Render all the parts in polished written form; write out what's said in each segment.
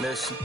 Listen.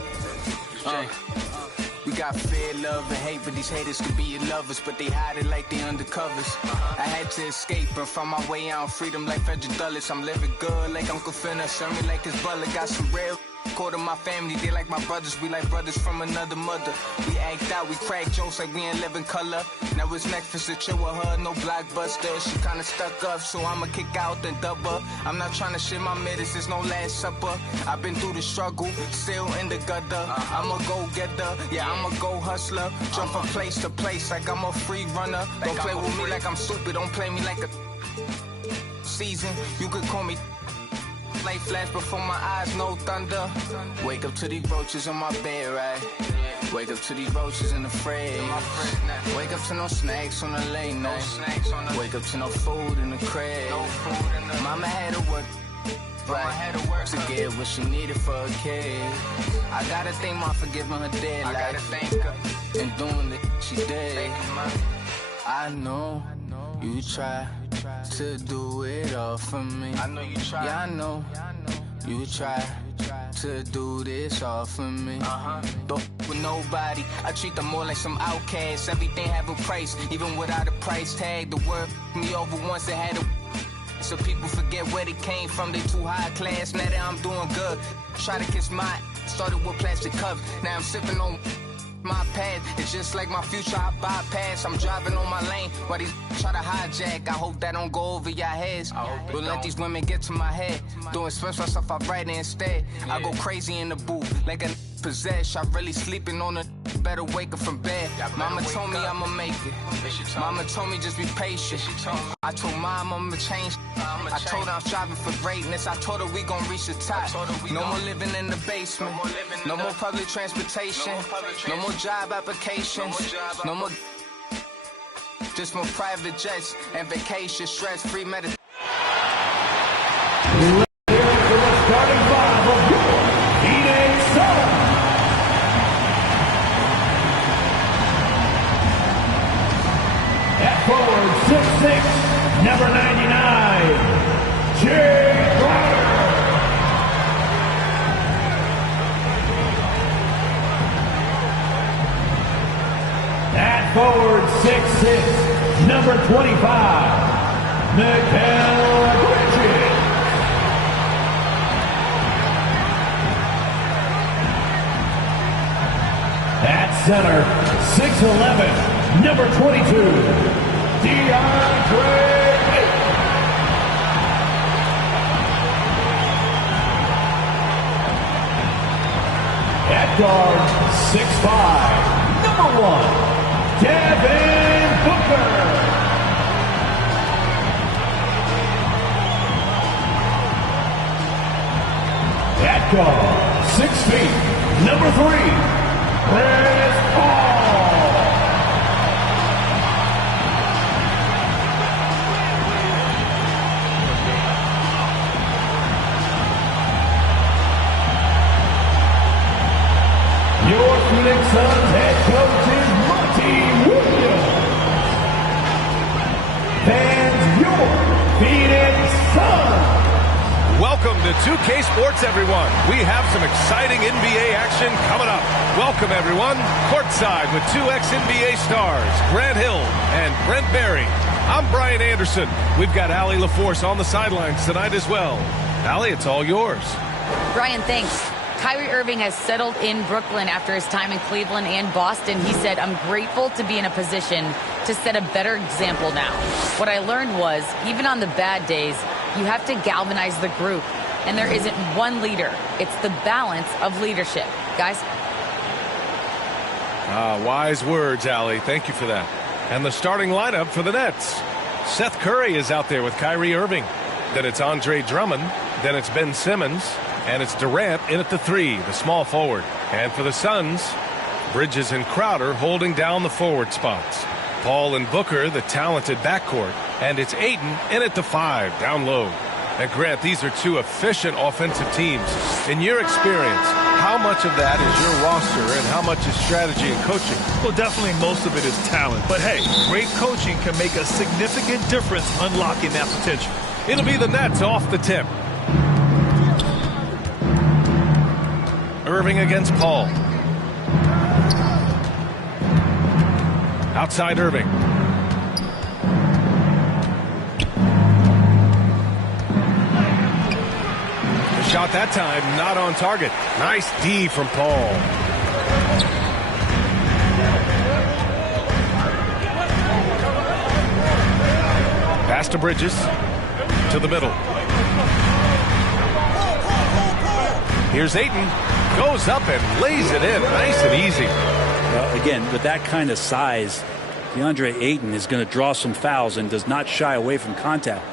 We got fear, love, and hate, but these haters could be your lovers, but they hide it like they undercovers. I had to escape and find my way out, freedom like Frederick Douglass. I'm living good like Uncle Finna, serve me like his butler. Got some real quarter my family, they like my brothers. We like brothers from another mother. We act out, we crack jokes like we in living color. Now it's Netflix to chill with her, no blockbuster. She kinda stuck up, so I'ma kick out then dub her. I'm not trying to shit my middies, it's no last supper. I've been through the struggle, still in the gutter. I'm a go-getter, yeah, I'm a go-hustler. Jump from place to place like I'm a free runner. Don't play with me like I'm stupid, don't play me like a season. You could call me light flash before my eyes, no thunder. Wake up to these roaches on my bed, right? Wake up to these roaches in the fridge. Wake up to no snacks on the late night. Wake up to no food in the crib. Mama had to work, right, to get what she needed for a kid. I gotta thank Mom for giving her dead life and doing the she did. I know you try to do it all for me. I know you try. Yeah, I know you try to do this all for me. Don't with nobody. I treat them more like some outcasts. Everything have a price, even without a price tag. The word me over once it had a. So people forget where they came from. They too high class. Now that I'm doing good, try to kiss my. Started with plastic cups. Now I'm sipping on. My path, it's just like my future, I bypass. I'm driving on my lane while these try to hijack. I hope that don't go over your heads. Don't let these women get to my head. Doing special stuff, I write it instead. I go crazy in the booth like a possessed. I really sleeping on a better wake up from bed. Mama told me I'ma make it. Mama told me just be patient. I told Mom I'ma change. I told her I'm striving for greatness. I told her we gon' reach the top. No more living in the basement. No more public transportation. No more job applications. No more. Just more private jets and vacation, stress-free meditation. Starting five of your Phoenix Suns. At forward, 6'6", number 99, Jay Crowder. At forward, 6'6", number 25, Mikal Bridges. At center, 6'11", number 22, DeAndre Ayton. At guard, 6'5", number 1, Devin Booker. At guard, 6 feet, number 3, Chris Paul. Your Phoenix Suns head coach is Monty Williams. Fans, your Phoenix Suns. Welcome to 2K Sports, everyone. We have some exciting NBA action coming up. Welcome, everyone. Courtside with two ex-NBA stars, Grant Hill and Brent Barry. I'm Brian Anderson. We've got Allie LaForce on the sidelines tonight as well. Allie, it's all yours. Brian, thanks. Kyrie Irving has settled in Brooklyn after his time in Cleveland and Boston. He said, I'm grateful to be in a position to set a better example now. What I learned was, even on the bad days, you have to galvanize the group. And there isn't one leader. It's the balance of leadership. Guys? Wise words, Allie. Thank you for that. And the starting lineup for the Nets. Seth Curry is out there with Kyrie Irving. Then it's Andre Drummond. Then it's Ben Simmons. And it's Durant in at the 3, the small forward. And for the Suns, Bridges and Crowder holding down the forward spots. Paul and Booker, the talented backcourt. And it's Ayton in at the 5, down low. And Grant, these are two efficient offensive teams. In your experience, how much of that is your roster and how much is strategy and coaching? Well, definitely most of it is talent. But hey, great coaching can make a significant difference unlocking that potential. It'll be the Nets off the tip. Irving against Paul. Outside Irving. The shot that time not on target. Nice D from Paul. Pass to Bridges. To the middle. Here's Ayton. Goes up and lays it in. Nice and easy. Well, again, with that kind of size, DeAndre Ayton is going to draw some fouls and does not shy away from contact.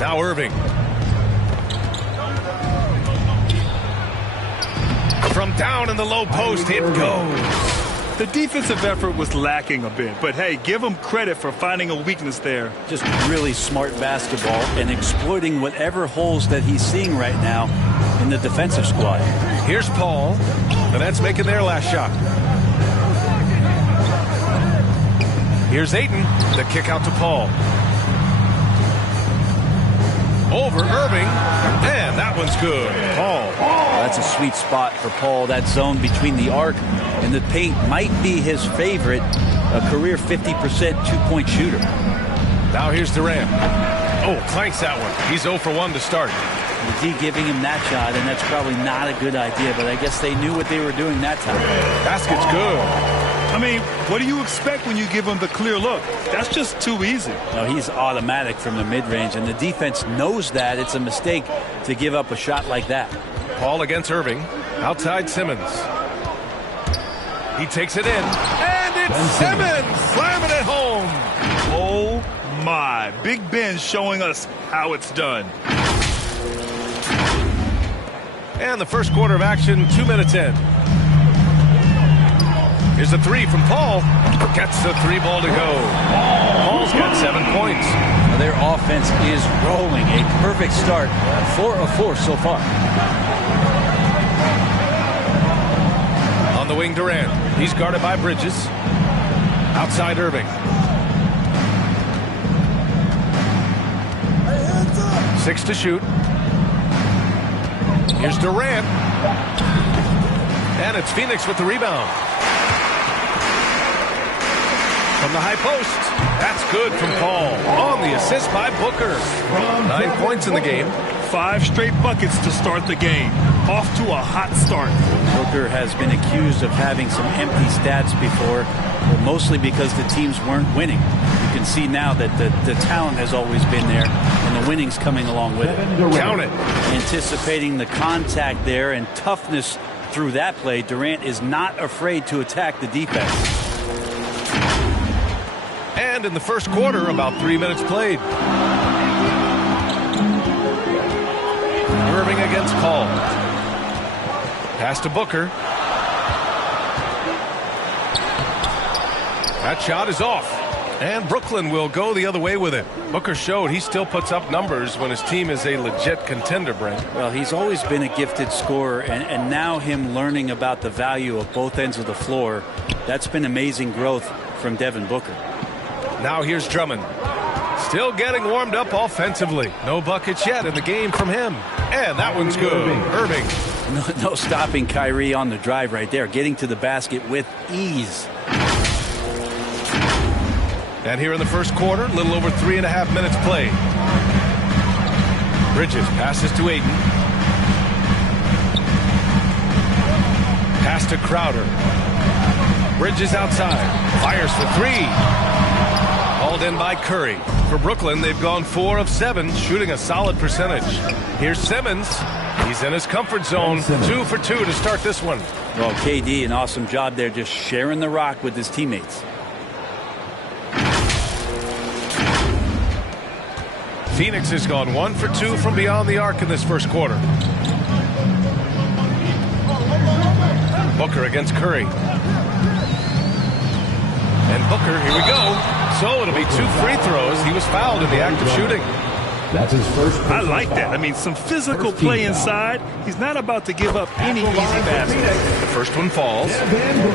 Now Irving. From down in the low post, it goes. The defensive effort was lacking a bit, but hey, give him credit for finding a weakness there. Just really smart basketball and exploiting whatever holes that he's seeing right now in the defensive squad. Here's Paul. The Nets making their last shot. Here's Ayton. The kick out to Paul. Over Irving. And that one's good. Paul. That's a sweet spot for Paul. That zone between the arc and the paint might be his favorite. A career 50% two-point shooter. Now here's Durant. Oh, clanks that one. He's 0 for 1 to start. The D giving him that shot, and that's probably not a good idea, but I guess they knew what they were doing that time. Basket's good. I mean, what do you expect when you give him the clear look? That's just too easy. No, he's automatic from the mid-range, and the defense knows that. It's a mistake to give up a shot like that. Paul against Irving. Outside Simmons. He takes it in. And it's Simmons slamming it home. Oh, my. Big Ben showing us how it's done. And the first quarter of action, 2 minutes in. Here's a three from Paul. Gets the three ball to go. Paul's got 7 points. Now their offense is rolling. A perfect start. 4 of 4 so far. On the wing, Durant. He's guarded by Bridges. Outside Irving. 6 to shoot. Here's Durant. And it's Phoenix with the rebound. From the high post. That's good from Paul. On the assist by Booker. 9 points in the game. 5 straight buckets to start the game. Off to a hot start. Booker has been accused of having some empty stats before, but mostly because the teams weren't winning. You can see now that the talent has always been there, and the winning's coming along with it. Count it. Anticipating the contact there and toughness through that play, Durant is not afraid to attack the defense. And in the first quarter, about 3 minutes played. Irving against Paul. Pass to Booker. That shot is off. And Brooklyn will go the other way with it. Booker showed he still puts up numbers when his team is a legit contender, Brent. Well, he's always been a gifted scorer, and now him learning about the value of both ends of the floor, that's been amazing growth from Devin Booker. Now here's Drummond. Still getting warmed up offensively. No buckets yet in the game from him. And that one's good. Irving. No stopping Kyrie on the drive right there. Getting to the basket with ease. And here in the first quarter, a little over 3.5 minutes played. Bridges passes to Ayton. Pass to Crowder. Bridges outside. Fires for three. Hauled in by Curry. For Brooklyn, they've gone 4 of 7, shooting a solid percentage. Here's Simmons. He's in his comfort zone. 2 for 2 to start this one. Well, KD, an awesome job there, just sharing the rock with his teammates. Phoenix has gone 1 for 2 from beyond the arc in this first quarter. Booker against Curry. And Booker, here we go. So it'll be 2 free throws. He was fouled in the act of shooting. That's his first. I like that. I mean, some physical play inside. He's not about to give up any easy baskets. The first one falls.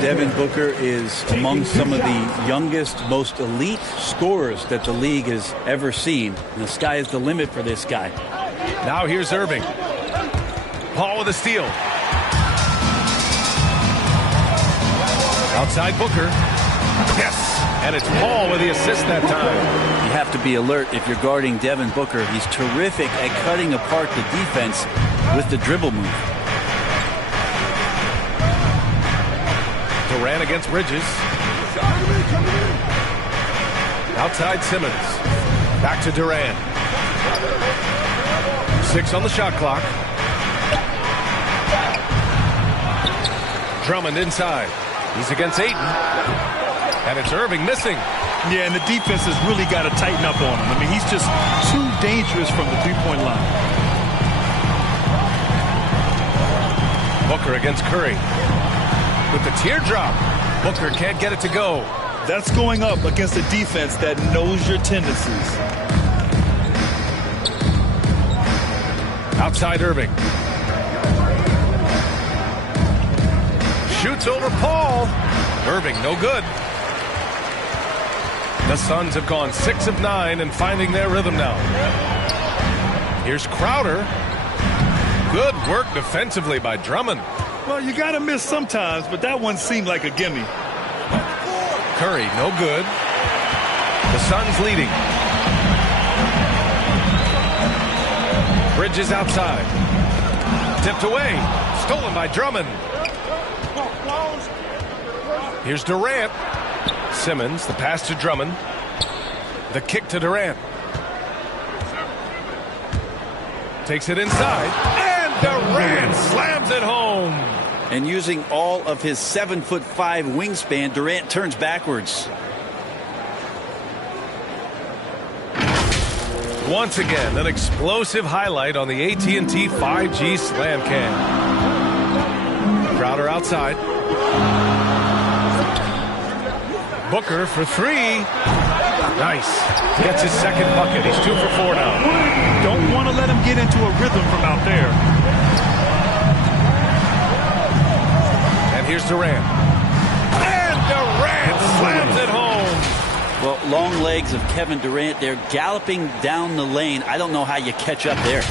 Devin Booker is among some of the youngest, most elite scorers that the league has ever seen. And the sky is the limit for this guy. Now here's Irving. Paul with a steal. Outside Booker. Yes! And it's Paul with the assist that time. You have to be alert if you're guarding Devin Booker. He's terrific at cutting apart the defense with the dribble move. Durant against Bridges. Outside Simmons. Back to Durant. 6 on the shot clock. Drummond inside. He's against Ayton. And it's Irving missing. Yeah, and the defense has really got to tighten up on him. I mean, he's just too dangerous from the three-point line. Booker against Curry. With the teardrop. Booker can't get it to go. That's going up against a defense that knows your tendencies. Outside Irving. Shoots over Paul. Irving, no good. The Suns have gone 6 of 9 and finding their rhythm now. Here's Crowder. Good work defensively by Drummond. Well, you got to miss sometimes, but that one seemed like a gimme. Curry, no good. The Suns leading. Bridges outside. Tipped away. Stolen by Drummond. Here's Durant. Simmons, the pass to Drummond. The kick to Durant. Takes it inside. And Durant slams it home. And using all of his 7'5" wingspan, Durant turns backwards. Once again, an explosive highlight on the AT&T 5G Slam Cam. Crowder outside. Booker for 3. Nice. Gets his second bucket. He's 2 for 4 now. Don't want to let him get into a rhythm from out there. And here's Durant. And Durant slams it home. Well, long legs of Kevin Durant. They're galloping down the lane. I don't know how you catch up there.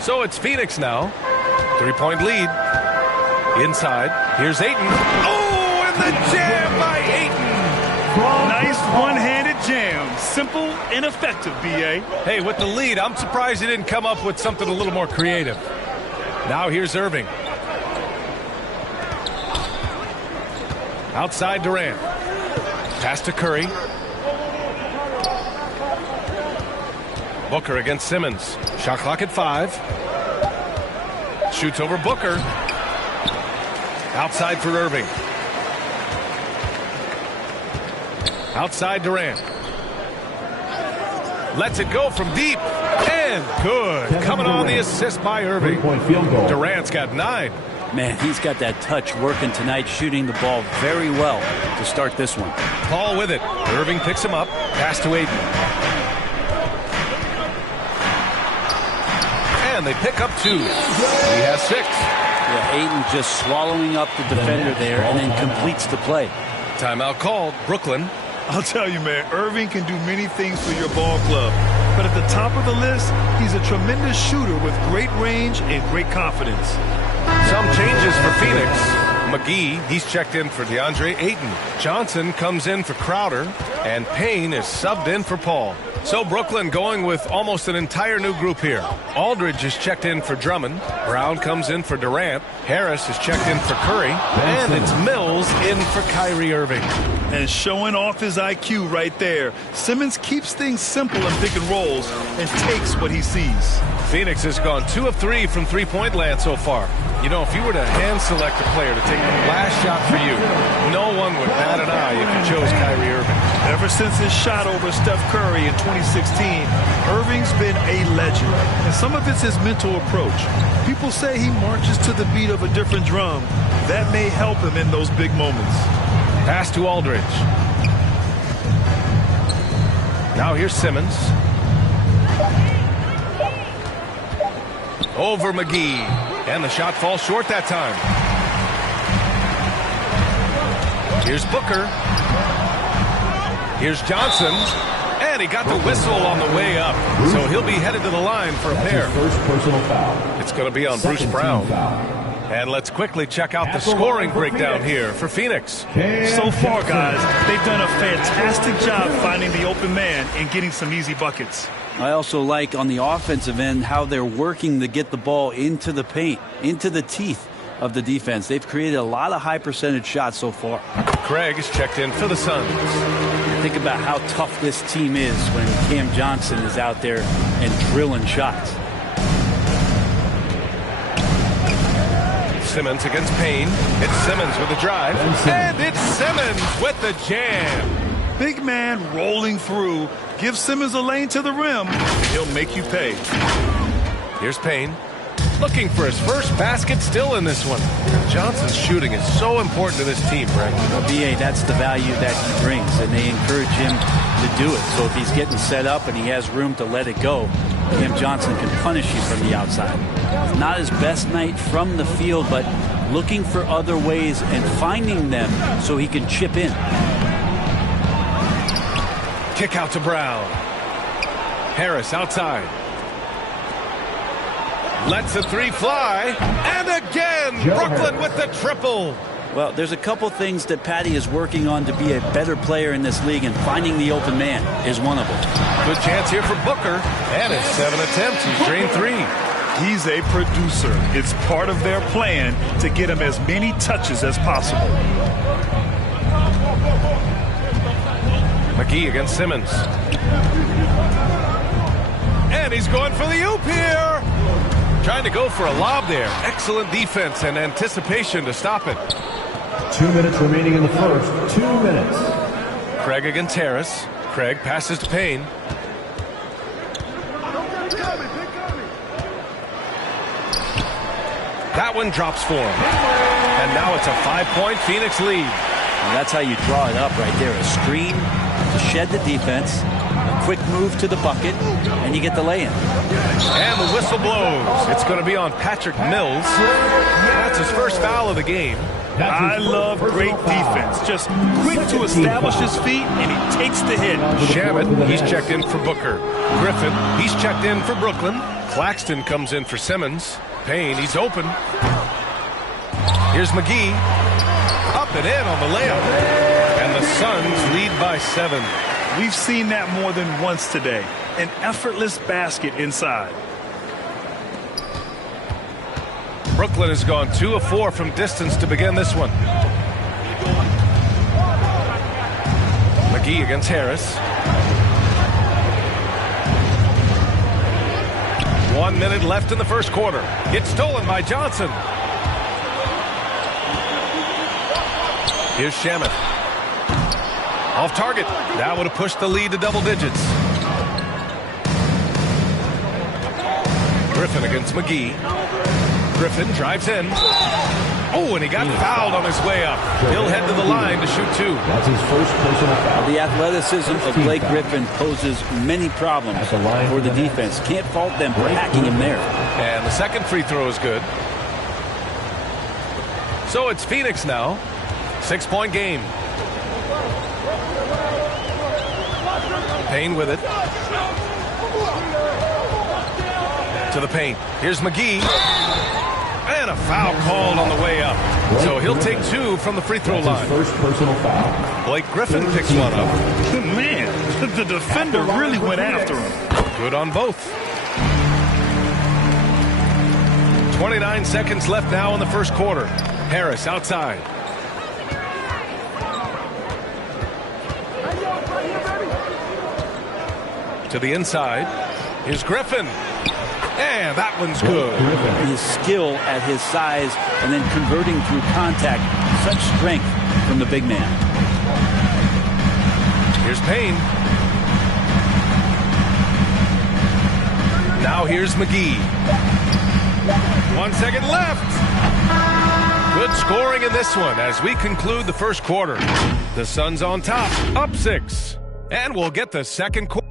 So it's Phoenix now. 3-point lead. Inside. Here's Ayton. Oh, and the jam by Ayton. Nice one-handed jam. Simple and effective, B.A. Hey, with the lead, I'm surprised he didn't come up with something a little more creative. Now here's Irving. Outside Durant. Pass to Curry. Booker against Simmons. Shot clock at 5. Shoots over Booker. Outside for Irving. Outside Durant. Lets it go from deep. And good. Coming on the assist by Irving. Durant's got 9. Man, he's got that touch working tonight, shooting the ball very well to start this one. Paul with it. Irving picks him up. Pass to Ayton. And they pick up 2. He has 6. Yeah, Ayton just swallowing up the defender there and then completes the play. Timeout called. Brooklyn. I'll tell you, man, Irving can do many things for your ball club. But at the top of the list, he's a tremendous shooter with great range and great confidence. Some changes for Phoenix. McGee, he's checked in for DeAndre Ayton. Johnson comes in for Crowder. And Payne is subbed in for Paul. So Brooklyn going with almost an entire new group here. Aldridge is checked in for Drummond. Brown comes in for Durant. Harris is checked in for Curry. And it's Mills in for Kyrie Irving. And showing off his IQ right there. Simmons keeps things simple in pick and rolls and takes what he sees. Phoenix has gone 2 of 3 from three-point land so far. You know, if you were to hand select a player to take the last shot for you, no one would bat an eye if you chose Kyrie Irving. Ever since his shot over Steph Curry in 2016, Irving's been a legend. And some of it's his mental approach. People say he marches to the beat of a different drum. That may help him in those big moments. Pass to Aldridge. Now here's Simmons. Over McGee. And the shot falls short that time. Here's Booker. Here's Johnson. And he got the whistle on the way up. So he'll be headed to the line for a pair. First personal foul. It's going to be on Bruce Brown. And let's quickly check out the scoring breakdown here for Phoenix. So far, guys, they've done a fantastic job finding the open man and getting some easy buckets. I also like on the offensive end how they're working to get the ball into the paint, into the teeth of the defense. They've created a lot of high percentage shots so far. Craig is checked in for the Suns. Think about how tough this team is when Cam Johnson is out there and drilling shots. Simmons against Payne. It's Simmons with the drive. And it's Simmons with the jam. Big man rolling through. Give Simmons a lane to the rim. He'll make you pay. Here's Payne. Looking for his first basket still in this one. Johnson's shooting is so important to this team, Greg. Well, B.A., that's the value that he brings, and they encourage him to do it. So if he's getting set up and he has room to let it go, Cam Johnson can punish you from the outside. It's not his best night from the field, but looking for other ways and finding them so he can chip in. Kick out to Brown. Harris outside. Lets the three fly. And again, Brooklyn with the triple. Well, there's a couple things that Patty is working on to be a better player in this league, and finding the open man is one of them. Good chance here for Booker. And in 7 attempts, he's drained 3. He's a producer. It's part of their plan to get him as many touches as possible. McGee against Simmons. And he's going for the oop here. Trying to go for a lob there. Excellent defense and anticipation to stop it. 2 minutes remaining in the first. 2 minutes. Craig against Harris. Craig passes to Payne. That one drops for him. And now it's a 5-point Phoenix lead. And that's how you draw it up right there. A screen to shed the defense, a quick move to the bucket, and you get the lay-in. And the whistle blows. It's going to be on Patrick Mills. That's his first foul of the game. I love great defense. Just quick to establish his feet, and he takes the hit. Shamet, he's checked in for Booker. Griffin, he's checked in for Brooklyn. Claxton comes in for Simmons. Payne, he's open. Here's McGee. Up and in on the layup. And the Suns lead by 7. We've seen that more than once today. An effortless basket inside. Brooklyn has gone 2 of 4 from distance to begin this one. McGee against Harris. 1 minute left in the first quarter. It's stolen by Johnson. Here's Shamet. Off target. That would have pushed the lead to double digits. Griffin against McGee. Griffin drives in. Oh, and he got fouled on his way up. He'll head to the line to shoot 2. That's his first personal foul. The athleticism of Blake Griffin poses many problems for the defense. Can't fault them for hacking him there. And the second free throw is good. So it's Phoenix now. 6-point game. Payne with it. To the paint. Here's McGee. And a foul called on the way up. So he'll take 2 from the free throw line. First personal foul. Blake Griffin picks one up. Man, the defender really went after him. Good on both. 29 seconds left now in the first quarter. Harris outside. To the inside. Here's Griffin. And that one's good. His skill at his size and then converting through contact. Such strength from the big man. Here's Payne. Now here's McGee. 1 second left. Good scoring in this one as we conclude the first quarter. The Suns on top, up 6. And we'll get the second quarter.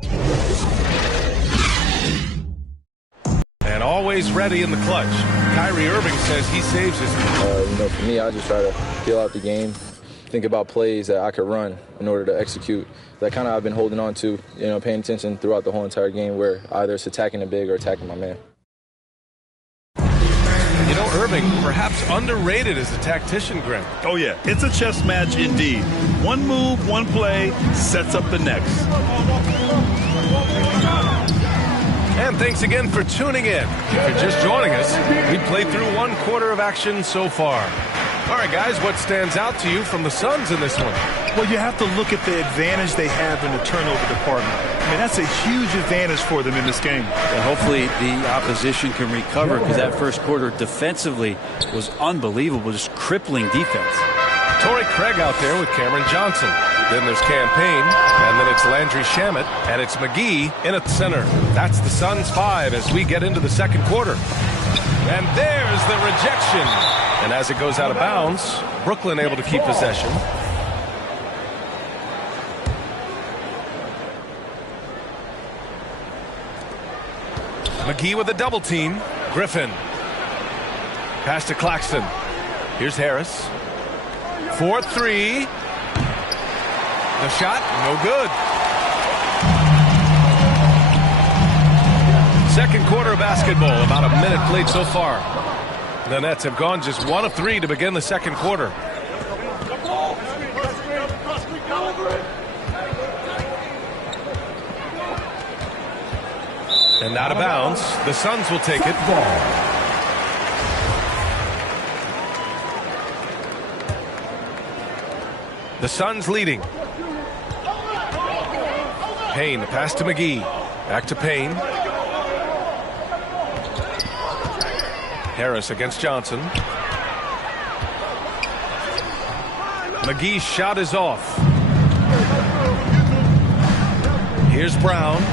And always ready in the clutch. Kyrie Irving says he saves his. For me, I just try to feel out the game, think about plays that I could run in order to execute. That kind of I've been holding on to, paying attention throughout the whole entire game where either it's attacking the big or attacking my man. Irving, perhaps underrated as a tactician, Greg. Oh, yeah. It's a chess match indeed. One move, one play sets up the next. And thanks again for tuning in. If you're just joining us, we played through 1 quarter of action so far. All right, guys, what stands out to you from the Suns in this one? Well, you have to look at the advantage they have in the turnover department. I mean, that's a huge advantage for them in this game. And hopefully the opposition can recover because that first quarter defensively was unbelievable, just crippling defense. Torrey Craig out there with Cameron Johnson. Then there's Campaign, and then it's Landry Shamet, and it's McGee in at the center. That's the Suns 5 as we get into the second quarter. And there's the rejection. And as it goes out of bounds, Brooklyn able to keep possession. McGee with a double team. Griffin. Pass to Claxton. Here's Harris. 4-3. The shot, no good. Second quarter of basketball, about a minute played so far. The Nets have gone just 1 of 3 to begin the second quarter. And out of bounds, the Suns will take it. The Suns leading. Payne, the pass to McGee. Back to Payne. Harris against Johnson. McGee's shot is off. Here's Brown.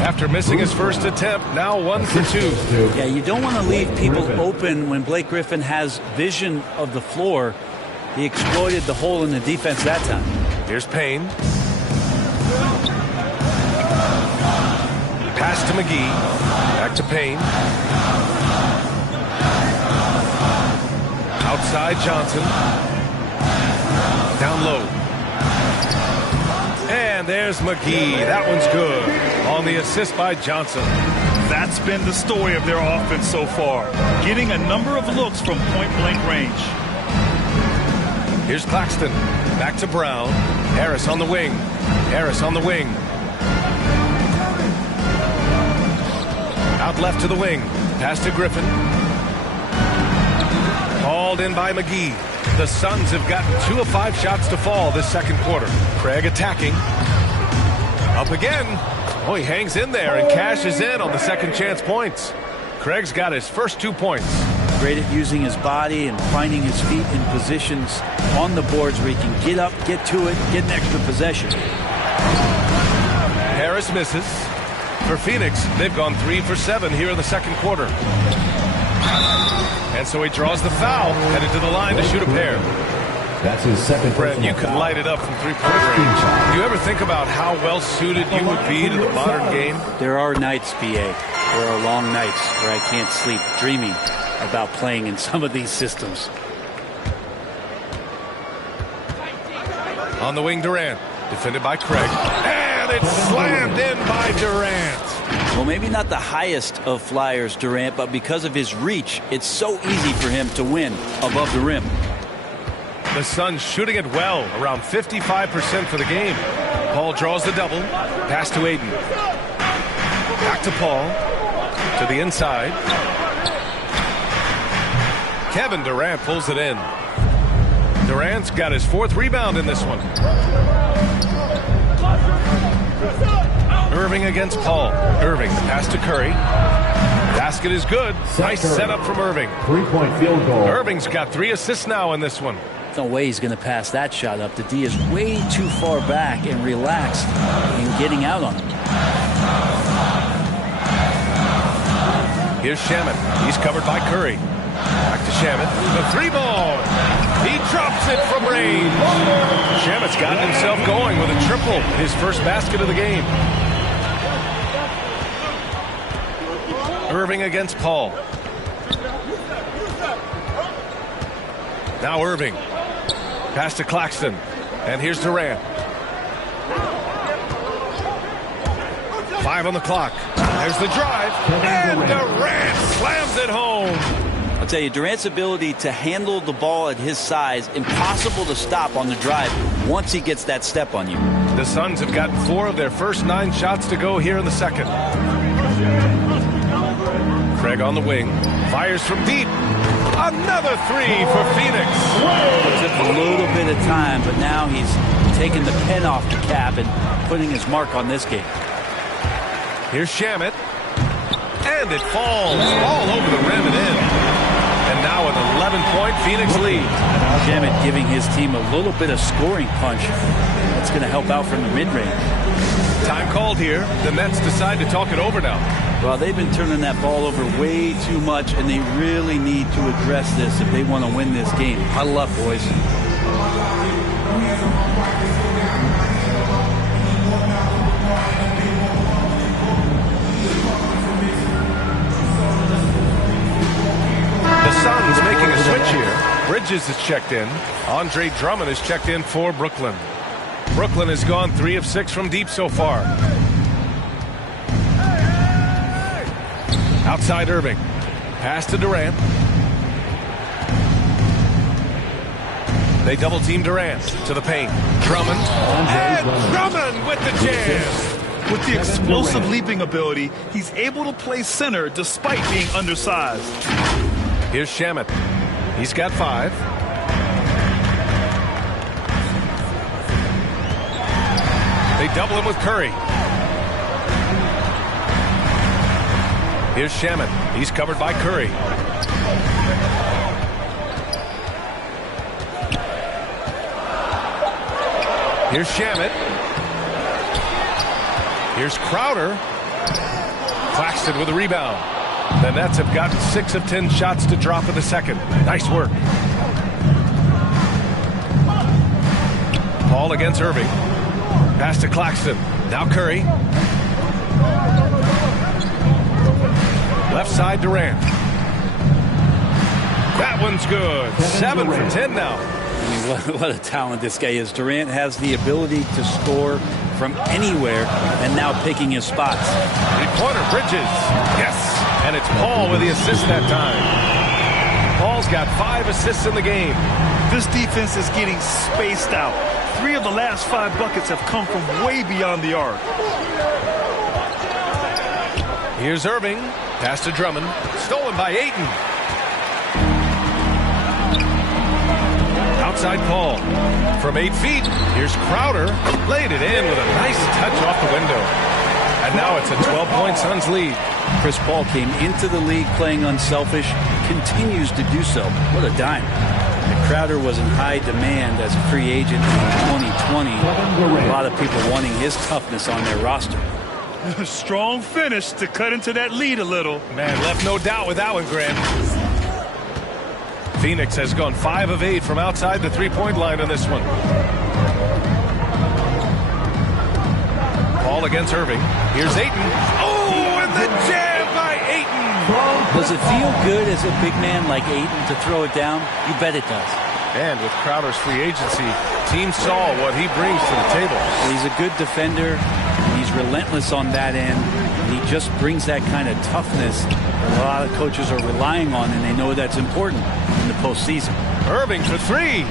After missing his first attempt, now 1 for 2. Yeah, you don't want to leave people open when Blake Griffin has vision of the floor. He exploited the hole in the defense that time. Here's Payne. Pass to McGee. Back to Payne. Outside Johnson. Down low. And there's McGee. That one's good. On the assist by Johnson. That's been the story of their offense so far. Getting a number of looks from point-blank range. Here's Claxton. Back to Brown. Harris on the wing. Harris on the wing. Out left to the wing. Pass to Griffin. Hauled in by McGee. The Suns have gotten 2 of 5 shots to fall this second quarter. Craig attacking. Up again. Oh, he hangs in there and cashes in on the second chance points. Craig's got his first 2 points. Great at using his body and finding his feet in positions on the boards where he can get up, get to it, get an extra possession. Harris misses. For Phoenix, they've gone 3 for 7 here in the second quarter. And so he draws the foul, headed to the line to shoot a pair. That's his second. Brett, you could light it up from 3-point range. Do you ever think about how well suited you would be to the modern game? There are nights, BA. There are long nights where I can't sleep dreaming about playing in some of these systems. On the wing, Durant. Defended by Craig. And it's slammed in by Durant. Well, maybe not the highest of flyers, Durant, but because of his reach, it's so easy for him to win above the rim. The Suns shooting it well, around 55% for the game. Paul draws the double. Pass to Aiden. Back to Paul. To the inside. Kevin Durant pulls it in. Durant's got his 4th rebound in this one. Irving against Paul. Irving, the pass to Curry. Basket is good. Nice setup from Irving. 3-point field goal. Irving's got 3 assists now in this one. No way he's going to pass that shot up. The D is way too far back and relaxed in getting out on him. Here's Shamet. He's covered by Curry. Back to Shamet. The 3-ball. He drops it from range. Shamet's gotten himself going with a triple. His first basket of the game. Irving against Paul. Now Irving. Pass to Claxton. And here's Durant. 5 on the clock. There's the drive. And Durant slams it home. I'll tell you, Durant's ability to handle the ball at his size, impossible to stop on the drive once he gets that step on you. The Suns have gotten 4 of their first 9 shots to go here in the second. Craig on the wing. Fires from deep. Another 3 for Phoenix. It took a little bit of time, but now he's taking the pen off the cap and putting his mark on this game. Here's Shamet. And it falls all over the rim and in. And now an 11-point Phoenix lead. Shamet giving his team a little bit of scoring punch. That's going to help out from the mid-range. Time called here. The Nets decide to talk it over now. Well, they've been turning that ball over way too much, and they really need to address this if they want to win this game. Huddle up, boys. The Suns making a switch here. Bridges is checked in. Andre Drummond is checked in for Brooklyn. Brooklyn has gone 3 of 6 from deep so far. Outside Irving. Pass to Durant. They double team Durant to the paint. Drummond. And Drummond with the jam. With the explosive leaping ability, he's able to play center despite being undersized. Here's Shamet. He's got 5. They double him with Curry. Here's Shamet. He's covered by Curry. Here's Shamet. Here's Crowder. Claxton with a rebound. The Nets have gotten 6 of 10 shots to drop in the second. Nice work. Paul against Irving. Pass to Claxton. Now Curry. Left side Durant. That one's good. 7 for 10 now. I mean, what a talent this guy is. Durant has the ability to score from anywhere and now picking his spots. 3-pointer, Bridges. Yes. And it's Paul with the assist that time. Paul's got 5 assists in the game. This defense is getting spaced out. 3 of the last 5 buckets have come from way beyond the arc. Here's Irving. Pass to Drummond. Stolen by Ayton. Outside Paul. From 8 feet. Here's Crowder. Laid it in with a nice touch off the window. And now it's a 12-point Suns lead. Chris Paul came into the league playing unselfish. Continues to do so. What a dime. And Crowder was in high demand as a free agent in 2020. A lot of people wanting his toughness on their roster. Strong finish to cut into that lead a little. Man, left no doubt with that one, Grant. Phoenix has gone 5 of 8 from outside the 3-point line on this one. Paul against Irving. Here's Ayton. Oh, and the jam by Ayton. Does it feel good as a big man like Ayton to throw it down? You bet it does. And with Crowder's free agency, teams saw what he brings to the table. He's a good defender. He's relentless on that end. He just brings that kind of toughness that a lot of coaches are relying on, and they know that's important in the postseason. Irving for 3.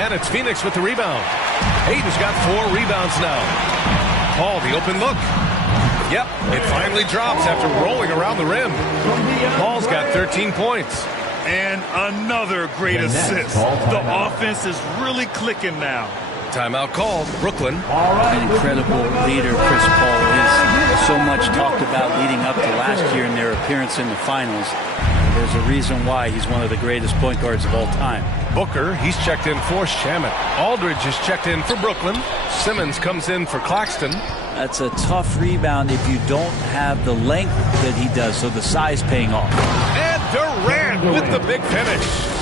And it's Phoenix with the rebound. Ayton's got 4 rebounds now. Paul, the open look. Yep, it finally drops after rolling around the rim. Paul's got 13 points. And another great assist. The offense is really clicking now. Timeout called. Brooklyn. An incredible leader Chris Paul is. So much talked about leading up to last year in their appearance in the finals. There's a reason why he's one of the greatest point guards of all time. Booker, he's checked in for Shamet. Aldridge is checked in for Brooklyn. Simmons comes in for Claxton. That's a tough rebound if you don't have the length that he does, so the size paying off. And Durant with the big finish.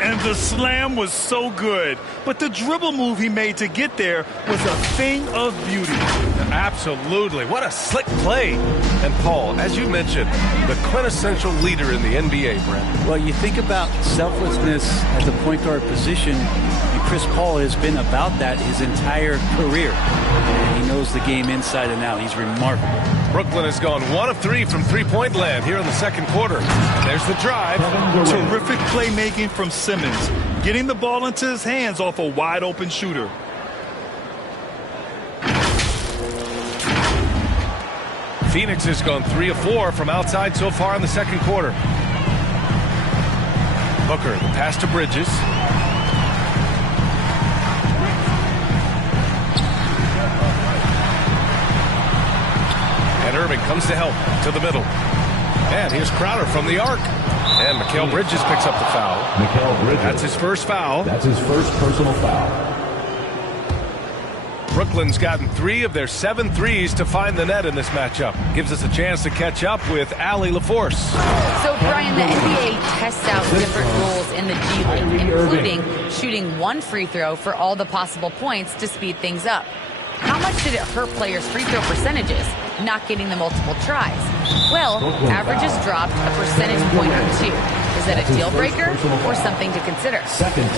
And the slam was so good. But the dribble move he made to get there was a thing of beauty. Absolutely. What a slick play. And Paul, as you mentioned, the quintessential leader in the NBA, Brent. Well, you think about selflessness at the point guard position, and Chris Paul has been about that his entire career. And he knows the game inside and out. He's remarkable. Brooklyn has gone 1 of 3 from three-point land here in the second quarter. There's the drive. Terrific playmaking from Simmons, getting the ball into his hands off a wide-open shooter. Phoenix has gone 3 of 4 from outside so far in the second quarter. Booker, the pass to Bridges. And Irving comes to help to the middle. And here's Crowder from the arc. And Mikal Bridges picks up the foul. Mikal Bridges. That's his first foul. That's his first personal foul. Brooklyn's gotten 3 of their 7 threes to find the net in this matchup. Gives us a chance to catch up with Allie LaForce. So, Brian, the NBA tests out different rules in the G League, including shooting 1 free throw for all the possible points to speed things up. How much did it hurt players' free throw percentages, not getting the multiple tries? Well, averages dropped a percentage point or 2. Is that a deal breaker or something to consider?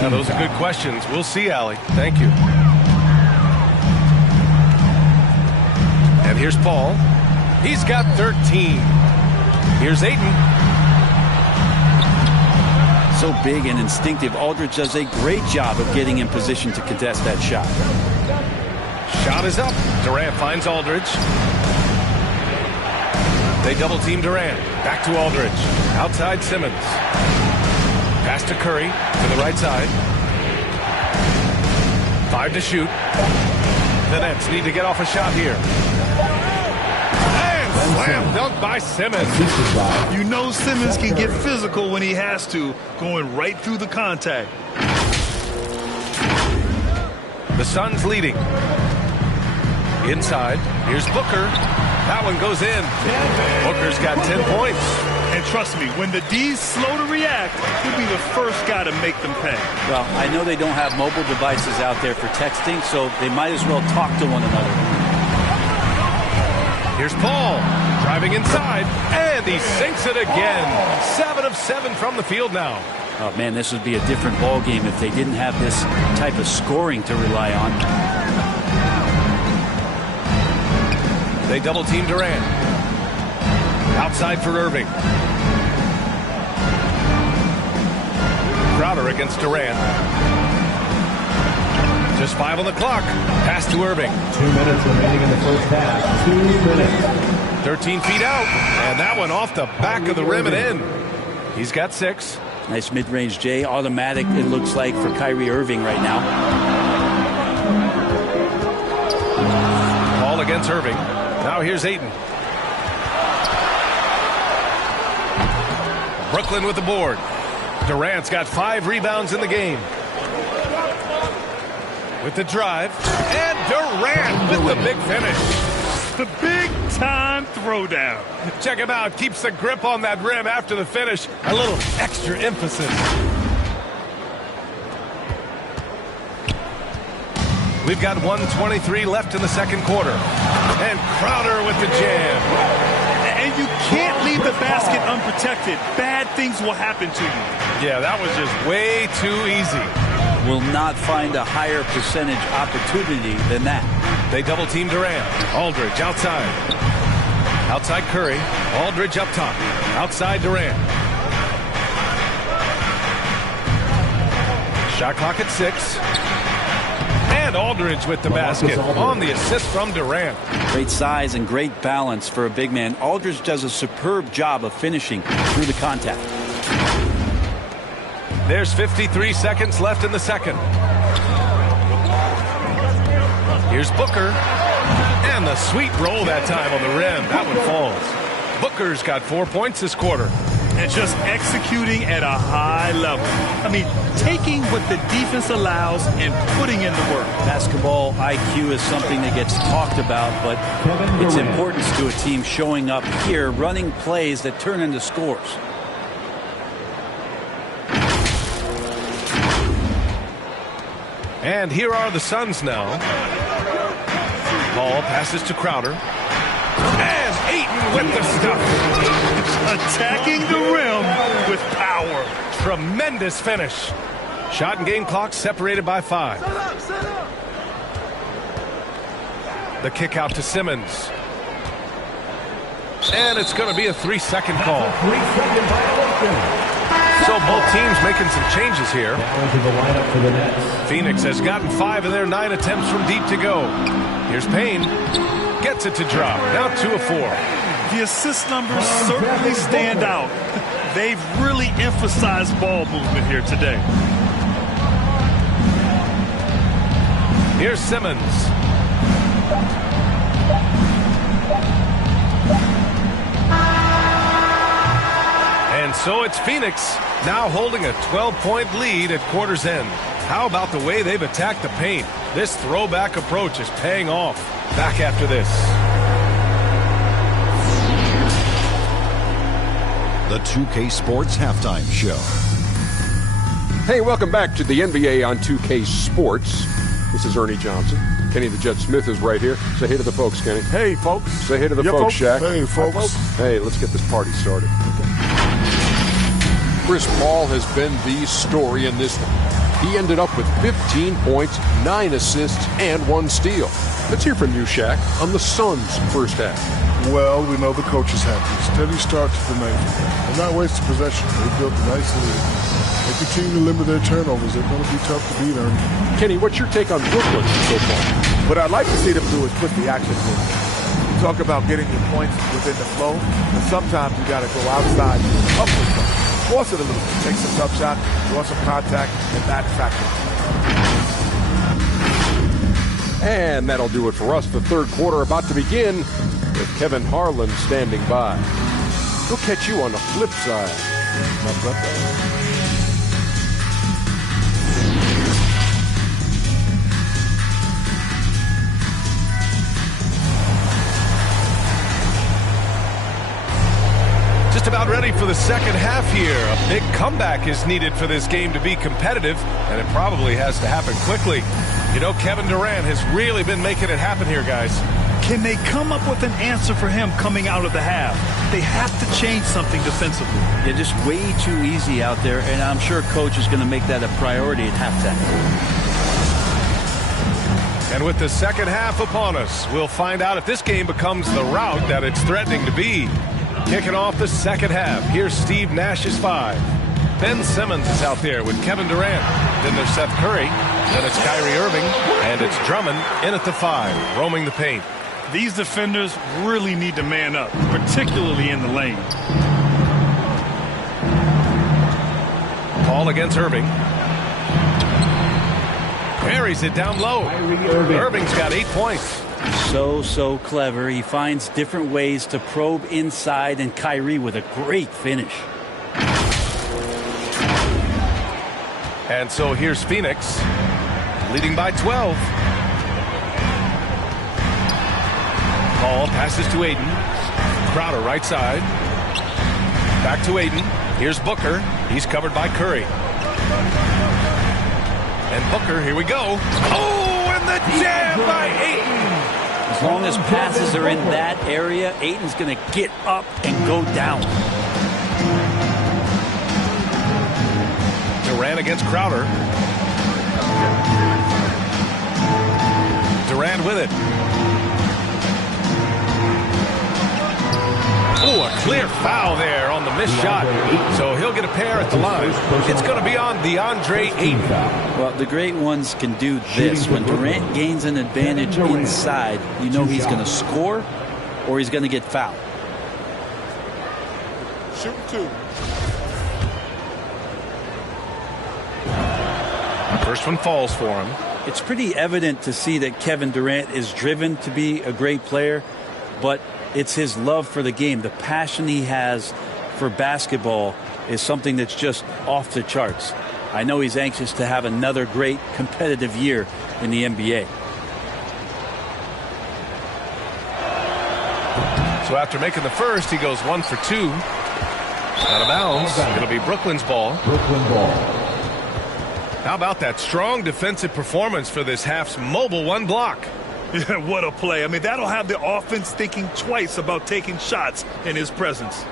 Now, those are good questions. We'll see, Allie. Thank you. And here's Paul. He's got 13. Here's Ayton. So big and instinctive, Aldridge does a great job of getting in position to contest that shot. Shot is up. Durant finds Aldridge. They double team Durant. Back to Aldridge. Outside Simmons. Pass to Curry to the right side. 5 to shoot. The Nets need to get off a shot here. And slam dunk by Simmons. You know Simmons can get physical when he has to, going right through the contact. The Suns leading. Inside, here's Booker. That one goes in. Booker's got 10 points. And trust me, when the D's slow to react, he'll be the first guy to make them pay. Well, I know they don't have mobile devices out there for texting, so they might as well talk to one another. Here's Paul, driving inside, and he sinks it again. 7 of 7 from the field now. Oh, man, this would be a different ball game if they didn't have this type of scoring to rely on. They double team Durant. Outside for Irving. Crowder against Durant. Just 5 on the clock. Pass to Irving. 2 minutes remaining in the first half. 2 minutes. 13 feet out. And that one off the back of the rim and in. He's got 6. Nice mid-range J. Automatic, it looks like, for Kyrie Irving right now. Ball against Irving. Now here's Ayton. Brooklyn with the board. Durant's got 5 rebounds in the game. With the drive. And Durant with the big finish. The big-time throwdown. Check him out. Keeps the grip on that rim after the finish. A little extra emphasis. We've got 1:23 left in the second quarter. And Crowder with the jam. And you can't leave the basket unprotected. Bad things will happen to you. Yeah, that was just way too easy. Will not find a higher percentage opportunity than that. They double team Durant. Aldridge outside. Outside Curry. Aldridge up top. Outside Durant. Shot clock at 6. And Aldridge with the basket on the assist from Durant. Great size and great balance for a big man. Aldridge does a superb job of finishing through the contact. There's 53 seconds left in the second. Here's Booker. And the sweet roll that time on the rim. That one falls. Booker's got 4 points this quarter. and just executing at a high level. I mean, taking what the defense allows and putting in the work. Basketball IQ is something that gets talked about, but its importance to a team showing up here, running plays that turn into scores. And here are the Suns now. Ball passes to Crowder. And Ayton with the stuff. Attacking the rim with power. Tremendous finish. Shot and game clock separated by 5. The kick out to Simmons. And it's going to be a 3-second call. So both teams making some changes here. Phoenix has gotten 5 of their 9 attempts from deep to go. Here's Payne. Gets it to drop. Now 2 of 4. The assist numbers certainly stand out. They've really emphasized ball movement here today. Here's Simmons. And so it's Phoenix now holding a 12-point lead at quarter's end. How about the way they've attacked the paint? This throwback approach is paying off. Back after this. The 2K Sports Halftime Show. Hey, welcome back to the NBA on 2K Sports. This is Ernie Johnson. Kenny the Jet Smith is right here. Say hey to the folks, Kenny. Hey, folks. Say hey to the folks, Shaq. Hey, folks. Hey, let's get this party started. Chris Paul has been the story in this one. He ended up with 15 points, 9 assists, and 1 steal. Let's hear from you, Shaq, on the Suns' first half. Well, we know the coach is happy. Steady start to the night. They're not wasting possession. They built a nice lead. They continue to limit their turnovers. They're going to be tough to beat, Ernie. Kenny, what's your take on Brooklyn so far? What I'd like to see them do is put the action in. You talk about getting your points within the flow, but sometimes you got to go outside, up with them. Force it a little bit. Take some tough shot, draw some contact, and that factor. And that'll do it for us. The third quarter about to begin with Kevin Harlan standing by. We'll catch you on the flip side. Just about ready for the second half here. A big comeback is needed for this game to be competitive, and it probably has to happen quickly. You know, Kevin Durant has really been making it happen here, guys. Can they come up with an answer for him coming out of the half? They have to change something defensively. Yeah, just way too easy out there, and I'm sure coach is going to make that a priority at halftime. And with the second half upon us, we'll find out if this game becomes the rout that it's threatening to be. Kicking off the second half, here's Steve Nash's 5. Ben Simmons is out there with Kevin Durant. Then there's Seth Curry. Then it's Kyrie Irving. And it's Drummond in at the 5, roaming the paint. These defenders really need to man up, particularly in the lane. Paul against Irving. Parries it down low. Irving's got 8 points. So clever. He finds different ways to probe inside, and Kyrie with a great finish. And so here's Phoenix, leading by 12. Paul passes to Ayton. Crowder right side. Back to Ayton. Here's Booker. He's covered by Curry. And Booker, here we go. Oh, and the jam by Ayton. As long as passes are in that area, Ayton's going to get up and go down. Durant against Crowder. Durant with it. Oh, a clear foul there on the missed shot. So he'll get a pair at the line. It's going to be on DeAndre Ayton. Well, the great ones can do this. When Durant gains an advantage inside, you know he's going to score or he's going to get fouled. Shoot 2. First one falls for him. It's pretty evident to see that Kevin Durant is driven to be a great player, but it's his love for the game, the passion he has for basketball is something that's just off the charts. I know he's anxious to have another great competitive year in the NBA. So after making the first, he goes 1 for 2. Out of bounds. It'll be Brooklyn's ball. Brooklyn ball. How about that strong defensive performance for this half's mobile one block? Yeah, what a play. I mean, that'll have the offense thinking twice about taking shots in his presence.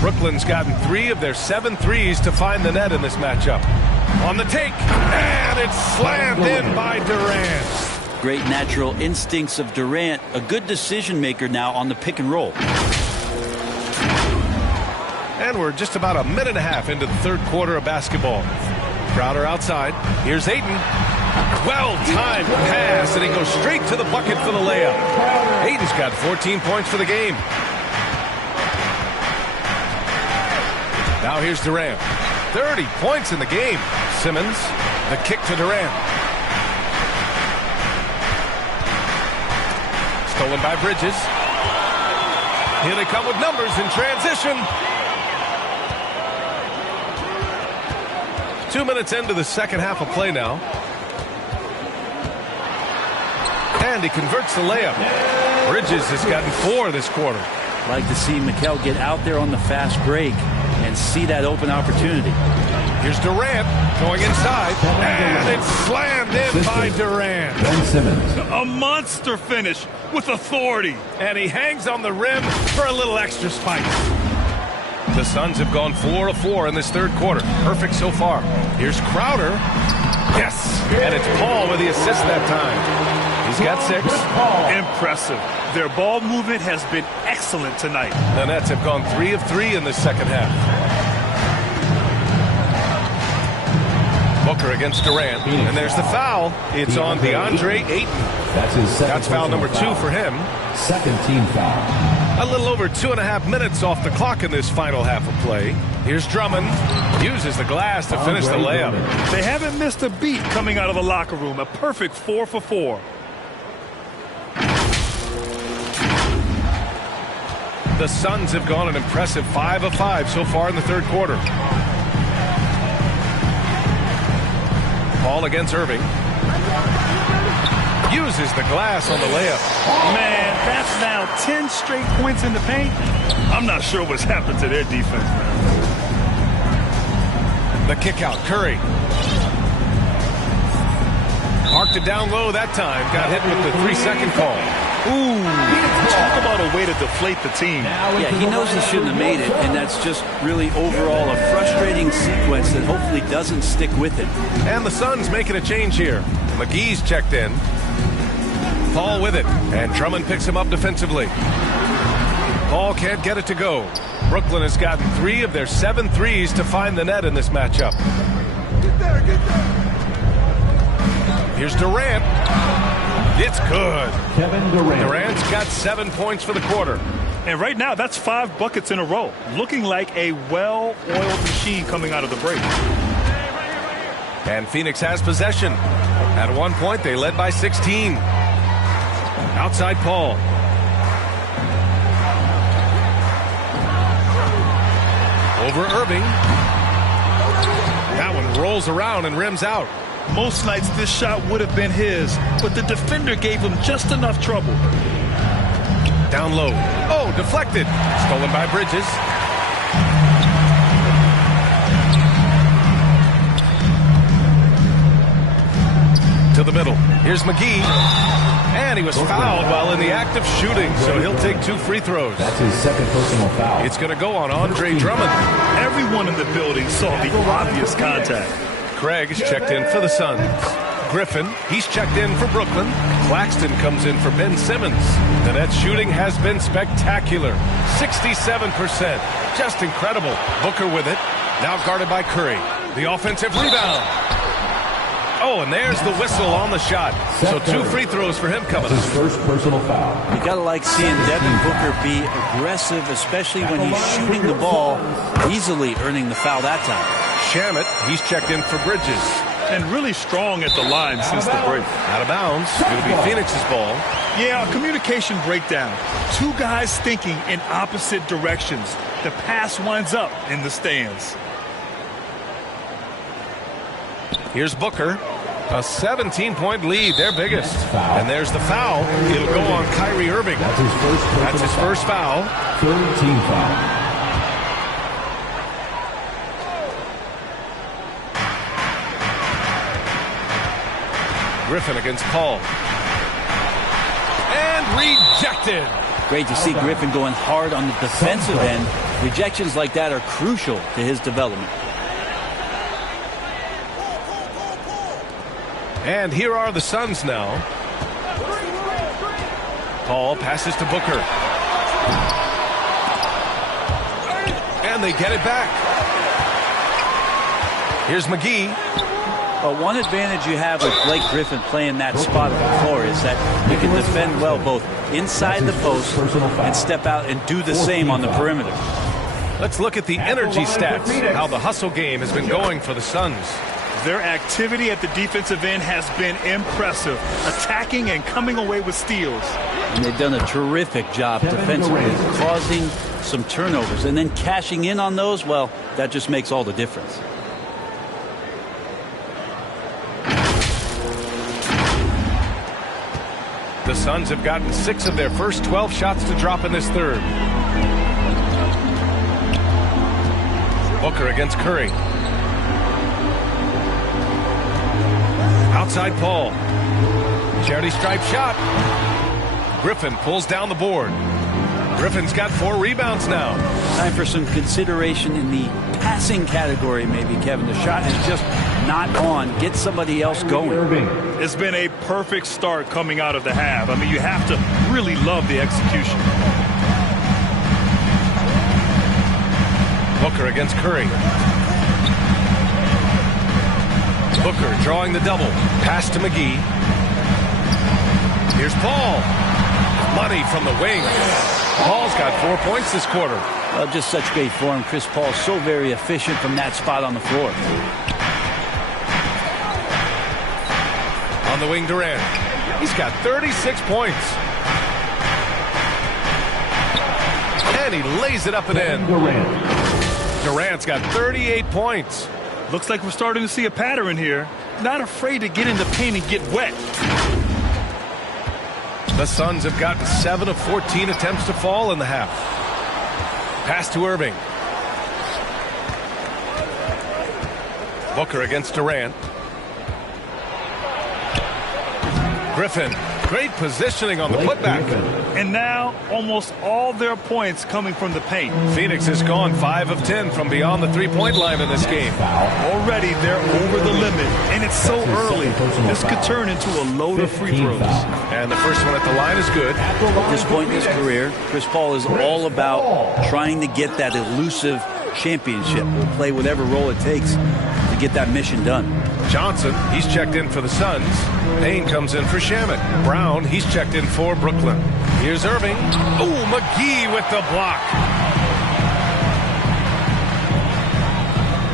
Brooklyn's gotten 3 of their 7 threes to find the net in this matchup. On the take, and it's slammed in by Durant. Great natural instincts of Durant, a good decision maker now on the pick and roll. And we're just about a minute and a half into the third quarter of basketball. Crowder outside. Here's Ayton. Well-timed pass, and he goes straight to the bucket for the layup. Ayton's got 14 points for the game. Now here's Durant. 30 points in the game. Simmons, the kick to Durant. Stolen by Bridges. Here they come with numbers in transition. 2 minutes into the second half of play now. And he converts the layup. Bridges has gotten 4 this quarter. Like to see Mikal get out there on the fast break and see that open opportunity. Here's Durant going inside, and it's slammed in by Durant. Ben Simmons. A monster finish with authority. And he hangs on the rim for a little extra spike. The Suns have gone 4 of 4 in this third quarter. Perfect so far. Here's Crowder. Yes, and it's Paul with the assist that time. He's got 6. Impressive. Their ball movement has been excellent tonight. The Nets have gone 3 of 3 in the second half. Booker against Durant, and there's the foul. It's on DeAndre Ayton. That's his second. That's foul number 2 for him. Second team foul. A little over 2.5 minutes off the clock in this final half of play. Here's Drummond. Uses the glass to finish the layup. They haven't missed a beat coming out of the locker room. A perfect 4 for 4. The Suns have gone an impressive 5 of 5 so far in the third quarter. Paul against Irving. Uses the glass on the layup. Man, that's now 10 straight points in the paint. I'm not sure what's happened to their defense, man. The kick out, Curry. Marked it down low that time. Got hit with the 3-second call. Ooh, talk about a way to deflate the team. Yeah, he knows he shouldn't have made it, and that's just really overall a frustrating sequence that hopefully doesn't stick with it. And the Suns making a change here. McGee's checked in. Paul with it, and Drummond picks him up defensively. Paul can't get it to go. Brooklyn has gotten 3 of their 7 threes to find the net in this matchup. Get there, get there. Here's Durant. It's good. Kevin Durant. Durant's got 7 points for the quarter. And right now, that's 5 buckets in a row. Looking like a well-oiled machine coming out of the break. And Phoenix has possession. At one point, they led by 16. Outside Paul. Over Irving. That one rolls around and rims out. Most nights this shot would have been his, but the defender gave him just enough trouble. Down low. Oh, deflected. Stolen by Bridges. To the middle. Here's McGee. And he was fouled while in the act of shooting, so he'll take 2 free throws. That's his second personal foul. It's going to go on Andre Drummond. Everyone in the building saw the obvious contact. Craig is checked in for the Suns. Griffin, he's checked in for Brooklyn. Claxton comes in for Ben Simmons. The Nets shooting has been spectacular. 67%. Just incredible. Booker with it. Now guarded by Curry. The offensive rebound. Oh, and there's the whistle on the shot. So 2 free throws for him coming up. His first personal foul. You got to like seeing Devin Booker be aggressive, especially when he's shooting the ball, easily earning the foul that time. Shamet, he's checked in for Bridges. and really strong at the line since the break. Out of bounds. It'll be Phoenix's ball. Yeah, communication breakdown. Two guys thinking in opposite directions. The pass winds up in the stands. Here's Booker. A 17-point lead, their biggest. And there's the foul. It'll go on Kyrie Irving. That's his first foul. Third team foul. Griffin against Paul. And rejected. Great to see Griffin going hard on the defensive end. Rejections like that are crucial to his development. And here are the Suns now. Paul passes to Booker. And they get it back. Here's McGee. Well, one advantage you have with Blake Griffin playing that spot on the floor is that he can defend well both inside the post and step out and do the same on the perimeter. Let's look at the energy stats, how the hustle game has been going for the Suns. Their activity at the defensive end has been impressive, attacking and coming away with steals. And they've done a terrific job defensively, causing some turnovers. And then cashing in on those, well, that just makes all the difference. The Suns have gotten 6 of their first 12 shots to drop in this third. Booker against Curry. Outside Paul. Charity stripe shot. Griffin pulls down the board. Griffin's got 4 rebounds now. Time for some consideration in the passing category, maybe, Kevin. The shot is just not on. Get somebody else going. It's been a perfect start coming out of the half. I mean, you have to really love the execution. Booker against Curry. Booker drawing the double. Pass to McGee. Here's Paul. Money from the wing. Paul's got 4 points this quarter. Well, just such great form. Chris Paul so very efficient from that spot on the floor. On the wing, Durant. He's got 36 points. And he lays it up and in. Durant's got 38 points. Looks like we're starting to see a pattern here. Not afraid to get in the paint and get wet. The Suns have gotten 7 of 14 attempts to fall in the half. Pass to Irving. Booker against Durant. Griffin, great positioning on the putback. And now almost all their points coming from the paint. Phoenix has gone 5 of 10 from beyond the three-point line in this game. Already they're over the limit, and it's so early. This could turn into a load of free throws. And the first one at the line is good. At this point in his career, Chris Paul is all about trying to get that elusive championship. Will play whatever role it takes to get that mission done. Johnson, he's checked in for the Suns. Payne comes in for Shamet. Brown, he's checked in for Brooklyn. Here's Irving. Ooh, McGee with the block.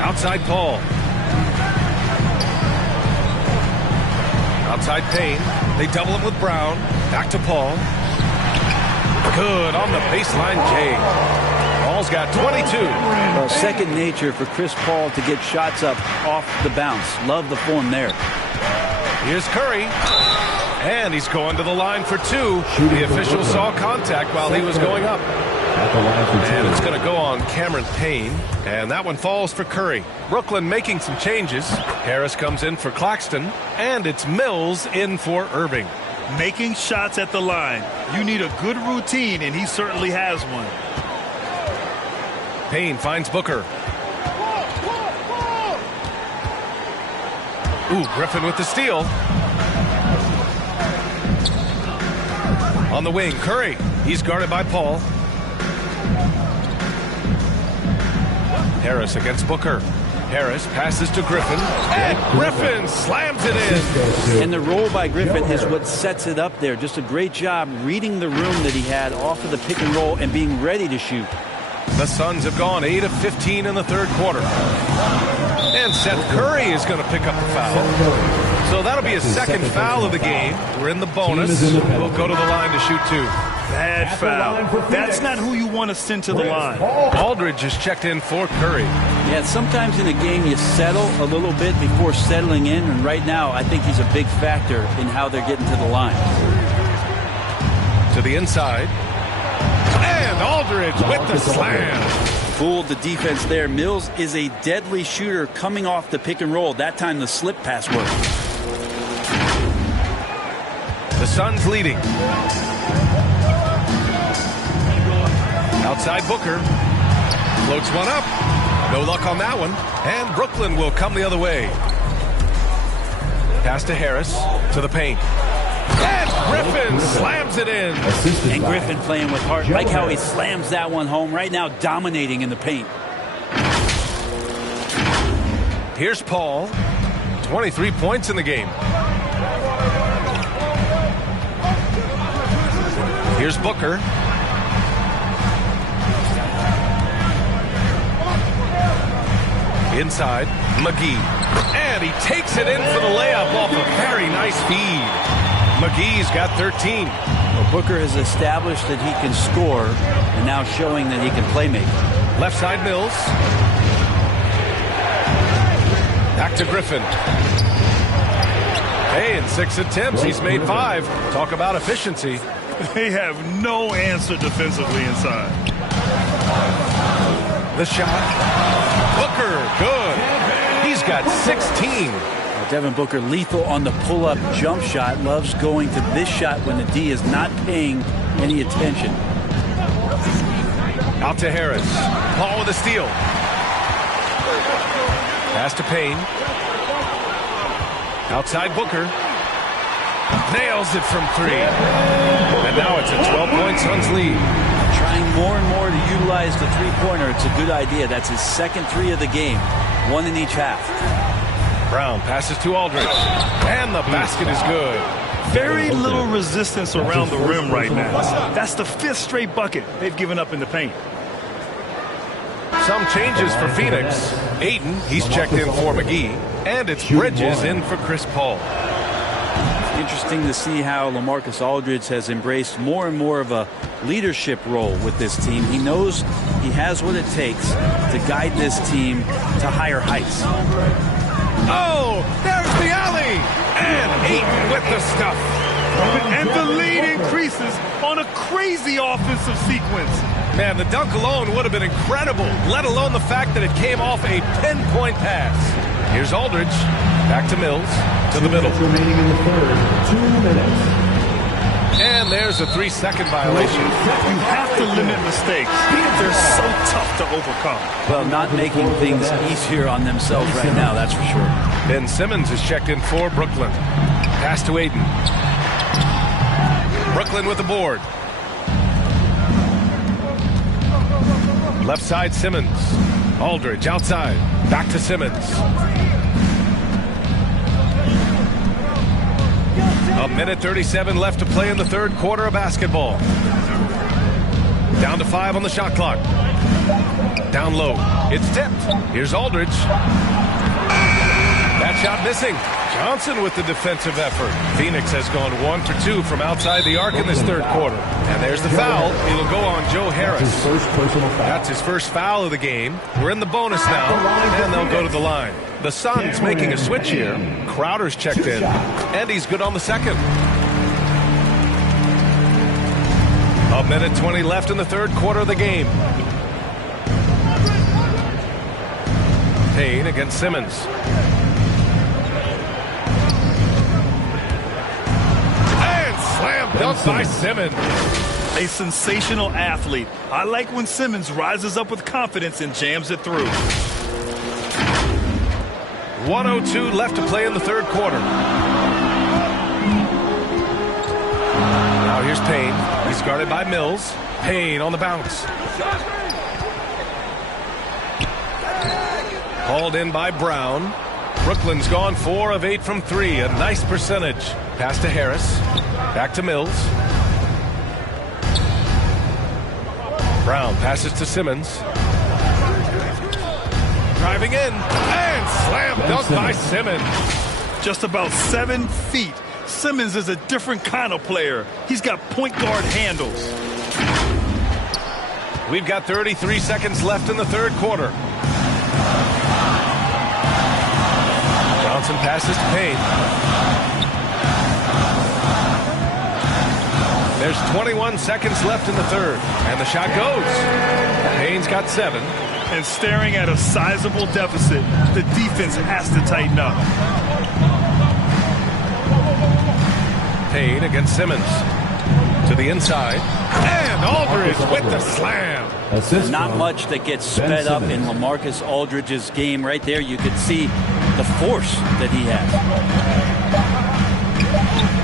Outside Paul. Outside Payne. They double him with Brown. Back to Paul. Good on the baseline, Jay. Paul's got 22. Well, second nature for Chris Paul to get shots up off the bounce. Love the form there. Here's Curry. And he's going to the line for 2. The official saw contact while he was going up. And it's going to go on Cameron Payne. And that one falls for Curry. Brooklyn making some changes. Harris comes in for Claxton. And it's Mills in for Irving. Making shots at the line. You need a good routine, and he certainly has one. Payne finds Booker. Ooh, Griffin with the steal. On the wing, Curry. He's guarded by Paul. Harris against Booker. Harris passes to Griffin. And Griffin slams it in. And the roll by Griffin is what sets it up there. Just a great job reading the room that he had off of the pick and roll and being ready to shoot. The Suns have gone 8 of 15 in the third quarter. And Seth Curry is going to pick up the foul. So that'll be his second foul of the game. We're in the bonus. We'll go to the line to shoot 2. Bad foul. That's not who you want to send to the line. Aldridge is checked in for Curry. Yeah, sometimes in a game you settle a little bit before settling in, and right now I think he's a big factor in how they're getting to the line. To the inside. And Aldridge with the slam. Fooled the defense there. Mills is a deadly shooter coming off the pick and roll. That time the slip pass worked. The Suns leading. Outside Booker. Floats one up. No luck on that one. And Brooklyn will come the other way. Pass to Harris. To the paint. And Griffin slams it in. And Griffin playing with heart. Like how he slams that one home. Right now dominating in the paint. Here's Paul. 23 points in the game. Here's Booker. Inside, McGee. And he takes it in for the layup off a very nice feed. McGee's got 13. Well, Booker has established that he can score and now showing that he can play make. Left side Mills. Back to Griffin. Hey, in 6 attempts, he's made 5. Talk about efficiency. They have no answer defensively inside. The shot. Booker, good. He's got 16. Devin Booker lethal on the pull-up jump shot. Loves going to this shot when the D is not paying any attention. Out to Harris. Paul with a steal. Pass to Payne. Outside Booker. Nails it from 3. And now it's a 12-point Suns lead. Trying more and more to utilize the three-pointer. It's a good idea. That's his second 3 of the game. 1 in each half. Brown passes to Aldridge. And the basket is good. Very little resistance around the rim right now. That's the 5th straight bucket they've given up in the paint. Some changes for Phoenix. Ayton, he's checked in for McGee. And it's Bridges in for Chris Paul. Interesting to see how LaMarcus Aldridge has embraced more and more of a leadership role with this team. He knows he has what it takes to guide this team to higher heights. Oh, there's the alley. And Ayton with the stuff. And the lead increases on a crazy offensive sequence. Man, the dunk alone would have been incredible, let alone the fact that it came off a pinpoint pass. Here's Aldridge. Back to Mills. To the middle. Remaining in the third. 2 minutes. And there's a 3-second violation. You have to limit mistakes. They're so tough to overcome. Well, not making things easier on themselves right now, that's for sure. Ben Simmons is checked in for Brooklyn. Pass to Ayton. Brooklyn with the board. Left side Simmons. Aldridge outside. Back to Simmons. A minute 37 left to play in the third quarter of basketball. Down to 5 on the shot clock. Down low. It's tipped. Here's Aldridge. That shot missing. Johnson with the defensive effort. Phoenix has gone 1 for 2 from outside the arc in this third quarter. And there's the foul. It'll go on Joe Harris. That's his first foul of the game. We're in the bonus now, and they'll go to the line. The Suns making a switch here. Crowder's checked in, and he's good on the second. A minute 20 left in the third quarter of the game. Payne against Simmons. Slam dunk by Simmons. A sensational athlete. I like when Simmons rises up with confidence and jams it through. 1:02 left to play in the third quarter. Now here's Payne. He's guarded by Mills. Payne on the bounce. Hauled in by Brown. Brooklyn's gone 4 of 8 from 3. A nice percentage. Pass to Harris. Back to Mills. Brown passes to Simmons. driving in, and slam dunk by Simmons. Just about 7 feet. Simmons is a different kind of player. He's got point guard handles. We've got 33 seconds left in the third quarter. Johnson passes to Payne. There's 21 seconds left in the third, and the shot goes. Payne's got 7. And staring at a sizable deficit, the defense has to tighten up. Payne against Simmons. To the inside. And Aldridge with the slam. Not much that gets sped up in LaMarcus Aldridge's game. Right there, you could see the force that he has.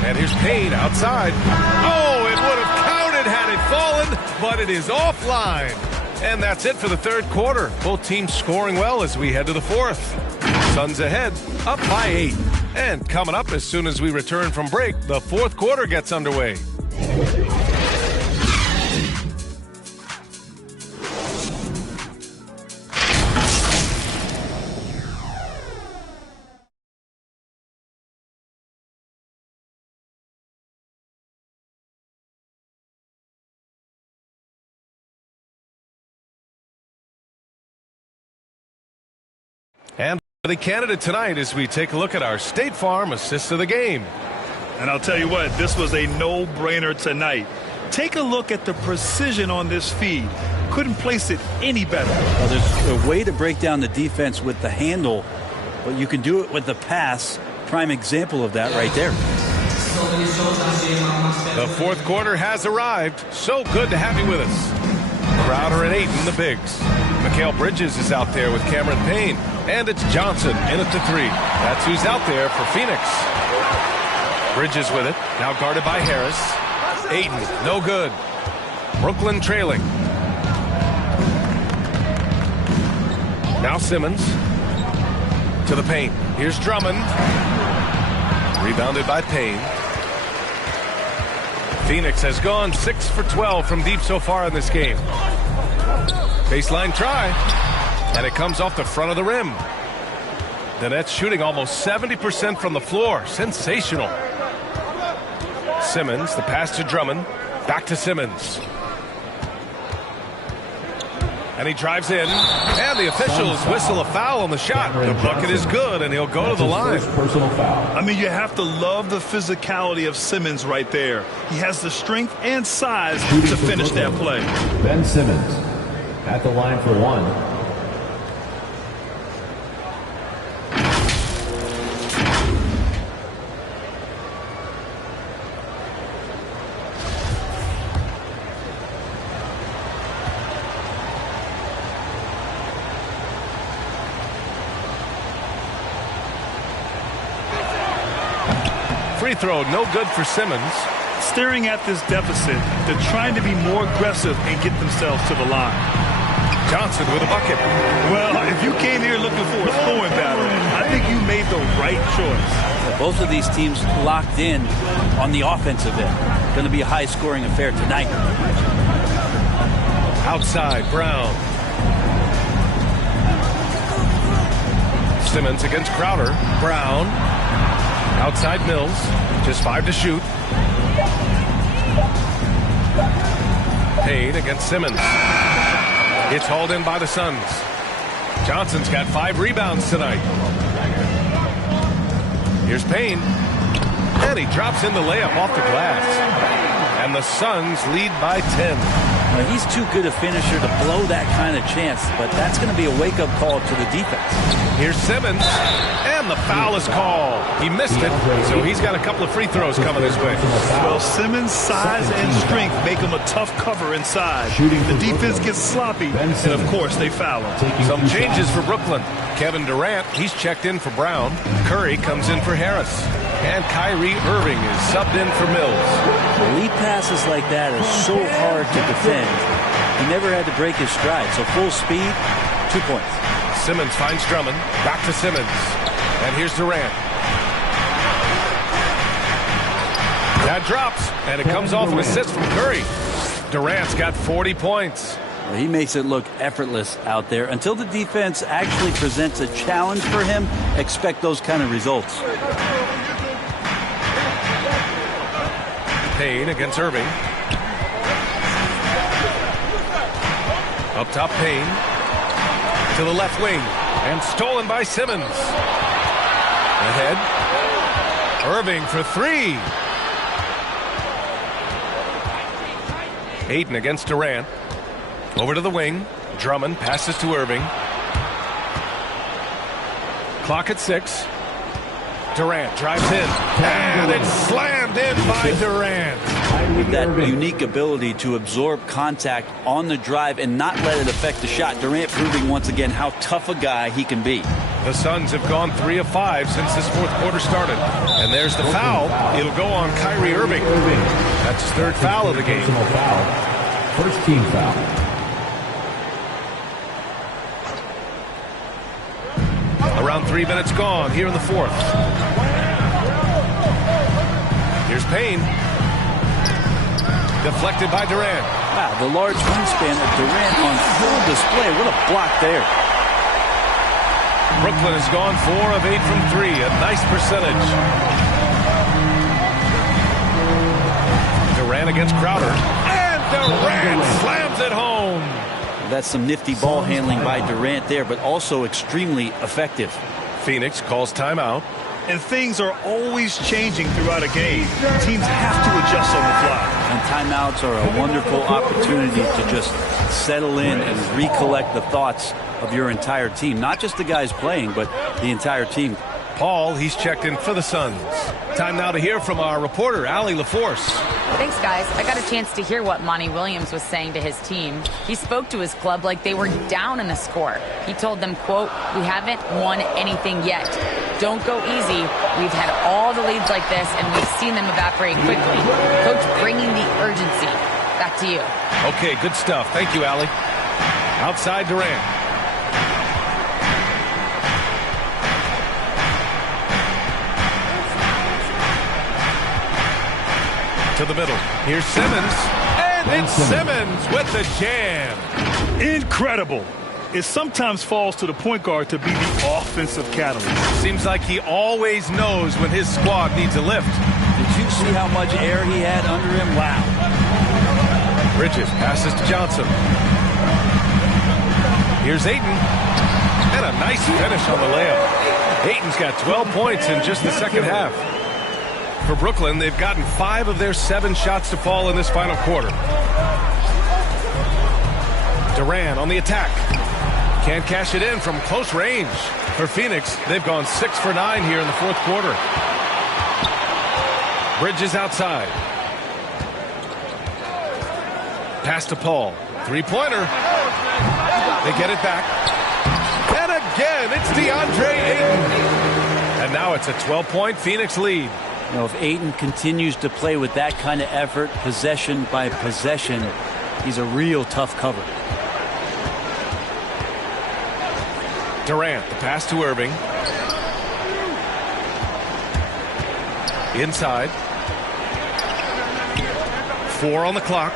And here's Payne outside. Oh, it would have counted had it fallen, but it is offline. And that's it for the third quarter. Both teams scoring well as we head to the fourth. Suns ahead, up by 8. And coming up as soon as we return from break, the fourth quarter gets underway. And the candidate tonight as we take a look at our State Farm assist of the game. And I'll tell you what, this was a no-brainer tonight. Take a look at the precision on this feed. Couldn't place it any better. Well, there's a way to break down the defense with the handle, but you can do it with the pass. Prime example of that right there. The fourth quarter has arrived. So good to have you with us. Crowder and Ayton, the bigs. Mikal Bridges is out there with Cameron Payne. And it's Johnson in at the 3. That's who's out there for Phoenix. Bridges with it. Now guarded by Harris. Ayton, no good. Brooklyn trailing. Now Simmons. To the paint. Here's Drummond. Rebounded by Payne. Phoenix has gone 6 for 12 from deep so far in this game. Baseline try. And it comes off the front of the rim. The Nets shooting almost 70% from the floor. Sensational. Simmons, the pass to Drummond. Back to Simmons. And he drives in. And the officials whistle a foul on the shot. The bucket is good, and he'll go to the line. Personal foul. I mean, you have to love the physicality of Simmons right there. He has the strength and size to finish that play. Ben Simmons at the line for 1. Free throw, no good for Simmons. Staring at this deficit, they're trying to be more aggressive and get themselves to the line. Johnson with a bucket. Well, if you came here looking for a scoring battle, I think you made the right choice. Both of these teams locked in on the offensive end. Going to be a high-scoring affair tonight. Outside, Brown. Simmons against Crowder. Brown. Outside Mills. Just 5 to shoot. Payne against Simmons. It's hauled in by the Suns. Johnson's got 5 rebounds tonight. Here's Payne. And he drops in the layup off the glass. And the Suns lead by 10. Now, he's too good a finisher to blow that kind of chance, but that's going to be a wake-up call to the defense. Here's Simmons. And the foul is called. He missed it, so he's got a couple of free throws coming his way. Well, Simmons' size and strength make him a tough cover inside. The defense gets sloppy, and of course, they foul him. Some changes for Brooklyn. Kevin Durant, he's checked in for Brown. Curry comes in for Harris. And Kyrie Irving is subbed in for Mills. Lead passes like that are so hard to defend. He never had to break his stride, so full speed, 2 points. Simmons finds Drummond. Back to Simmons. And here's Durant. That drops, and it comes off an assist from Curry. Durant's got 40 points. Well, he makes it look effortless out there. Until the defense actually presents a challenge for him, expect those kind of results. Payne against Irving. Up top, Payne. To the left wing. And stolen by Simmons. Ahead. Irving for three. Ayton against Durant. Over to the wing. Drummond passes to Irving. Clock at 6. Durant drives in. And it's slammed in by Durant. With that unique ability to absorb contact on the drive and not let it affect the shot. Durant proving once again how tough a guy he can be. The Suns have gone 3 of 5 since this fourth quarter started. And there's the foul. It'll go on Kyrie Irving. That's his third foul of the game. First team foul. Around 3 minutes gone here in the fourth. Here's Payne. Deflected by Durant. Wow, the large wingspan of Durant on full display. What a block there. Brooklyn has gone 4 of 8 from 3. A nice percentage. Durant against Crowder. And Durant slams it home. That's some nifty ball handling by Durant there, but also extremely effective. Phoenix calls timeout. And things are always changing throughout a game. Teams have to adjust on the fly. And timeouts are a wonderful opportunity to just settle in and recollect the thoughts of your entire team. Not just the guys playing, but the entire team. Paul, he's checked in for the Suns. Time now to hear from our reporter, Allie LaForce. Thanks, guys. I got a chance to hear what Monty Williams was saying to his team. He spoke to his club like they were down in a score. He told them, quote, "We haven't won anything yet. Don't go easy. We've had all the leads like this, and we've seen them evaporate quickly." Coach bringing the urgency. Back to you. Okay, good stuff. Thank you, Allie. Outside Durant. To the middle. Here's Simmons. And it's Simmons with the jam. Incredible. It sometimes falls to the point guard to be the offensive catalyst. Seems like he always knows when his squad needs a lift. Did you see how much air he had under him? Wow. Bridges passes to Johnson. Here's Ayton. And a nice finish on the layup. Ayton's got 12 points in just the second half. For Brooklyn, they've gotten 5 of their 7 shots to fall in this final quarter. Durant on the attack. Can't cash it in from close range. For Phoenix, they've gone 6 for 9 here in the fourth quarter. Bridges outside. Pass to Paul. Three-pointer. They get it back. And again, it's DeAndre Ayton. And now it's a 12-point Phoenix lead. You know, if Ayton continues to play with that kind of effort, possession by possession, he's a real tough cover. Durant, the pass to Irving. Inside. 4 on the clock.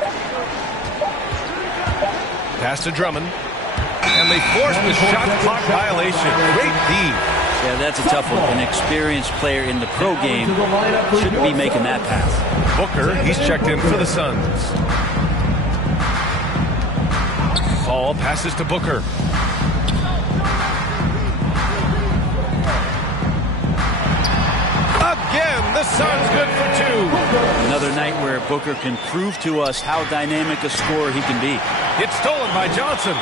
Pass to Drummond. And they force the shot clock violation. Great D. Yeah, that's a tough one. An experienced player in the pro game shouldn't be making that pass. Booker, he's checked in for the Suns. Paul passes to Booker. Again, the Suns good for 2. Another night where Booker can prove to us how dynamic a scorer he can be. It's stolen by Johnson.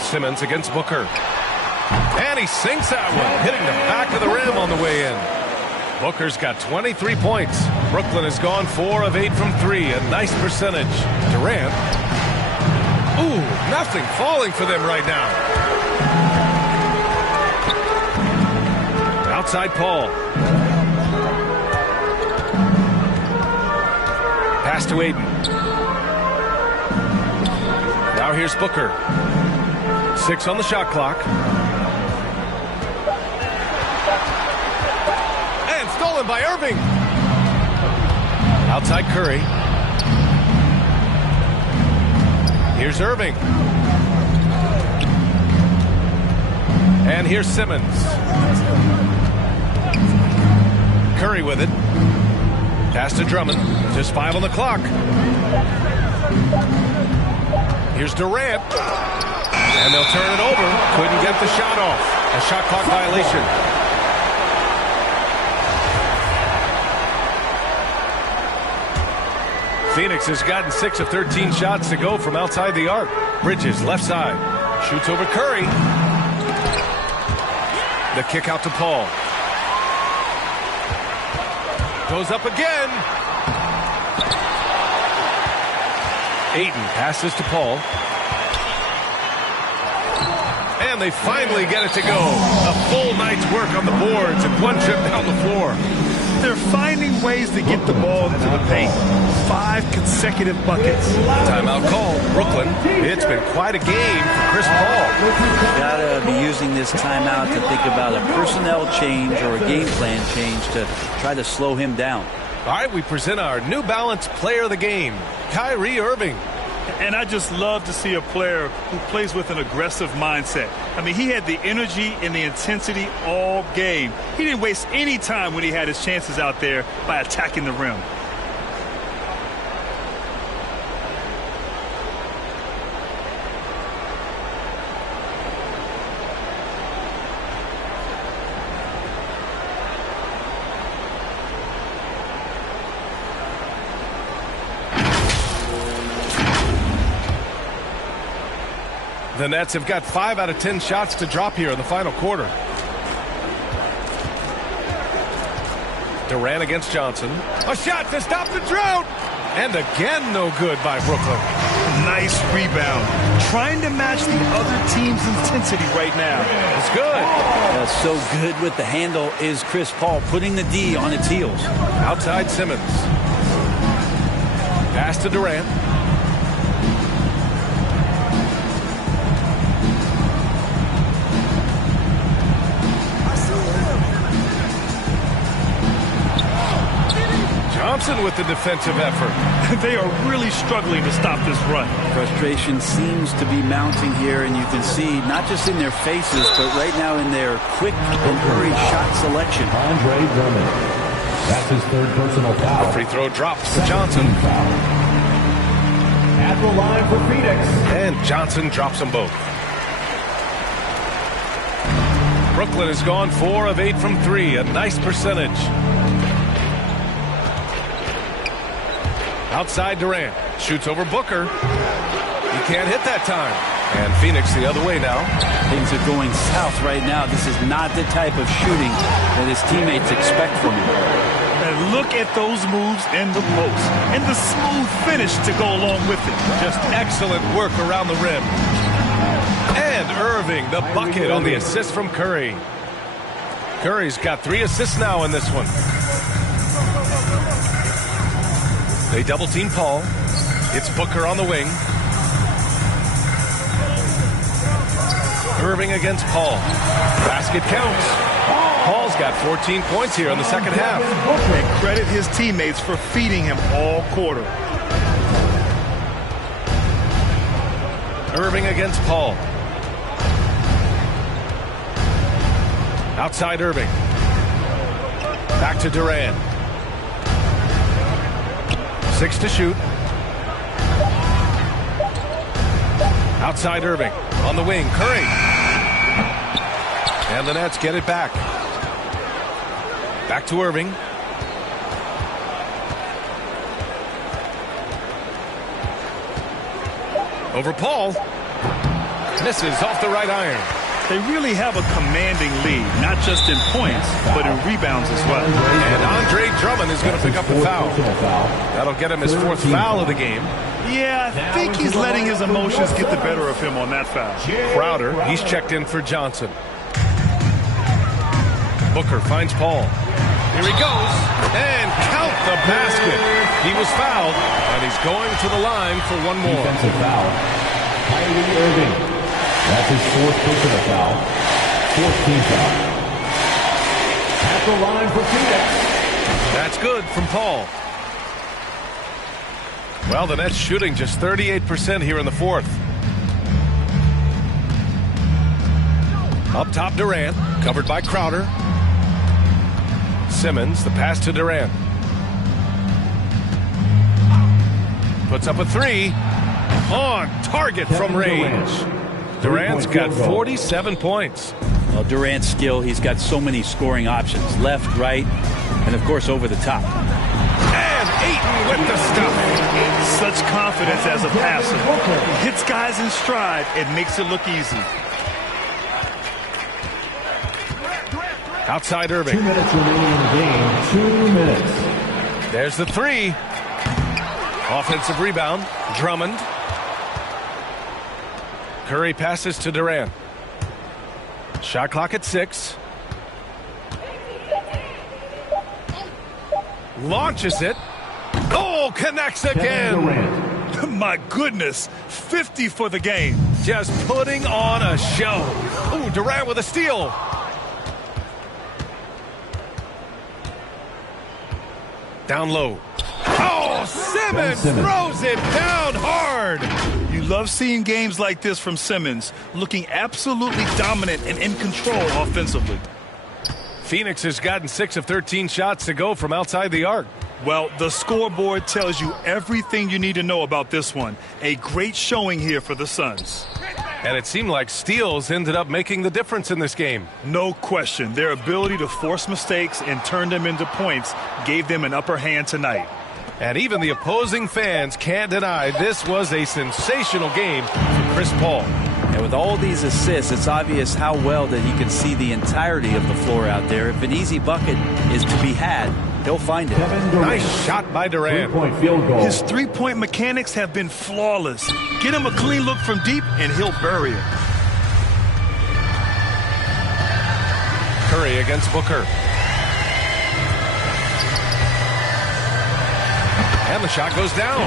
Simmons against Booker. And he sinks that one, hitting the back of the rim on the way in. Booker's got 23 points. Brooklyn has gone 4 of 8 from 3. A nice percentage. Durant. Ooh, nothing falling for them right now. Outside Paul. Pass to Ayton. Now here's Booker. 6 on the shot clock. And stolen by Irving. Outside Curry. Here's Irving. And here's Simmons. Curry with it. Pass to Drummond. Just 5 on the clock. Here's Durant. And they'll turn it over. Couldn't get the shot off. A shot clock violation. Phoenix has gotten 6 of 13 shots to go from outside the arc. Bridges, left side. Shoots over Curry. The kick out to Paul. Goes up again. Ayton passes to Paul. And they finally get it to go. A full night's work on the boards and one trip down the floor. They're finding ways to get the ball into the paint. 5 consecutive buckets. Timeout called. Brooklyn. It's been quite a game for Chris Paul. Gotta be using this timeout to think about a personnel change or a game plan change to try to slow him down. All right, we present our New Balance Player of the Game, Kyrie Irving. And I just love to see a player who plays with an aggressive mindset. I mean, he had the energy and the intensity all game. He didn't waste any time when he had his chances out there by attacking the rim. The Nets have got 5 out of 10 shots to drop here in the final quarter. Durant against Johnson. A shot to stop the drought. And again, no good by Brooklyn. Nice rebound. Trying to match the other team's intensity right now. It's good. So good with the handle is Chris Paul, putting the D on its heels. Outside Simmons. Pass to Durant. Thompson with the defensive effort. They are really struggling to stop this run. Frustration seems to be mounting here, and you can see not just in their faces, but right now in their quick and hurried shot selection. Andre Drummond. That's his 3rd personal foul. The free throw drops for Johnson. At the line for Phoenix. And Johnson drops them both. Brooklyn has gone 4 of 8 from 3, a nice percentage. Outside Durant. Shoots over Booker. He can't hit that time. And Phoenix the other way now. Things are going south right now. This is not the type of shooting that his teammates expect from him. And look at those moves in the post. And the smooth finish to go along with it. Just excellent work around the rim. And Irving, the bucket on the assist from Curry. Curry's got 3 assists now in this one. They double team Paul. It's Booker on the wing. Irving against Paul. Basket counts. Paul's got 14 points here in the second half. And credit his teammates for feeding him all quarter. Irving against Paul. Outside Irving. Back to Durant. 6 to shoot. Outside Irving. On the wing, Curry. And the Nets get it back. Back to Irving. Over Paul. Misses off the right iron. They really have a commanding lead, not just in points, but in rebounds as well. And Andre Drummond is going to pick up the foul. That'll get him his 4th foul of the game. Yeah, I think he's letting his emotions get the better of him on that foul. Crowder, he's checked in for Johnson. Booker finds Paul. Here he goes. And count the basket. He was fouled, and he's going to the line for one more. Defensive foul. Kyrie Irving. That's his 4th personal foul. 4th team foul. At the line for Phoenix. That's good from Paul. Well, the Nets shooting just 38% here in the fourth. Up top, Durant, covered by Crowder. Simmons, the pass to Durant. Puts up a three. On target from range. Durant's got 47 points. Well, Durant's skill, he's got so many scoring options. Left, right, and of course over the top. And Ayton with the stuff. Such confidence as a passer. Hits guys in stride. It makes it look easy. Outside Irving. 2 minutes remaining in the game. 2 minutes. There's the three. Offensive rebound. Drummond. Curry passes to Durant. Shot clock at 6. Launches it. Oh, connects again. My goodness, 50 for the game. Just putting on a show. Ooh, Durant with a steal. Down low. Oh, Simmons throws it down hard. You love seeing games like this from Simmons, looking absolutely dominant and in control offensively. Phoenix has gotten 6 of 13 shots to go from outside the arc. Well, the scoreboard tells you everything you need to know about this one. A great showing here for the Suns. And it seemed like steals ended up making the difference in this game. No question. Their ability to force mistakes and turn them into points gave them an upper hand tonight. And even the opposing fans can't deny this was a sensational game for Chris Paul. And with all these assists, it's obvious how well that he can see the entirety of the floor out there. If an easy bucket is to be had, he'll find it. Nice shot by Durant. Three-point field goal. His three-point mechanics have been flawless. Get him a clean look from deep, and he'll bury it. Curry against Booker. And the shot goes down.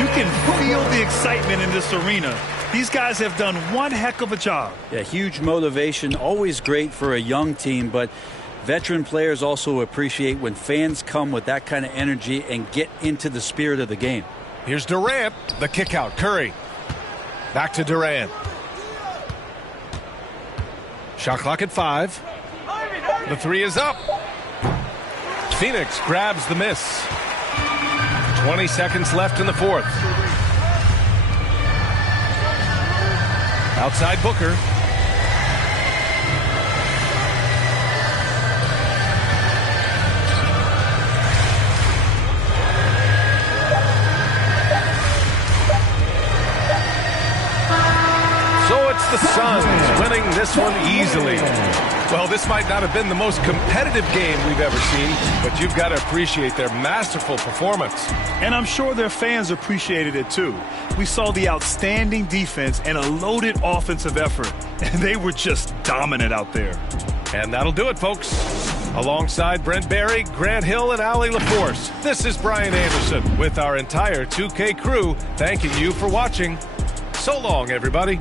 You can feel the excitement in this arena. These guys have done one heck of a job. Yeah, huge motivation, always great for a young team, but veteran players also appreciate when fans come with that kind of energy and get into the spirit of the game. Here's Durant, the kick out. Curry. Back to Durant. Shot clock at 5. The three is up. Phoenix grabs the miss. 20 seconds left in the fourth. Outside Booker. So it's the Suns winning this one easily. Well, this might not have been the most competitive game we've ever seen, but you've got to appreciate their masterful performance. And I'm sure their fans appreciated it too. We saw the outstanding defense and a loaded offensive effort, and they were just dominant out there. And that'll do it, folks. Alongside Brent Barry, Grant Hill, and Allie LaForce, this is Brian Anderson with our entire 2K crew thanking you for watching. So long, everybody.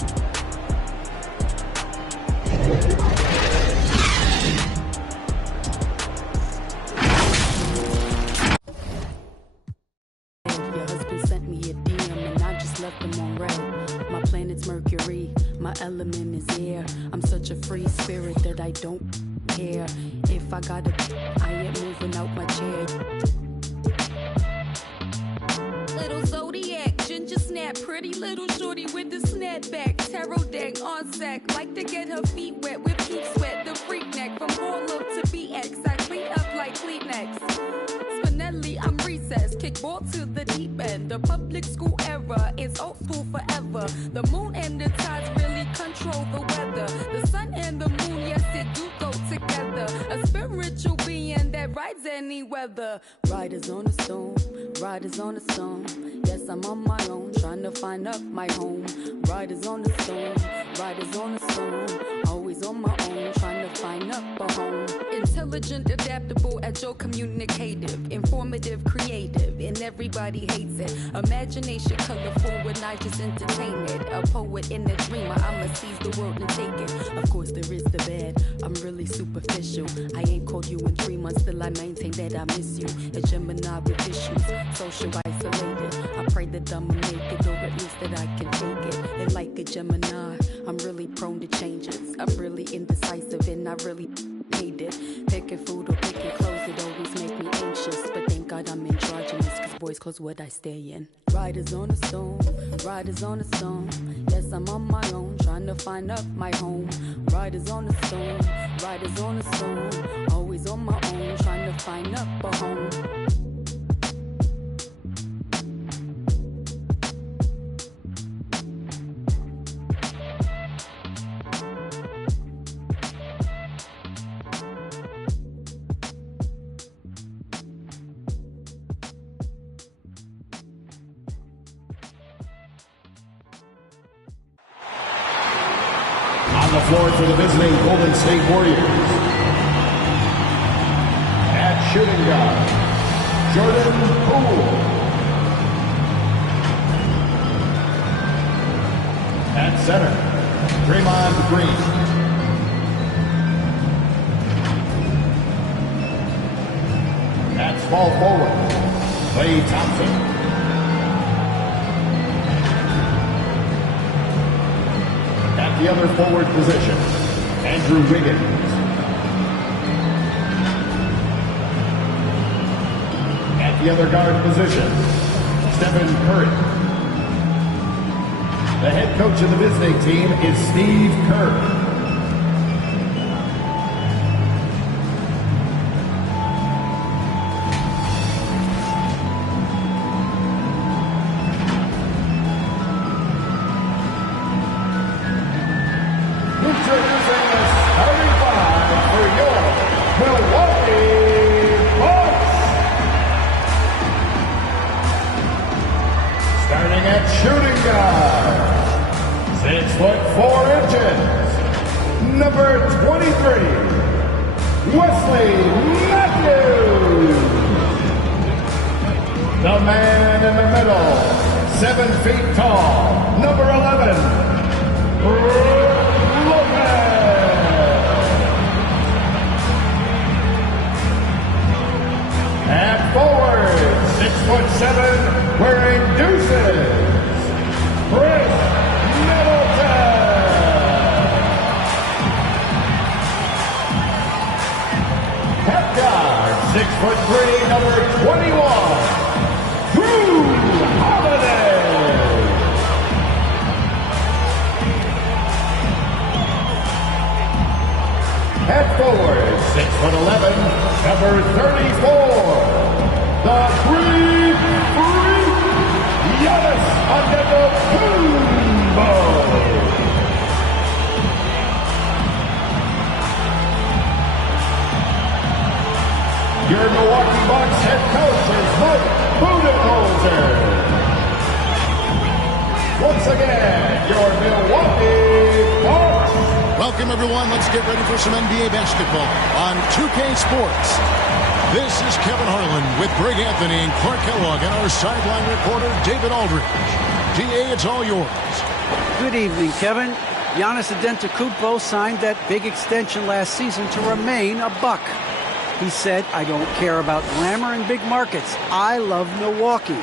Element is air. I'm such a free spirit that I don't care if I got it. I ain't moving out my chair. Little zodiac, ginger snap, pretty little shorty with the snapback, tarot deck on sack, like to get her feet wet with peak sweat. The freak neck from Harlem to BX, I clean up like Kleenex. Spinelli, I'm recessed, kickball to the deep end. The public school era is old school forever. The moon and the tides really control the weather. The sun and the moon, yes, it do go together. A spiritual being that rides any weather. Riders on a stone, riders on a stone. Yes, I'm on my own, trying to find up my home. Riders on a stone, riders on a stone. Always on my own, trying to find up a home. Until intelligent, adaptable, agile, communicative, informative, creative, and everybody hates it. Imagination colorful when I just entertain it. A poet and a dreamer, I'ma seize the world and take it. Of course there is the bad, I'm really superficial. I ain't called you in 3 months, still I maintain that I miss you. A Gemini with issues, social isolated. I pray that I'ma make it, or at least that I can take it. And like a Gemini, I'm really prone to changes. I'm really indecisive and I really hate it. Picking food or picking clothes, it always make me anxious. But thank God I'm androgynous, cause boys clothes what I stay in. Riders on a stone, riders on a stone. Yes, I'm on my own, trying to find up my home. Riders on a stone, riders on a stone. Always on my own, trying to find up a home. On the floor for the visiting Golden State Warriors. At shooting guard, Jordan Poole. At center, Draymond Green. At small forward, Klay Thompson. At the other forward position, Andrew Wiggins. At the other guard position, Stephen Curry. The head coach of the visiting team is Steve Kerr. Shooting guard, 6'4", number 23, Wesley Matthews. The man in the middle, 7 feet tall, number 11, Lopez. At forward, 6'7", wearing deuces, Chris Middleton. Half guard, 6'3", number 21, Drew Holiday. At forward, 6'11", number 34, the Greek Freak, Giannis Antetokounmpo. Your Milwaukee Bucks head coach is Mike Budenholzer. Once again, your Milwaukee Bucks. Welcome, everyone. Let's get ready for some NBA basketball on 2K Sports. This is Kevin Harlan with Greg Anthony and Clark Kellogg and our sideline reporter, David Aldridge. DA, it's all yours. Good evening, Kevin. Giannis Antetokounmpo signed that big extension last season to remain a Buck. He said, I don't care about glamour and big markets. I love Milwaukee.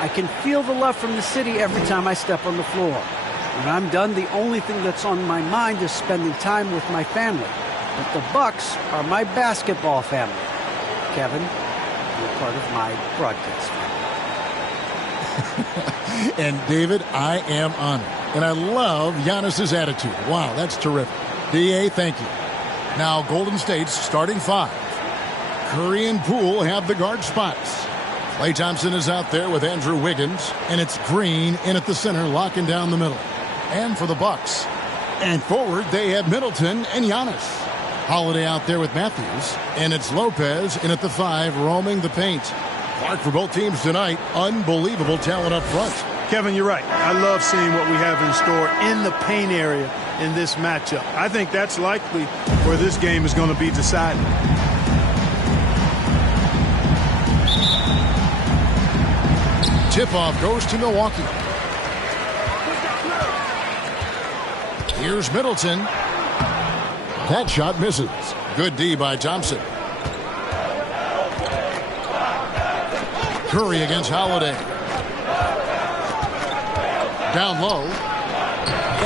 I can feel the love from the city every time I step on the floor. When I'm done, the only thing that's on my mind is spending time with my family. But the Bucks are my basketball family. Kevin, you're part of my broadcast family. And David, I am honored. And I love Giannis's attitude. Wow, that's terrific. DA, thank you. Now, Golden State's starting 5. Curry and Poole have the guard spots. Klay Thompson is out there with Andrew Wiggins, and it's Green in at the center, locking down the middle. And for the Bucks, and forward, they have Middleton and Giannis. Holiday out there with Matthews, and it's Lopez in at the 5, roaming the paint. Clark for both teams tonight. Unbelievable talent up front. Kevin, you're right. I love seeing what we have in store in the paint area in this matchup. I think that's likely where this game is going to be decided. Tip-off goes to Milwaukee. Here's Middleton. That shot misses. Good D by Thompson. Curry against Holiday. Down low.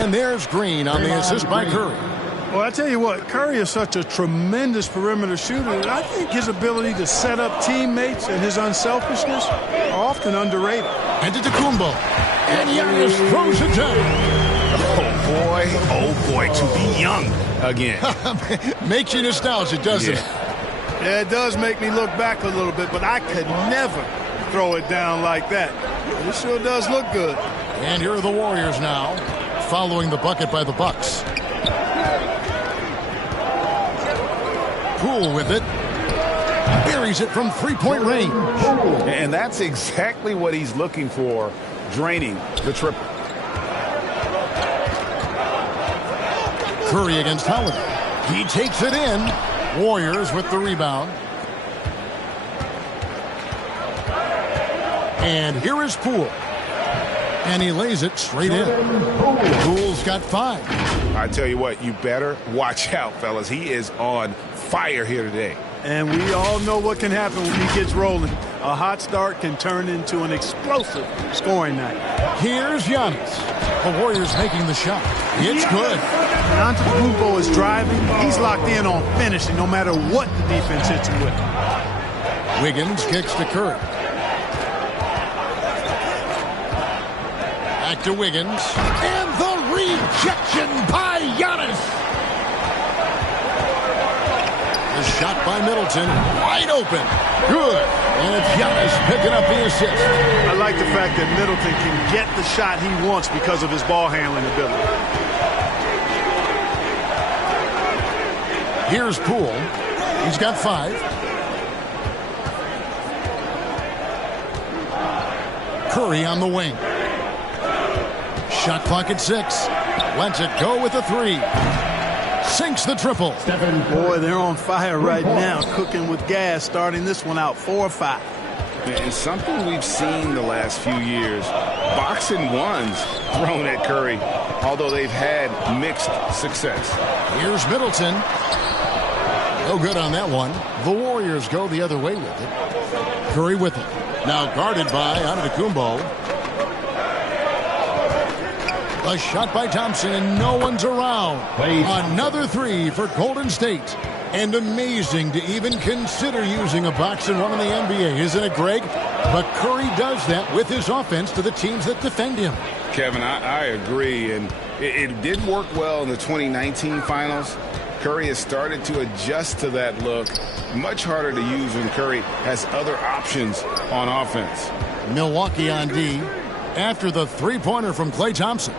And there's Green on the assist by Curry. Well, I tell you what, Curry is such a tremendous perimeter shooter, and I think his ability to set up teammates and his unselfishness are often underrated. And to Kumbo. And Giannis throws it down. Oh boy, to be young again. Makes you nostalgic, doesn't it? Yeah, it does make me look back a little bit, but I could never throw it down like that. It sure does look good. And here are the Warriors now, following the bucket by the Bucks. Poole with it. Buries it from three-point range. And that's exactly what he's looking for, draining the triple. Curry against Holiday. He takes it in. Warriors with the rebound. And here is Poole. And he lays it straight in. Poole's got 5. I tell you what, you better watch out, fellas. He is on fire here today. And we all know what can happen when he gets rolling. A hot start can turn into an explosive scoring night. Here's Giannis. The Warriors making the shot. It's good. Antetokounmpo is driving. He's locked in on finishing no matter what the defense hits him with. Wiggins kicks to Curry. Back to Wiggins. And the rejection by Giannis. The shot by Middleton. Wide open. Good. And it's Giannis picking up the assist. I like the fact that Middleton can get the shot he wants because of his ball handling ability. Here's Poole. He's got 5. Curry on the wing. Shot clock at 6. Lets it go with a 3. Sinks the triple. Boy, they're on fire right now, cooking with gas, starting this one out 4-5. And something we've seen the last few years, boxing ones thrown at Curry, although they've had mixed success. Here's Middleton. No good on that one. The Warriors go the other way with it. Curry with it. Now guarded by Antetokounmpo. A shot by Thompson, and no one's around. Another 3 for Golden State. And amazing to even consider using a boxing one in the NBA, isn't it, Greg? But Curry does that with his offense to the teams that defend him. Kevin, I agree, and it did work well in the 2019 finals. Curry has started to adjust to that look. Much harder to use when Curry has other options on offense. Milwaukee on D after the three-pointer from Klay Thompson.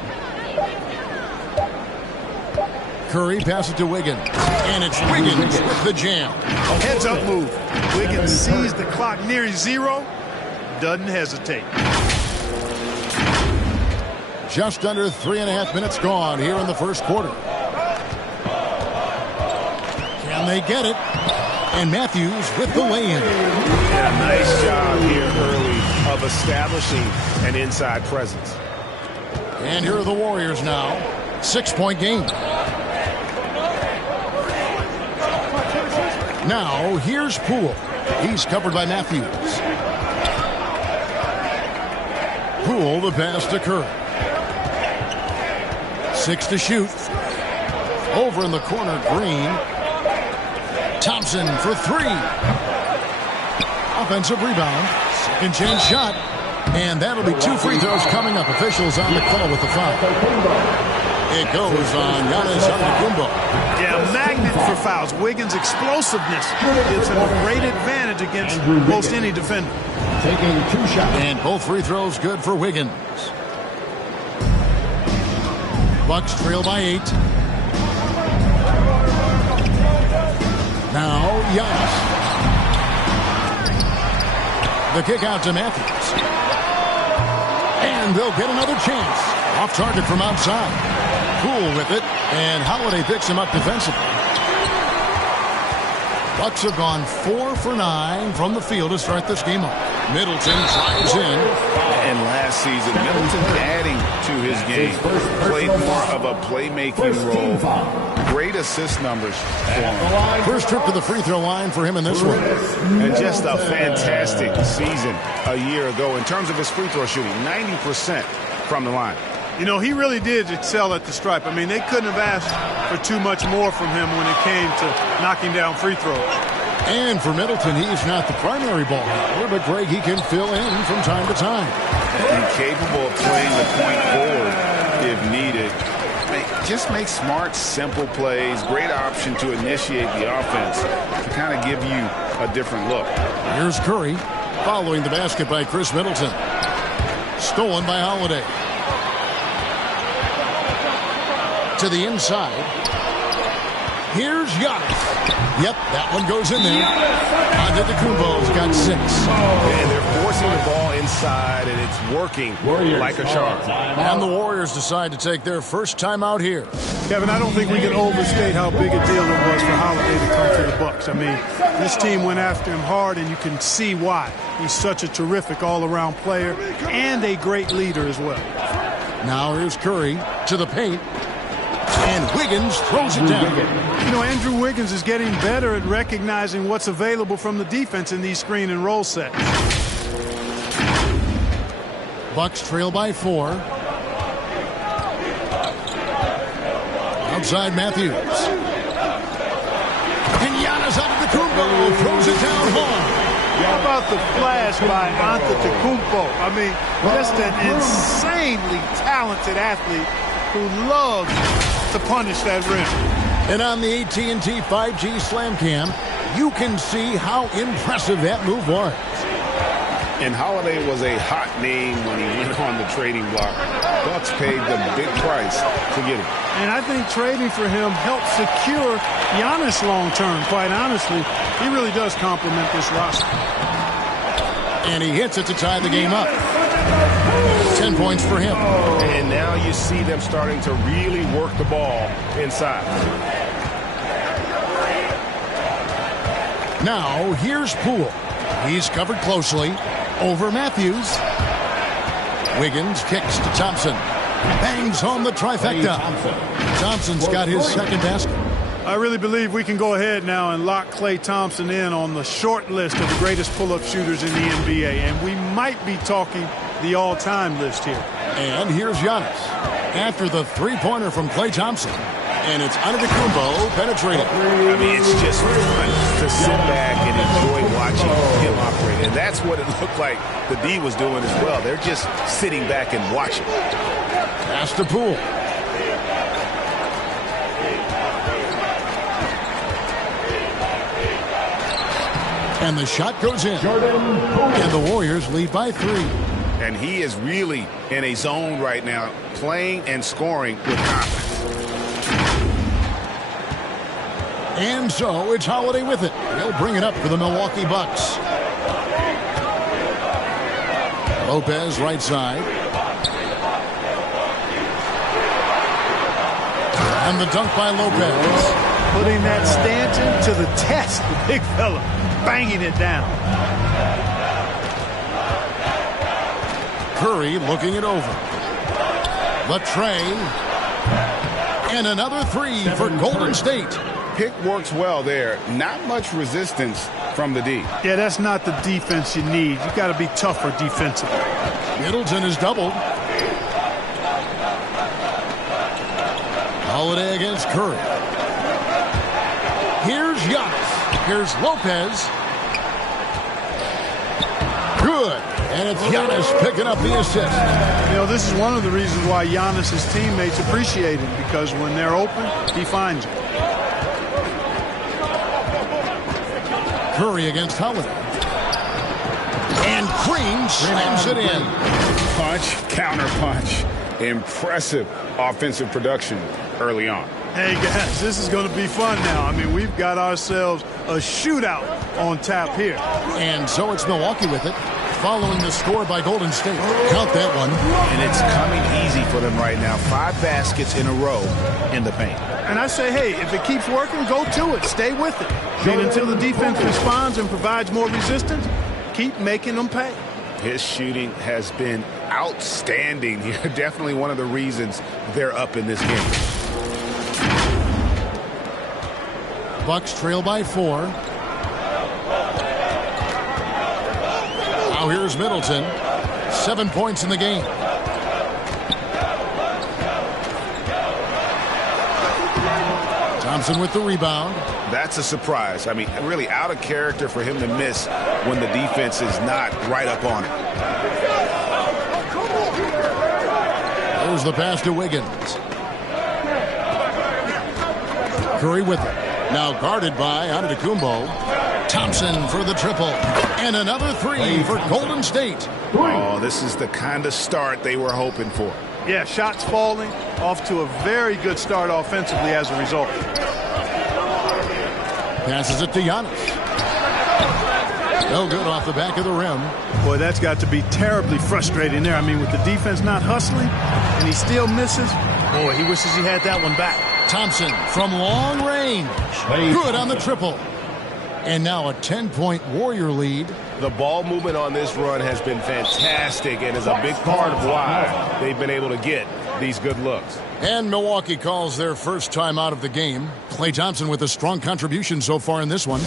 Curry passes to Wiggins. And it's Wiggins with the jam. Heads-up move. Wiggins sees the clock nearing 0. Doesn't hesitate. Just under 3.5 minutes gone here in the first quarter. Can they get it? And Matthews with the lay-in. Yeah, nice job here early of establishing an inside presence. And here are the Warriors now. 6-point game. Now, here's Poole. He's covered by Matthews. Poole the pass to Curry. 6 to shoot. Over in the corner, Green. Thompson for 3. Offensive rebound. Second chance shot. And that'll be 2 free throws coming up. Officials on the call with the foul. It goes on Giannis Antetokounmpo. Yeah, a magnet for fouls. Wiggins' explosiveness gives him a great advantage against most any defender. Taking 2 shots. And both free throws good for Wiggins. Bucks trail by 8. Now Giannis. The kick out to Matthews. And they'll get another chance. Off target from outside. Poole with it, and Holiday picks him up defensively. Bucks have gone 4 for 9 from the field to start this game up. Middleton drives in. And last season, Middleton adding to his game, played more of a playmaking role. Great assist numbers for him. First trip to the free throw line for him in this one. And just a fantastic season a year ago in terms of his free throw shooting, 90% from the line. You know, he really did excel at the stripe. I mean, they couldn't have asked for too much more from him when it came to knocking down free throws. And for Middleton, he's not the primary ball handler, but Greg, he can fill in from time to time. And capable of playing the point forward if needed. Just make smart, simple plays. Great option to initiate the offense to kind of give you a different look. Here's Curry following the basket by Chris Middleton. Stolen by Holiday. To the inside. Here's Giannis. Yep, that one goes in there. Antetokounmpo's got 6. And they're forcing the ball inside, and it's working like a charm. And the Warriors decide to take their first time out here. Kevin, I don't think we can overstate how big a deal it was for Holiday to come to the Bucks. I mean, this team went after him hard, and you can see why. He's such a terrific all-around player and a great leader as well. Now here's Curry to the paint. And Wiggins throws it down. You know, Andrew Wiggins is getting better at recognizing what's available from the defense in these screen and roll sets. Bucks trail by 4. Outside Matthews. And Giannis Antetokounmpo throws it down hard. How about the flash by Antetokounmpo? I mean, just an insanely talented athlete who loves to punish that rim. And on the AT&T 5G Slam Cam, you can see how impressive that move was. And Holiday was a hot name when he went on the trading block. Bucks paid the big price to get him. And I think trading for him helped secure Giannis long term, quite honestly. He really does complement this roster. And he hits it to tie the game up. 10 points for him. And now you see them starting to really work the ball inside. Now here's Poole. He's covered closely over Matthews. Wiggins kicks to Thompson. Bangs home the trifecta. Thompson's got his second basket. I really believe we can go ahead now and lock Klay Thompson in on the short list of the greatest pull-up shooters in the NBA. And we might be talking the all-time list here. And here's Giannis after the three-pointer from Klay Thompson. And it's Antetokounmpo penetrating. I mean, it's just fun to sit back and enjoy watching him operate. And that's what it looked like the D was doing as well. They're just sitting back and watching. Pass to Poole. And the shot goes in. And the Warriors lead by 3. And he is really in a zone right now, playing and scoring with confidence. And so it's Holiday with it. He'll bring it up for the Milwaukee Bucks. Lopez right side. And the dunk by Lopez. Putting that Stanton to the test, the big fella, banging it down. Curry looking it over. The tray. And another 3 for Golden State. Pick works well there. Not much resistance from the D. Yeah, that's not the defense you need. You got to be tougher defensively. Middleton is doubled. Holiday against Curry. Here's Giannis. Here's Lopez. Good. And it's Giannis picking up the assist. You know, this is one of the reasons why Giannis' teammates appreciate him, because when they're open, he finds them. Curry against Holiday. And Green slams it in. Punch, counter punch. Impressive offensive production early on. Hey, guys, this is going to be fun now. I mean, we've got ourselves a shootout on tap here. And so it's Milwaukee with it. following the score by Golden State. Count that one. And it's coming easy for them right now. 5 baskets in a row in the paint. And I say, hey, if it keeps working, go to it. Stay with it. And until the defense responds and provides more resistance, keep making them pay. His shooting has been outstanding. Definitely one of the reasons they're up in this game. Bucks trail by 4. Now here's Middleton. 7 points in the game. Thompson with the rebound. That's a surprise. I mean, really out of character for him to miss when the defense is not right up on it. There's the pass to Wiggins. Curry with it. Now guarded by Antetokounmpo. Thompson for the triple. And another 3 for Golden State. Oh, this is the kind of start they were hoping for. Yeah, shots falling, off to a very good start offensively as a result. Passes it to Giannis. No good off the back of the rim. Boy, that's got to be terribly frustrating there. I mean, with the defense not hustling and he still misses, boy, he wishes he had that one back. Thompson from long range. Good on the triple. And now a 10-point Warrior lead. The ball movement on this run has been fantastic and is a big part of why they've been able to get these good looks. And Milwaukee calls their first time out of the game. Klay Thompson with a strong contribution so far in this one.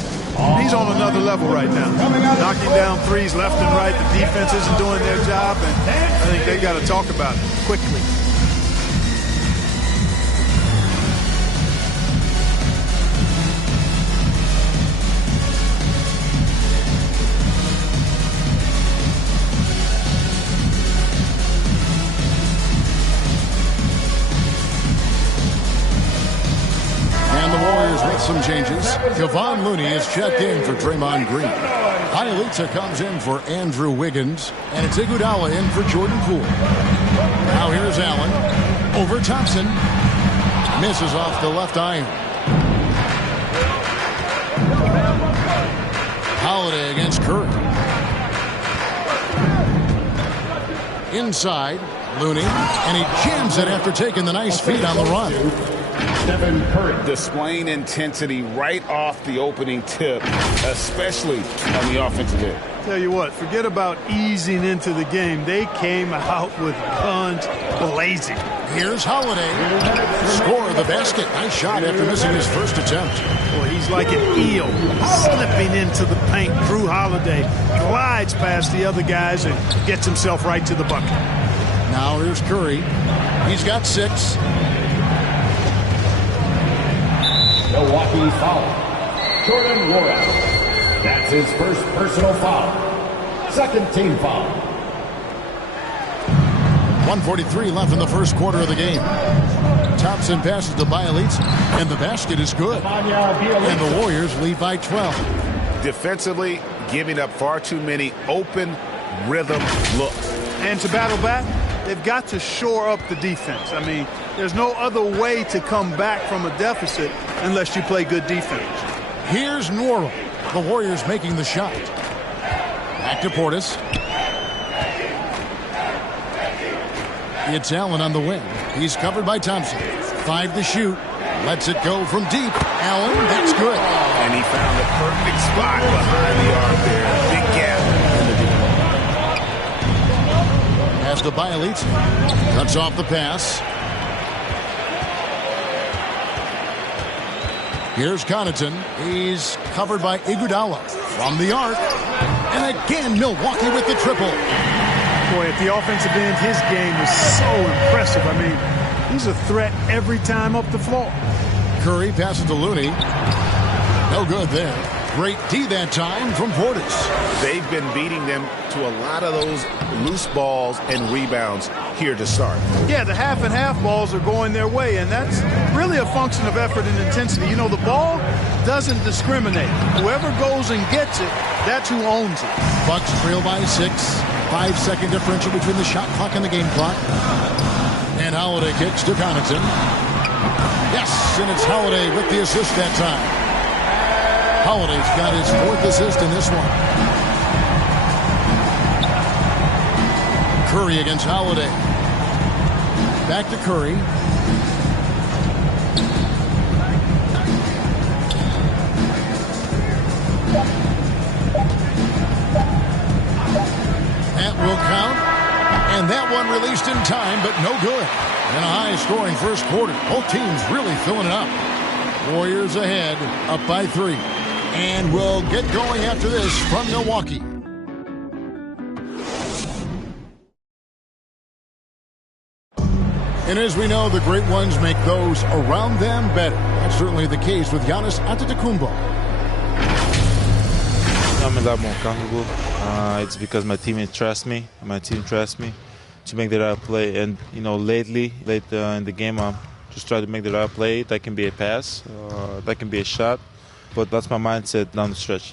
He's on another level right now. Knocking down threes left and right. The defense isn't doing their job, and I think they got to talk about it quickly. Some changes. Kevon Looney is checked in for Draymond Green. Hialitza comes in for Andrew Wiggins. And it's Iguodala in for Jordan Poole. Now here's Allen. Over Thompson. Misses off the left iron. Holiday against Curry. Inside. Looney. And he jams it after taking the nice feed on the run. Stephen Curry displaying intensity right off the opening tip, especially on the offensive end. Tell you what, forget about easing into the game. They came out with guns blazing. Here's Holiday. Score the basket. Nice shot after missing his first attempt. Well, he's like an eel slipping into the paint. Drew Holiday glides past the other guys and gets himself right to the bucket. Now here's Curry. He's got 6. Milwaukee foul. Jordan Nwora. That's his first personal foul. Second team foul. 1:43 left in the first quarter of the game. Thompson passes to Bielitz, and the basket is good. And the Warriors lead by 12. Defensively, giving up far too many open rhythm looks. And to battle back, they've got to shore up the defense. I mean, there's no other way to come back from a deficit unless you play good defense. Here's Nwora. The Warriors making the shot. Back to Portis. It's Allen on the wing. He's covered by Thompson. 5 to shoot. Lets it go from deep. Allen, that's good. And he found the perfect spot behind the arc there. Big gap in the defense. Pass to Bielitz. Cuts off the pass. Here's Connaughton. He's covered by Iguodala from the arc. And again, Milwaukee with the triple. Boy, at the offensive end, his game is so impressive. I mean, he's a threat every time up the floor. Curry passes to Looney. No good there. Great D that time from Portis. They've been beating them to a lot of those loose balls and rebounds here to start. Yeah, the half and half balls are going their way, and that's really a function of effort and intensity. You know, the ball doesn't discriminate. Whoever goes and gets it, that's who owns it. Bucks trail by 6. 5-second differential between the shot clock and the game clock. And Holiday kicks to Connaughton. Yes, and it's Holiday with the assist that time. Holiday's got his 4th assist in this one. Curry against Holiday. Back to Curry. That will count. And that one released in time, but no good. And a high-scoring first quarter. Both teams really filling it up. Warriors ahead, up by 3. And we'll get going after this from Milwaukee. And as we know, the great ones make those around them better. That's certainly the case with Giannis Antetokounmpo. I'm a lot more comfortable. It's because my teammates trust me. My team trusts me to make the right play. And, you know, late in the game, I'm just trying to make the right play. That can be a pass. That can be a shot. But that's my mindset down the stretch.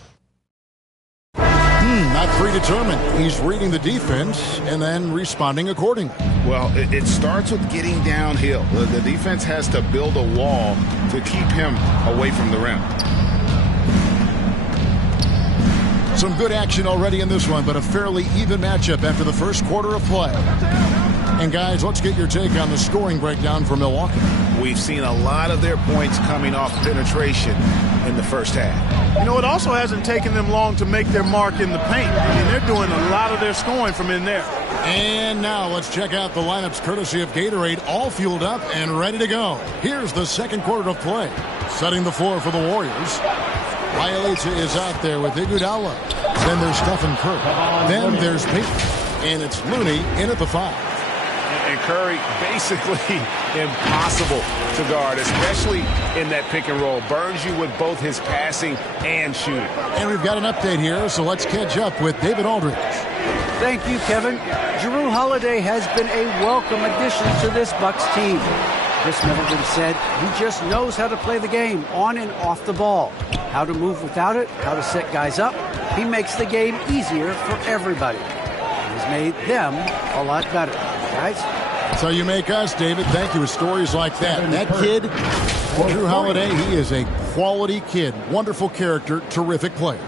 Not predetermined. He's reading the defense and then responding accordingly. Well, it starts with getting downhill. The defense has to build a wall to keep him away from the rim. Some good action already in this one, but a fairly even matchup after the first quarter of play. And guys, let's get your take on the scoring breakdown for Milwaukee. We've seen a lot of their points coming off penetration in the first half. You know, it also hasn't taken them long to make their mark in the paint. I mean, they're doing a lot of their scoring from in there. And now let's check out the lineups courtesy of Gatorade, all fueled up and ready to go. Here's the second quarter of play. Setting the floor for the Warriors. Bielitsa is out there with Iguodala. Then there's Stephen Curry. Then there's Payton. And it's Looney in at the 5. And Curry basically impossible to guard, especially in that pick and roll. Burns you with both his passing and shooting. And we've got an update here, so let's catch up with David Aldridge. Thank you, Kevin. Jrue Holiday has been a welcome addition to this Bucks team. Chris Middleton said he just knows how to play the game on and off the ball, how to move without it, how to set guys up. He makes the game easier for everybody. He's made them a lot better. Guys? That's how you make us, David. Thank you. With stories like that. That kid, Jrue Holiday, he is a quality kid. Wonderful character, terrific player.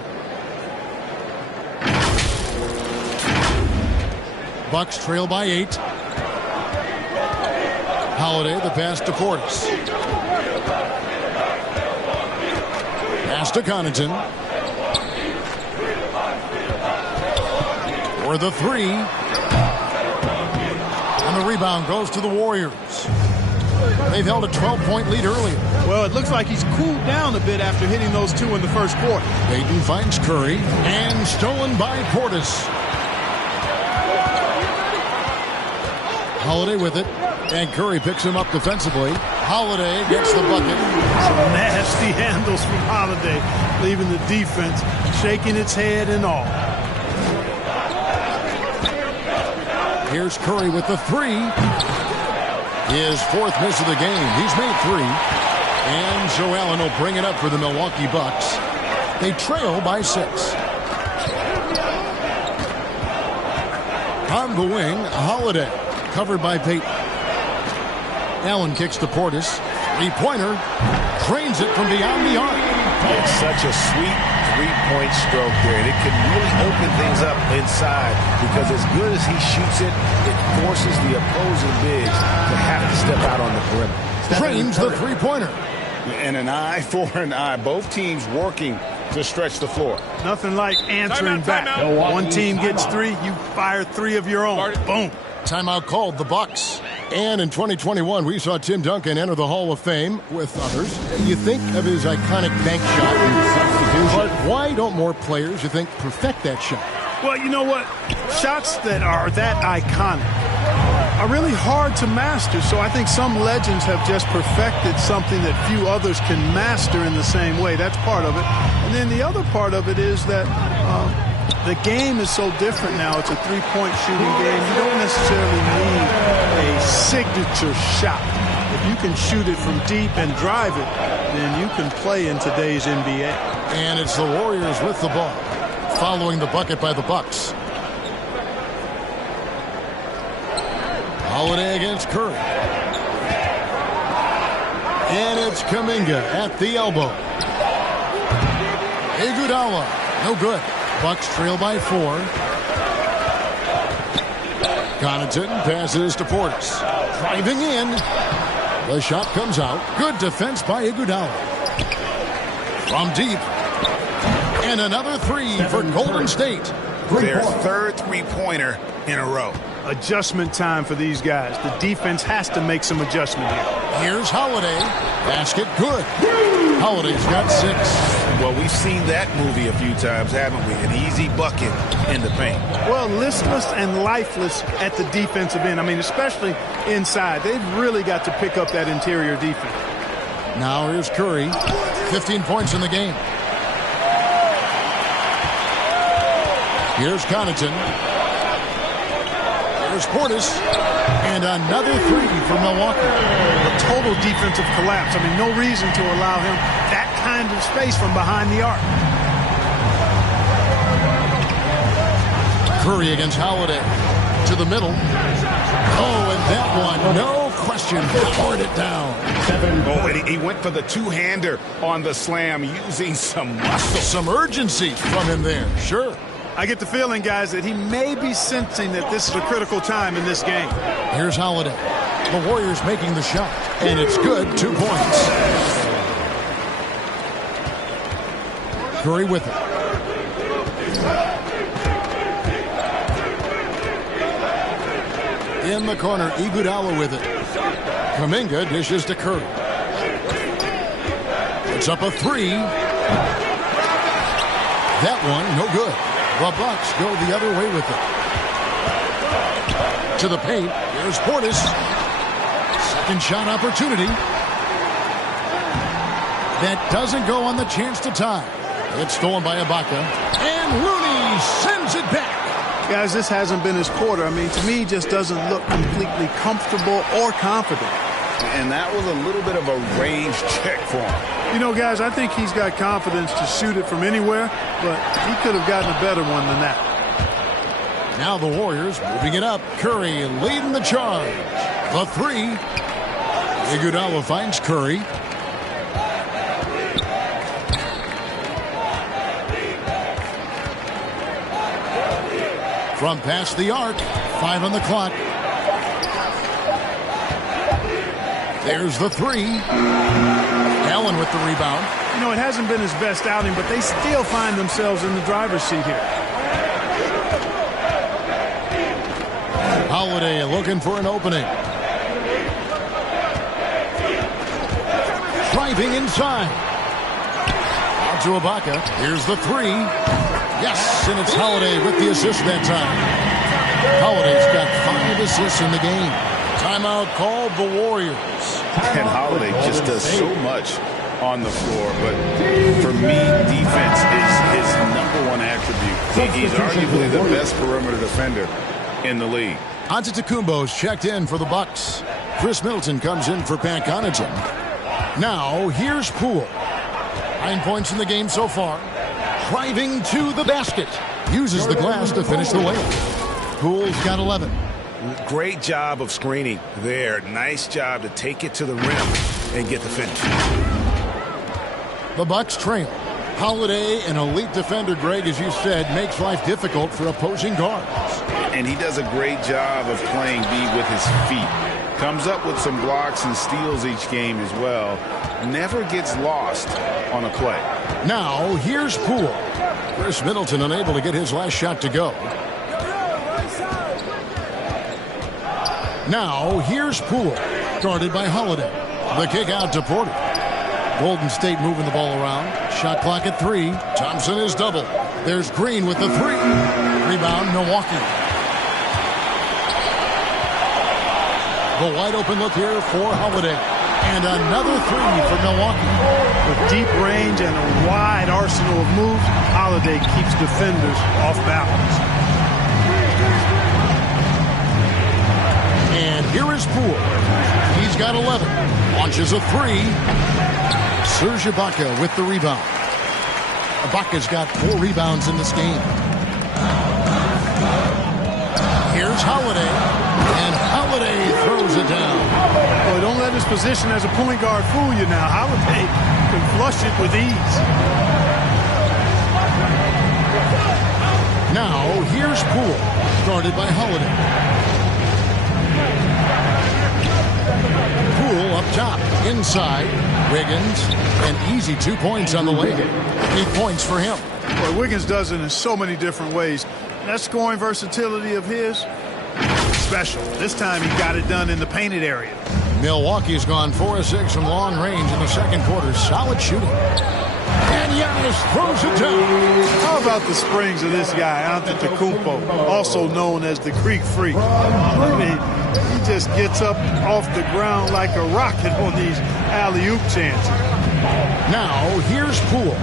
Bucks trail by 8. Holiday, the pass to Portis. Pass to Connaughton. For the 3. And the rebound goes to the Warriors. They've held a 12-point lead earlier. Well, it looks like he's cooled down a bit after hitting those 2 in the first quarter. Payton finds Curry, and stolen by Portis. Holiday with it, and Curry picks him up defensively. Holiday gets the bucket. Some nasty handles from Holiday, leaving the defense shaking its head and all. Here's Curry with the 3. His 4th miss of the game. He's made 3. And Joe Allen will bring it up for the Milwaukee Bucks. They trail by 6. On the wing, Holiday. Covered by Payton. Allen kicks to Portis. 3-pointer. Drains it from beyond the arc. It's such a sweet three-point stroke there, and it can really open things up inside because as good as he shoots it, it forces the opposing bigs to have to step out on the perimeter. Drains the three-pointer. And an eye for an eye. Both teams working to stretch the floor. Nothing like answering back. One team gets 3, you fire 3 of your own. Boom. Timeout called the Bucks. And in 2021, we saw Tim Duncan enter the Hall of Fame with others. You think of his iconic bank shot, but why don't more players, you think, perfect that shot? Well, you know what? Shots that are that iconic are really hard to master. So I think some legends have just perfected something that few others can master in the same way. That's part of it. And then the other part of it is that the game is so different now. It's a three-point shooting game. You don't necessarily need a signature shot. If you can shoot it from deep and drive it, then you can play in today's NBA. And it's the Warriors with the ball, following the bucket by the Bucks. Holiday against Curry. And it's Kuminga at the elbow. Iguodala, no good. Bucks trail by 4. Connaughton passes to Portis. Driving in. The shot comes out. Good defense by Iguodala. From deep. And another three for Golden State. Their third three-pointer in a row. Adjustment time for these guys. The defense has to make some adjustment here. Here's Holiday. Basket good. Holiday's got 6. Well, we've seen that movie a few times, haven't we? An easy bucket in the paint. Well, listless and lifeless at the defensive end. I mean, especially inside. They've really got to pick up that interior defense. Now here's Curry. 15 points in the game. Here's Connaughton. Here's Portis. And another three for Milwaukee. A total defensive collapse. I mean, no reason to allow him that kind of space from behind the arc. Curry against Holiday. To the middle. Oh, and that one, no question, poured it down. Oh, and he went for the two-hander on the slam using some muscle. Some urgency from him there, sure. I get the feeling, guys, that he may be sensing that this is a critical time in this game. Here's Holiday. The Warriors making the shot, and it's good. 2 points. Curry with it. In the corner, Iguodala with it. Kuminga dishes to Curry. It's up a three. That one, no good. The Bucks go the other way with it. To the paint. Here's Portis. Second shot opportunity. That doesn't go on the chance to tie. It's stolen by Ibaka. And Looney sends it back. Guys, this hasn't been his quarter. I mean, to me, he just doesn't look completely comfortable or confident. And that was a little bit of a range check for him. You know, guys, I think he's got confidence to shoot it from anywhere, but he could have gotten a better one than that. Now the Warriors moving it up. Curry leading the charge. The three. Iguodala finds Curry. From past the arc. 5 on the clock. There's the three. Allen with the rebound. You know, it hasn't been his best outing, but they still find themselves in the driver's seat here. Holiday looking for an opening. Driving inside. Out to Ibaka. Here's the three. Yes, and it's Holiday with the assist that time. Holiday's got 5 assists in the game. Timeout called the Warriors. And Holiday just does so much on the floor, but for me, defense is his #1 attribute. He's arguably the best perimeter defender in the league. Antetokounmpo's checked in for the Bucks. Chris Middleton comes in for Pat Connaughton. Now, here's Poole. 9 points in the game so far. Driving to the basket. Uses the glass to finish the layup. Poole's got 11. Great job of screening there. Nice job to take it to the rim and get the finish. The Bucks trail. Holiday, an elite defender, Greg, as you said, makes life difficult for opposing guards. And he does a great job of playing D with his feet. Comes up with some blocks and steals each game as well. Never gets lost on a play. Now, here's Poole. Chris Middleton unable to get his last shot to go. Now, here's Poole. Guarded by Holiday. The kick out to Porter. Golden State moving the ball around. Shot clock at 3. Thompson is double. There's Green with the 3. Rebound, Milwaukee. The wide open look here for Holiday. And another 3 for Milwaukee. With deep range and a wide arsenal of moves, Holiday keeps defenders off balance. And here is Poole. He's got 11. Launches a 3. Serge Ibaka with the rebound. Ibaka's got 4 rebounds in this game. Here's Holiday. And Holiday throws it down. Boy, don't let his position as a point guard fool you now. Holiday can flush it with ease. Now, here's Poole. Guarded by Holiday. Poole up top, inside. Wiggins, an easy 2 points on the way. 8 points for him. Well, Wiggins does it in so many different ways. That scoring versatility of his, special. This time he got it done in the painted area. Milwaukee's gone 4 of 6 from long range in the second quarter. Solid shooting. And Giannis throws it down. How about the springs of this guy, Antetokounmpo, also known as the Greek Freak? I mean, he just gets up off the ground like a rocket on these alley-oop chances. Now, here's Poole.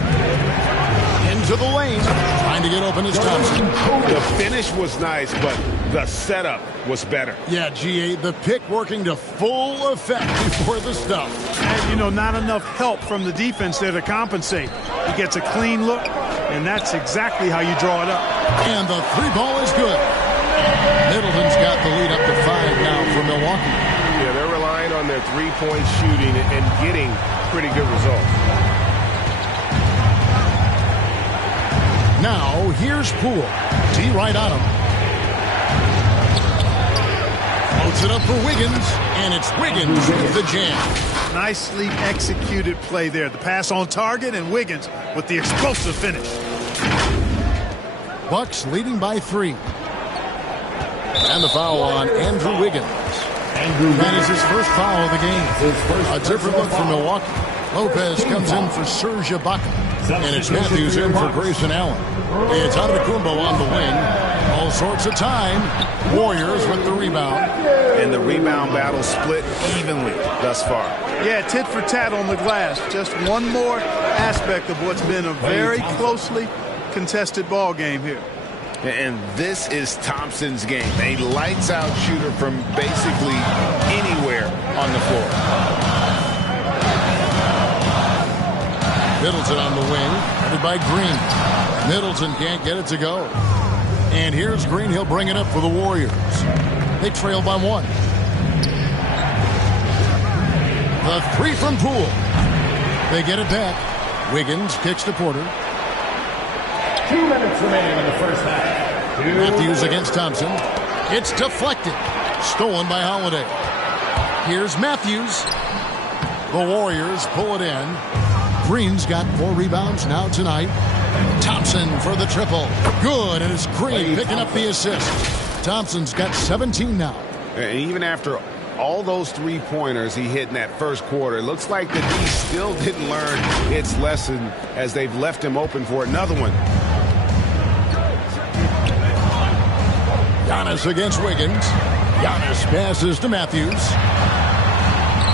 Into the lane. Trying to get open is Thompson. The finish was nice, but the setup was better. Yeah, GA, the pick working to full effect before the stuff. And, you know, not enough help from the defense there to compensate. He gets a clean look, and that's exactly how you draw it up. And the 3 ball is good. Middleton's got the lead up to 5 now for Milwaukee. Yeah, they're relying on their 3-point shooting and getting pretty good results. Now, here's Poole. D right on him. Floats it up for Wiggins, and it's Wiggins with the jam. Nicely executed play there. The pass on target, and Wiggins with the explosive finish. Bucks leading by 3. And the foul on Andrew Wiggins. That is his first foul of the game. A different look for Milwaukee. Lopez comes in for Serge Ibaka. And it's Matthews in for Grayson Allen. It's Antetokounmpo on the wing. All sorts of time. Warriors with the rebound. And the rebound battle split evenly thus far. Yeah, tit for tat on the glass. Just one more aspect of what's been a very closely contested ball game here. And this is Thompson's game. A lights-out shooter from basically anywhere on the floor. Middleton on the wing, headed by Green. Middleton can't get it to go. And here's Green. He'll bring it up for the Warriors. They trail by 1. The 3 from Poole. They get it back. Wiggins kicks to Porter. 2 minutes remaining in the first half. Matthews against Thompson. It's deflected. Stolen by Holiday. Here's Matthews. The Warriors pull it in. Green's got 4 rebounds now tonight. Thompson for the triple. Good, and it's Green picking up the assist. Thompson's got 17 now. And even after all those 3-pointers he hit in that first quarter, it looks like the D still didn't learn its lesson as they've left him open for another one. Giannis against Wiggins. Giannis passes to Matthews.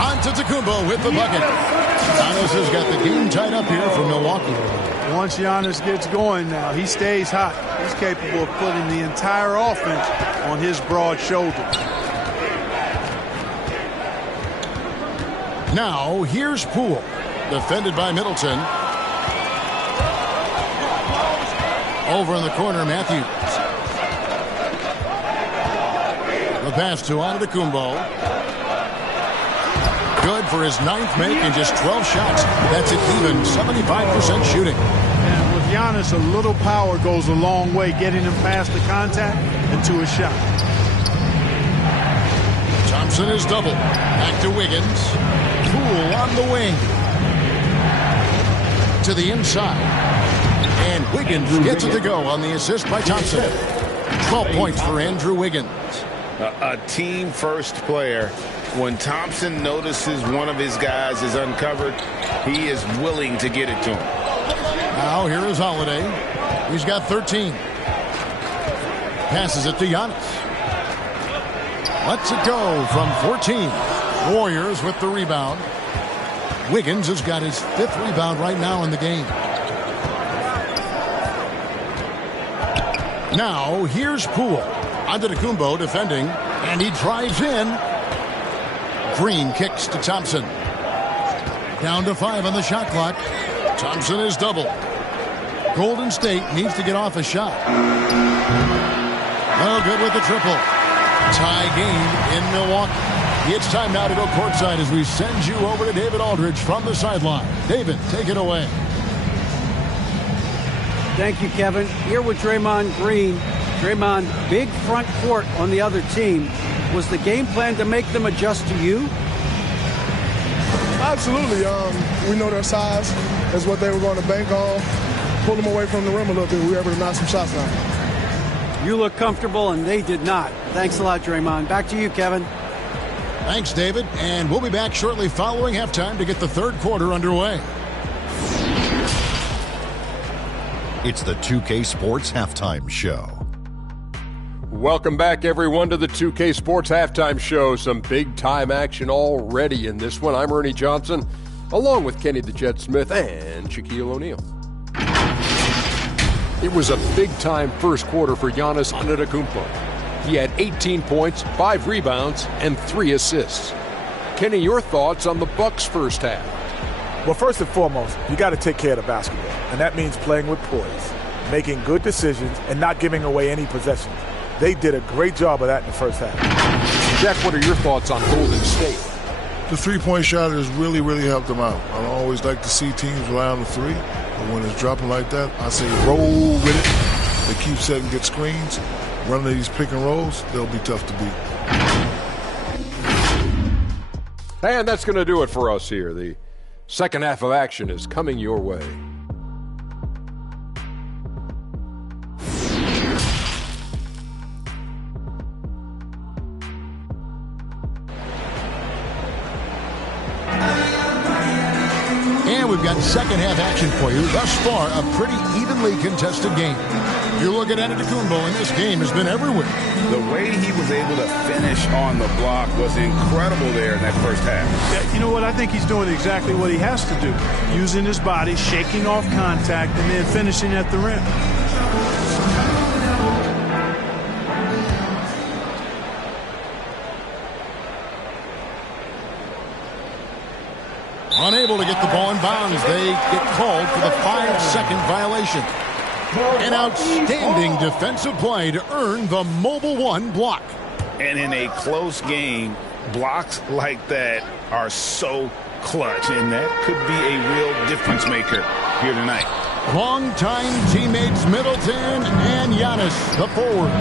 Antetokounmpo with the bucket. Giannis has got the game tied up here for Milwaukee. Once Giannis gets going now, he stays hot. He's capable of putting the entire offense on his broad shoulders. Now, here's Poole. Defended by Middleton. Over in the corner, Matthews. The pass to Antetokounmpo. Good for his 9th make and just 12 shots. That's an even 75% shooting. And with Giannis, a little power goes a long way, getting him past the contact and to a shot. Thompson is double. Back to Wiggins. Poole on the wing. To the inside. And Wiggins gets it to go on the assist by Thompson. 12 points for Andrew Wiggins. A team-first player. When Thompson notices one of his guys is uncovered, he is willing to get it to him. Now here is Holiday. He's got 13. Passes it to Giannis. Lets it go from 14. Warriors with the rebound. Wiggins has got his 5th rebound right now in the game. Now here's Poole. Antetokounmpo defending, and he drives in. Green kicks to Thompson. Down to 5 on the shot clock. Thompson is double. Golden State needs to get off a shot. No good with the triple. Tie game in Milwaukee. It's time now to go courtside as we send you over to David Aldridge from the sideline. David, take it away. Thank you, Kevin. Here with Draymond Green. Draymond, big front court on the other team. Was the game plan to make them adjust to you? Absolutely. We know their size is what they were going to bank on. Pull them away from the rim a little bit. We were able to knock some shots down. You look comfortable, and they did not. Thanks a lot, Draymond. Back to you, Kevin. Thanks, David. And we'll be back shortly following halftime to get the third quarter underway. It's the 2K Sports Halftime Show. Welcome back, everyone, to the 2K Sports Halftime Show. Some big-time action already in this one. I'm Ernie Johnson, along with Kenny the Jet Smith and Shaquille O'Neal. It was a big-time first quarter for Giannis Antetokounmpo. He had 18 points, 5 rebounds, and 3 assists. Kenny, your thoughts on the Bucks' first half? Well, first and foremost, you got to take care of the basketball, and that means playing with poise, making good decisions, and not giving away any possessions. They did a great job of that in the first half. Jack, what are your thoughts on Golden State? The three-point shot has really, really helped them out. I always like to see teams rely on the three, but when it's dropping like that, I say roll with it. They keep setting good screens. Running these pick and rolls, they'll be tough to beat. And that's going to do it for us here. The second half of action is coming your way. And we've got second half action for you. Thus far, a pretty evenly contested game. If you look at Antetokounmpo, and this game has been everywhere. The way he was able to finish on the block was incredible there in that first half. Yeah, you know what? I think he's doing exactly what he has to do. Using his body, shaking off contact, and then finishing at the rim. Unable to get the ball in bounds. They get called for the 5-second violation. An outstanding defensive play to earn the Mobile One block. And in a close game, blocks like that are so clutch, and that could be a real difference maker here tonight. Longtime teammates Middleton and Giannis, the forward.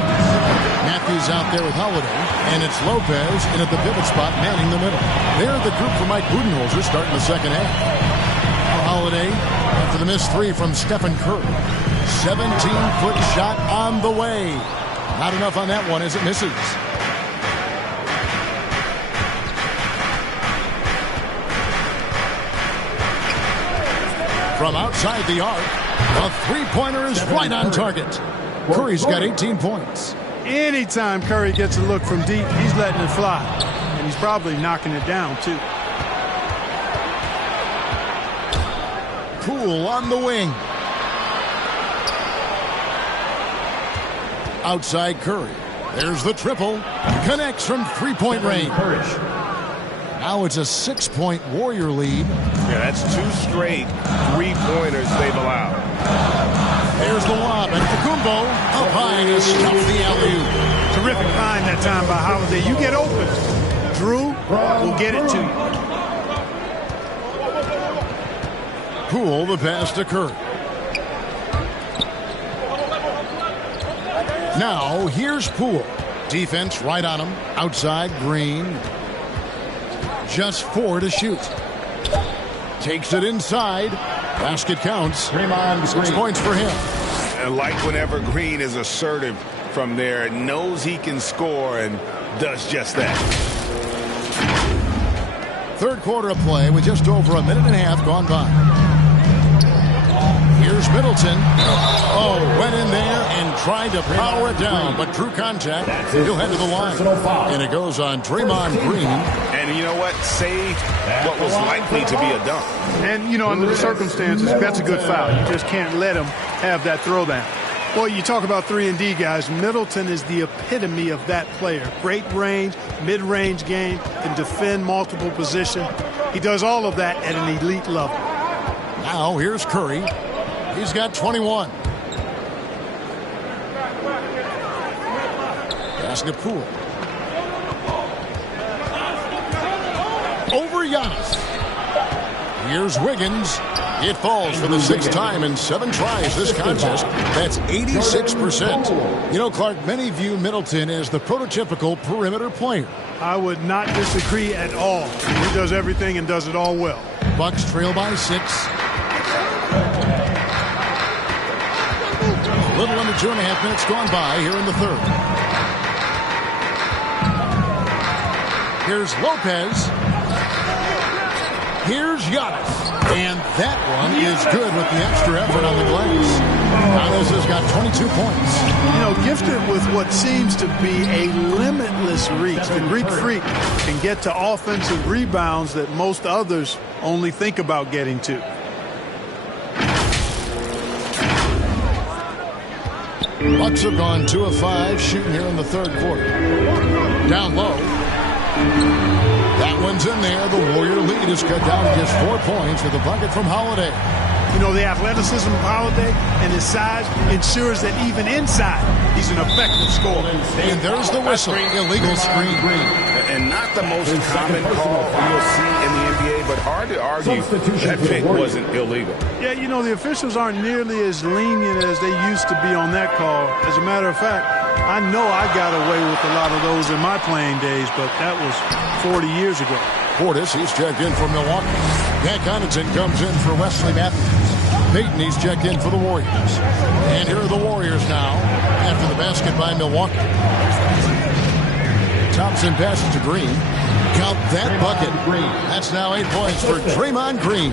Matthews out there with Holiday, and it's Lopez in at the pivot spot, manning the middle. They're the group for Mike Budenholzer starting the second half. Holiday after the missed three from Stephen Curry. 17-foot shot on the way. Not enough on that one as it misses. From outside the arc, a three-pointer is right on target. Curry's got 18 points. Anytime Curry gets a look from deep, he's letting it fly. And he's probably knocking it down, too. Poole on the wing. Outside Curry. There's the triple. Connects from three-point range. Now it's a 6-point Warrior lead. Yeah, that's 2 straight three-pointers they've allowed. There's the lob, and Antetokounmpo up high to stuff the alley-oop. Terrific find that time by Holiday. You get open. Drew will get it to you. Poole the pass to Curry. Now here's Poole. Defense right on him. Outside Green. Just 4 to shoot. Takes it inside. Basket counts. 6 points for him. And like whenever Green is assertive from there, knows he can score and does just that. Third quarter of play with just over a minute and a half gone by. Here's Middleton. Oh, went in there and tried to power it down, but true contact. He'll head to the line. And it goes on Draymond Green. And you know what? Saved what was likely to be a dunk. And, you know, under the circumstances, that's a good foul. You just can't let him have that throwdown. Well, you talk about 3-and-D guys. Middleton is the epitome of that player. Great range, mid-range game, can defend multiple positions. He does all of that at an elite level. Now here's Curry. He's got 21. Basket Poole. Over Giannis. Here's Wiggins. It falls for the 6th time in 7 tries this contest. That's 86%. You know, Clark, many view Middleton as the prototypical perimeter player. I would not disagree at all. He does everything and does it all well. Bucks trail by 6. A little under 2.5 minutes gone by here in the 3rd. Here's Lopez. Here's Giannis. And that one is good with the extra effort on the glass. Giannis has got 22 points. You know, gifted with what seems to be a limitless reach. The Greek Freak can get to offensive rebounds that most others only think about getting to. Bucks have gone 2 of 5 shooting here in the 3rd quarter. Down low. That one's in there. The Warrior lead is cut down to just 4 points with a bucket from Holiday. You know, the athleticism of Holiday and his size ensures that even inside, he's an effective scorer. And there's the whistle. Illegal screen. And not the most common call you'll see in the NBA, but hard to argue that pick wasn't illegal. Yeah, you know, the officials aren't nearly as lenient as they used to be on that call. As a matter of fact, I know I got away with a lot of those in my playing days, but that was 40 years ago. Portis, he's checked in for Milwaukee. Pat Connaughton comes in for Wesley Matthews. Peyton, he's checked in for the Warriors. And here are the Warriors now after the basket by Milwaukee. Thompson passes to Green. Count that bucket. That's now 8 points for Draymond Green.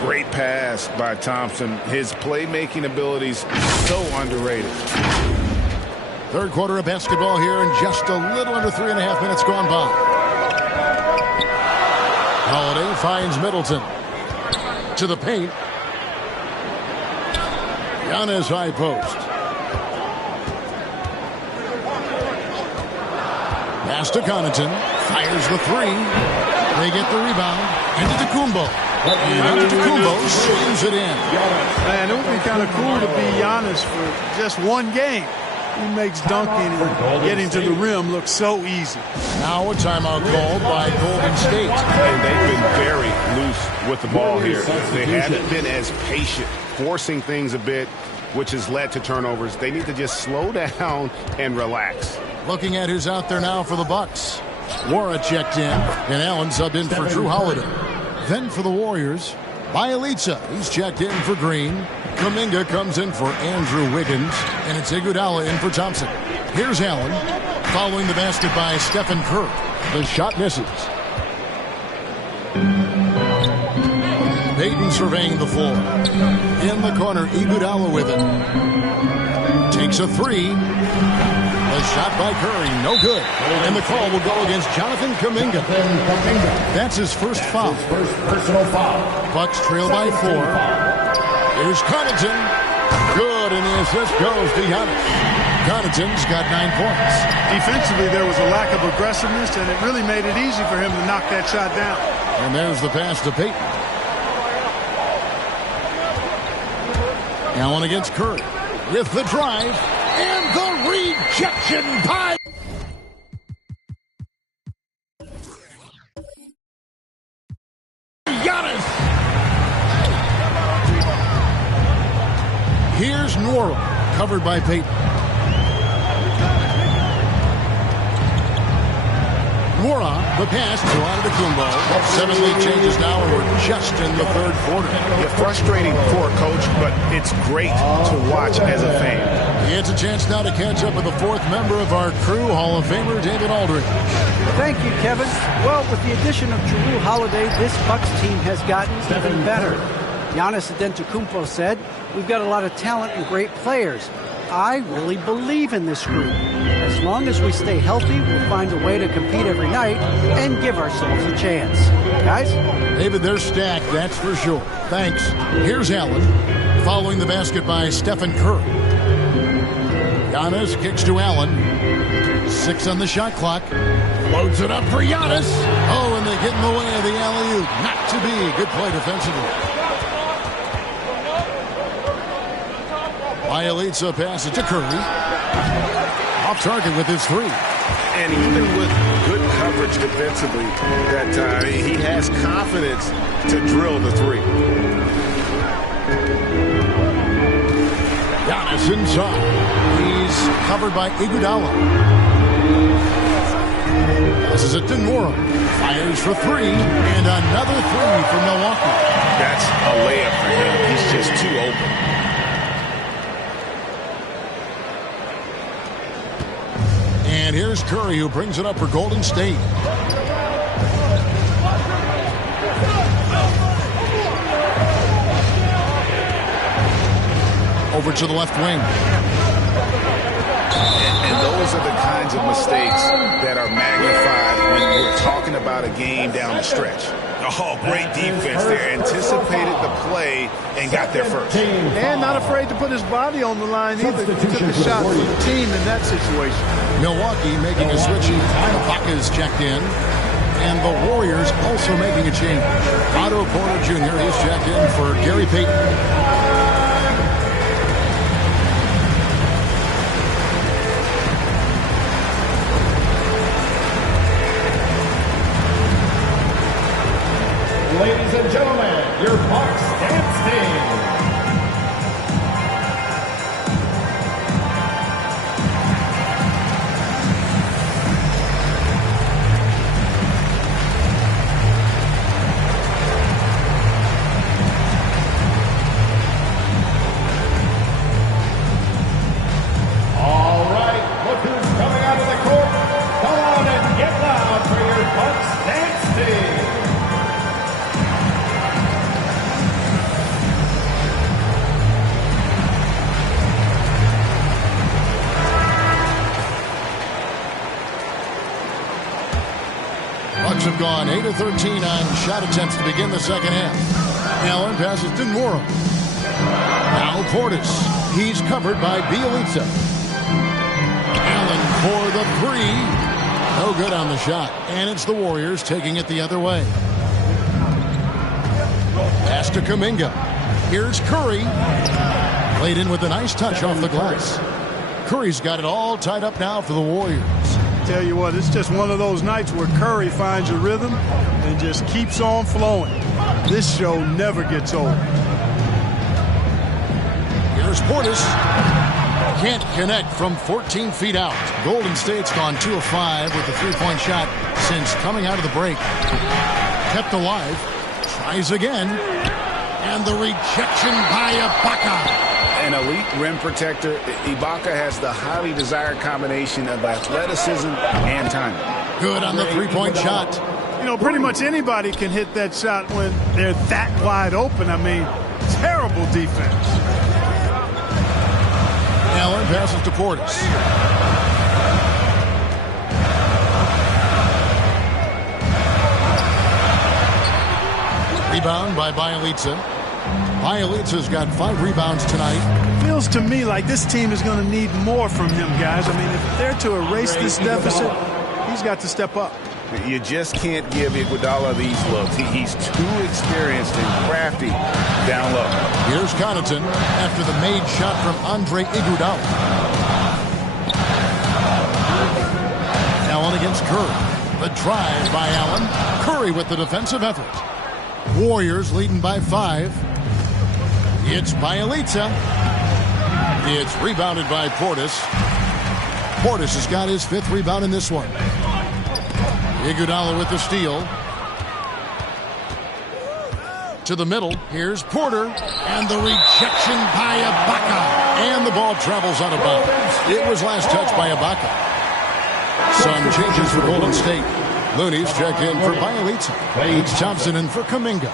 Great pass by Thompson. His playmaking abilities so underrated. 3rd quarter of basketball here in just a little under 3.5 minutes gone by. Holiday finds Middleton. To the paint. Giannis high post. Pass to Connaughton. Fires the 3. They get the rebound. Antetokounmpo. And Antetokounmpo slams it in. Man, it would be kind of cool to be Giannis for just one game. He makes dunking and getting to the rim look so easy. Now a timeout called by Golden State. And they've been very loose with the ball here. They haven't been as patient, forcing things a bit, which has led to turnovers. They need to just slow down and relax. Looking at who's out there now for the Bucks. Wara checked in, and Allen subbed in for Drew Holiday. Then for the Warriors, Bielitsa, he's checked in for Green. Kuminga comes in for Andrew Wiggins, and it's Iguodala in for Thompson. Here's Allen, following the basket by Stephen Curry. The shot misses. Payton surveying the floor. In the corner, Iguodala with it. Takes a 3. The shot by Curry, no good. And the call will go against Jonathan Kuminga. That's his first foul. First personal foul. Bucks trail by 4. Here's Connaughton. Good, and the assist goes to Giannis. Connaughton's got 9 points. Defensively, there was a lack of aggressiveness, and it really made it easy for him to knock that shot down. And there's the pass to Payton. Allen against Curry with the drive and the rejection by Giannis. Here's Nora, covered by Payton. Nora, the pass to Antetokounmpo. 7 lead changes now, and we're just in the 3rd quarter. Yeah, frustrating for a coach, but it's great to watch as a fan. It's a chance now to catch up with the 4th member of our crew, Hall of Famer David Aldridge. Thank you, Kevin. Well, with the addition of Jrue Holiday, this Bucks team has gotten even better. Giannis Antetokounmpo said, "We've got a lot of talent and great players. I really believe in this group. As long as we stay healthy, we'll find a way to compete every night and give ourselves a chance." Guys? David, they're stacked, that's for sure. Thanks. Here's Allen, following the basket by Stephen Curry. Giannis kicks to Allen. 6 on the shot clock. Loads it up for Giannis. Oh, and they get in the way of the alley-oop. Not to be. Good play defensively. Bielitsa passes to Curry. Off target with his 3. And even with good coverage defensively that time, he has confidence to drill the 3. Giannis inside. He's covered by Iguodala. Passes it to Nora. Fires for three. And another three for Milwaukee. That's a layup for him. He's just too open. And here's Curry, who brings it up for Golden State. Over to the left wing. And those are the kinds of mistakes that are magnified when we're talking about a game down the stretch. Oh, great defense there. Anticipated the play and got there first. And not afraid to put his body on the line either. He took a shot for the team in that situation. Milwaukee making a switch. Ibaka's checked in. And the Warriors also making a change. Otto Porter Jr. is checked in for Gary Payton. Ladies and gentlemen, your Bucks dance team. All right, look who's coming out of the court. Come on and get loud for your Bucks dance team. Bucks have gone 8 of 13 on shot attempts to begin the second half. Allen passes to Nora. Now Portis. He's covered by Bielitsa. Allen for the three. No good on the shot. And it's the Warriors taking it the other way. Pass to Kuminga. Here's Curry. Played in with a nice touch off the glass. Curry's got it all tied up now for the Warriors. Tell you what, it's just one of those nights where Curry finds a rhythm and just keeps on flowing. This show never gets old. Here's Portis. Can't connect from 14 feet out. Golden State's gone 2 of 5 with the three-point shot since coming out of the break. Kept alive. Tries again. And the rejection by Ibaka. An elite rim protector. Ibaka has the highly desired combination of athleticism and timing. Good on the three-point shot. You know, pretty much anybody can hit that shot when they're that wide open. I mean, terrible defense. Allen passes to Portis. Rebound by Bielitsa. Bielitsa's got 5 rebounds tonight. Feels to me like this team is going to need more from him, guys. I mean, if they're to erase this deficit, he's got to step up. You just can't give Iguodala these looks. He's too experienced and crafty down low. Here's Connaughton after the made shot from Andre Iguodala. Allen against Curry. The drive by Allen. Curry with the defensive effort. Warriors leading by 5. It's Bielitsa. It's rebounded by Portis. Portis has got his 5th rebound in this one. Iguodala with the steal. To the middle. Here's Porter. And the rejection by Ibaka. And the ball travels out of bounds. It was last touched by Ibaka. Some changes for Golden State. Looney's checked in for Bielitsa. It's Thompson in for Kuminga.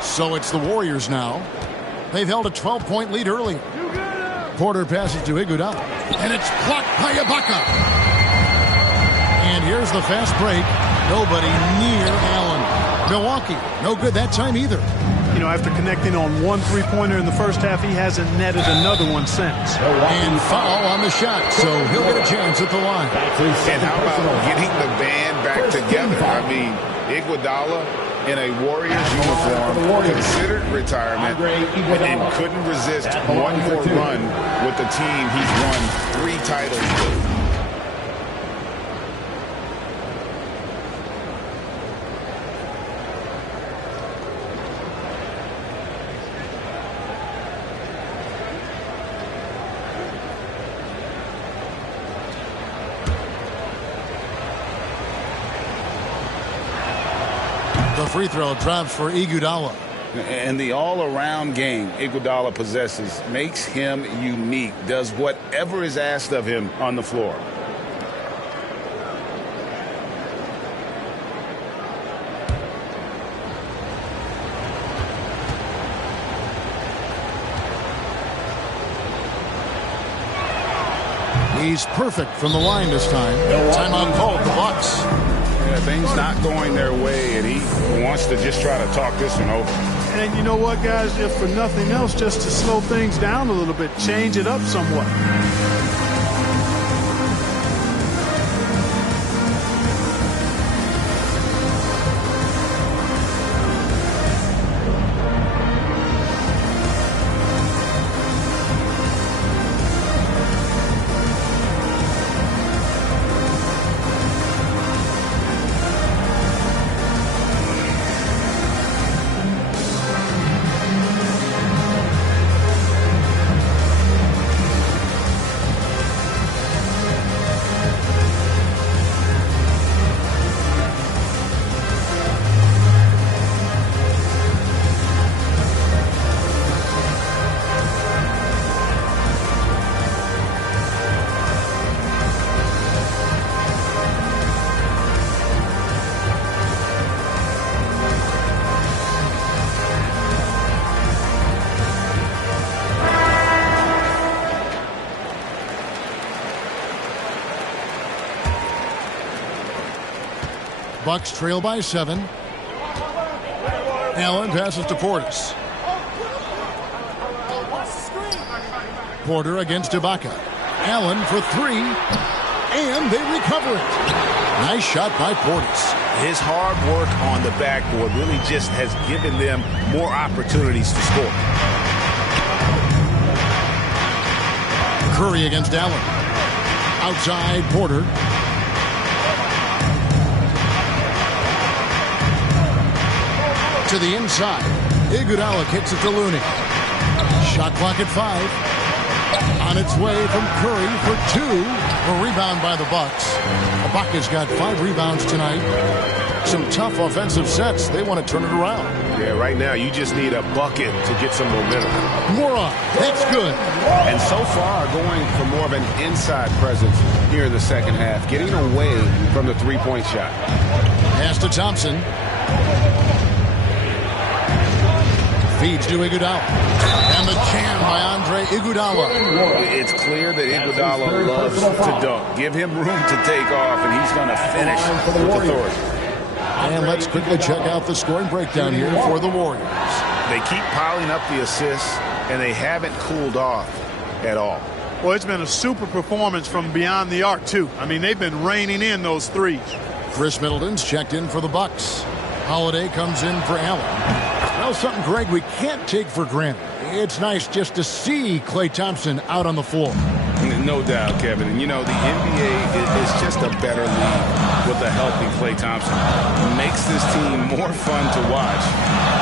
So it's the Warriors now. They've held a 12-point lead earlier. Porter passes to Iguodala. And it's blocked by Ibaka. And here's the fast break. Nobody near Allen. Milwaukee, no good that time either. You know, after connecting on one three-pointer in the first half, he hasn't netted another one since. And foul on the shot, so he'll get a chance at the line. And how about getting the band back together? I mean, Iguodala in a Warriors uniform considered retirement and couldn't resist one more run with the team he's won 3 titles with. The free throw drops for Iguodala. And the all-around game Iguodala possesses makes him unique, does whatever is asked of him on the floor. He's perfect from the line this time. Timeout called, the Bucks. Yeah, things not going their way, and he wants to just try to talk this one over. And you know what, guys? If for nothing else, just to slow things down a little bit, change it up somewhat. Bucks trail by 7. Allen passes to Portis. Porter against Ibaka. Allen for 3. And they recover it. Nice shot by Portis. His hard work on the backboard really just has given them more opportunities to score. Curry against Allen. Outside Porter. To the inside. Iguodala kicks it to Looney. Shot clock at 5. On its way from Curry for 2. A rebound by the Bucks. Ibaka's got 5 rebounds tonight. Some tough offensive sets. They want to turn it around. Yeah, right now you just need a bucket to get some momentum. Moron, that's good. And so far going for more of an inside presence here in the second half, getting away from the three-point shot. Pass to Thompson. Feeds to Iguodala. And the jam by Andre Iguodala. It's clear that Iguodala loves to dunk. Give him room to take off, and he's going to finish with authority. And let's quickly check out the scoring breakdown here for the Warriors. They keep piling up the assists, and they haven't cooled off at all. Well, it's been a super performance from beyond the arc, too. I mean, they've been raining in those threes. Chris Middleton's checked in for the Bucks. Holiday comes in for Allen. Well, something, Greg, we can't take for granted. It's nice just to see Klay Thompson out on the floor. No doubt, Kevin. And, you know, the NBA is just a better league with a healthy Klay Thompson. It makes this team more fun to watch.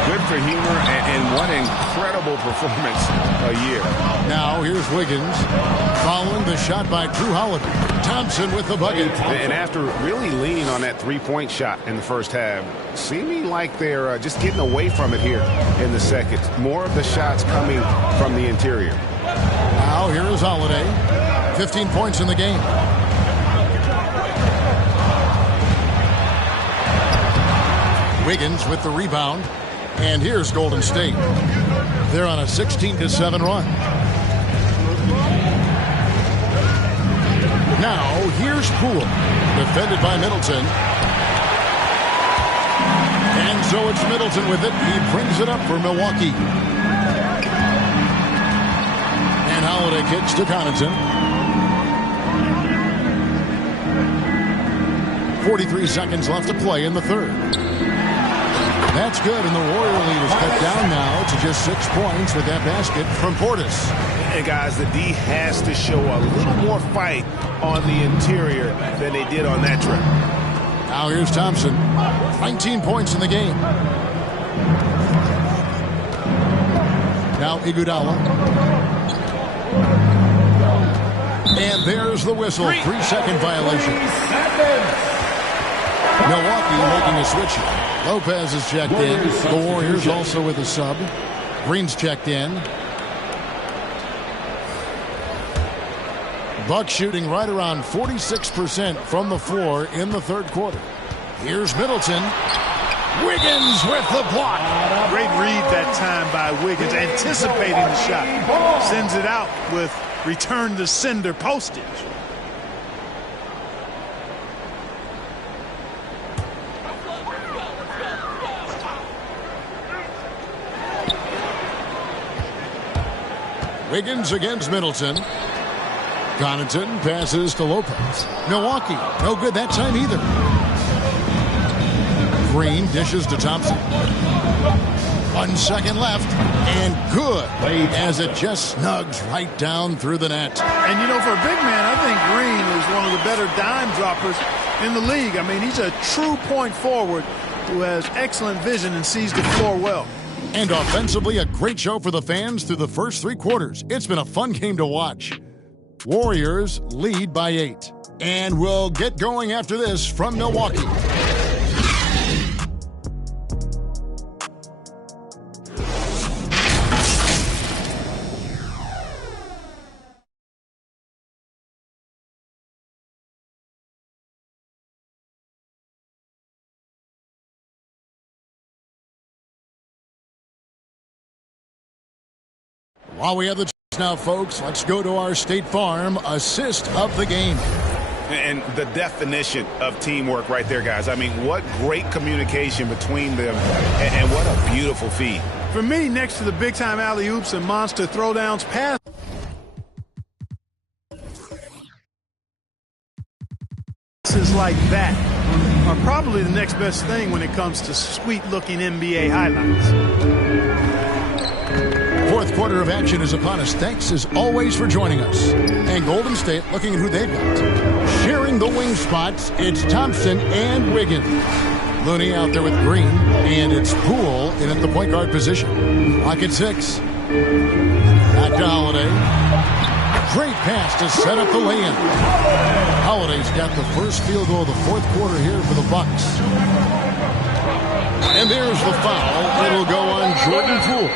Good for humor and one incredible performance a year. Now, here's Wiggins following the shot by Drew Holiday. Thompson with the bucket. And after really leaning on that three-point shot in the first half, seeming like they're just getting away from it here in the second. More of the shots coming from the interior. Now here is Holiday. 15 points in the game. Wiggins with the rebound. And here's Golden State. They're on a 16-7 run. Now here's Poole. Defended by Middleton. And So it's Middleton with it. He brings it up for Milwaukee. And Holiday kicks to Connaughton. 43 seconds left to play in the third. That's good, and the Warrior lead is cut down now to just 6 points with that basket from Portis. And guys, the D has to show a little more fight on the interior than they did on that trip. Now here's Thompson. 19 points in the game. Now Iguodala. And there's the whistle. 3-second violation. Milwaukee making a switch here. Lopez is checked in. The Warriors also with a sub. Green's checked in. Bucks shooting right around 46% from the floor in the third quarter. Here's Middleton. Wiggins with the block. Great read that time by Wiggins, anticipating the shot. Sends it out with return to sender postage. Wiggins against Middleton. Connaughton passes to Lopez. Milwaukee, no good that time either. Green dishes to Thompson. 1 second left, and good, as it just snugs right down through the net. And, you know, for a big man, I think Green is one of the better dime droppers in the league. I mean, he's a true point forward who has excellent vision and sees the floor well. And offensively, a great show for the fans through the first 3 quarters. It's been a fun game to watch. Warriors lead by 8. And we'll get going after this from Milwaukee. While we have the chance now, folks, let's go to our State Farm assist of the game. And the definition of teamwork right there, guys. I mean, what great communication between them, and what a beautiful feed. For me, next to the big-time alley-oops and monster throwdowns, passes like that are probably the next best thing when it comes to sweet-looking NBA highlights. Fourth quarter of action is upon us. Thanks, as always, for joining us. And Golden State looking at who they've got. Sharing the wing spots, it's Thompson and Wiggins. Looney out there with Green, and it's Poole in at the point guard position. Clock at 6. Back to Holiday. Great pass to set up the lay-in. Holiday's got the first field goal of the fourth quarter here for the Bucks. And there's the foul. It'll go on Jordan Poole.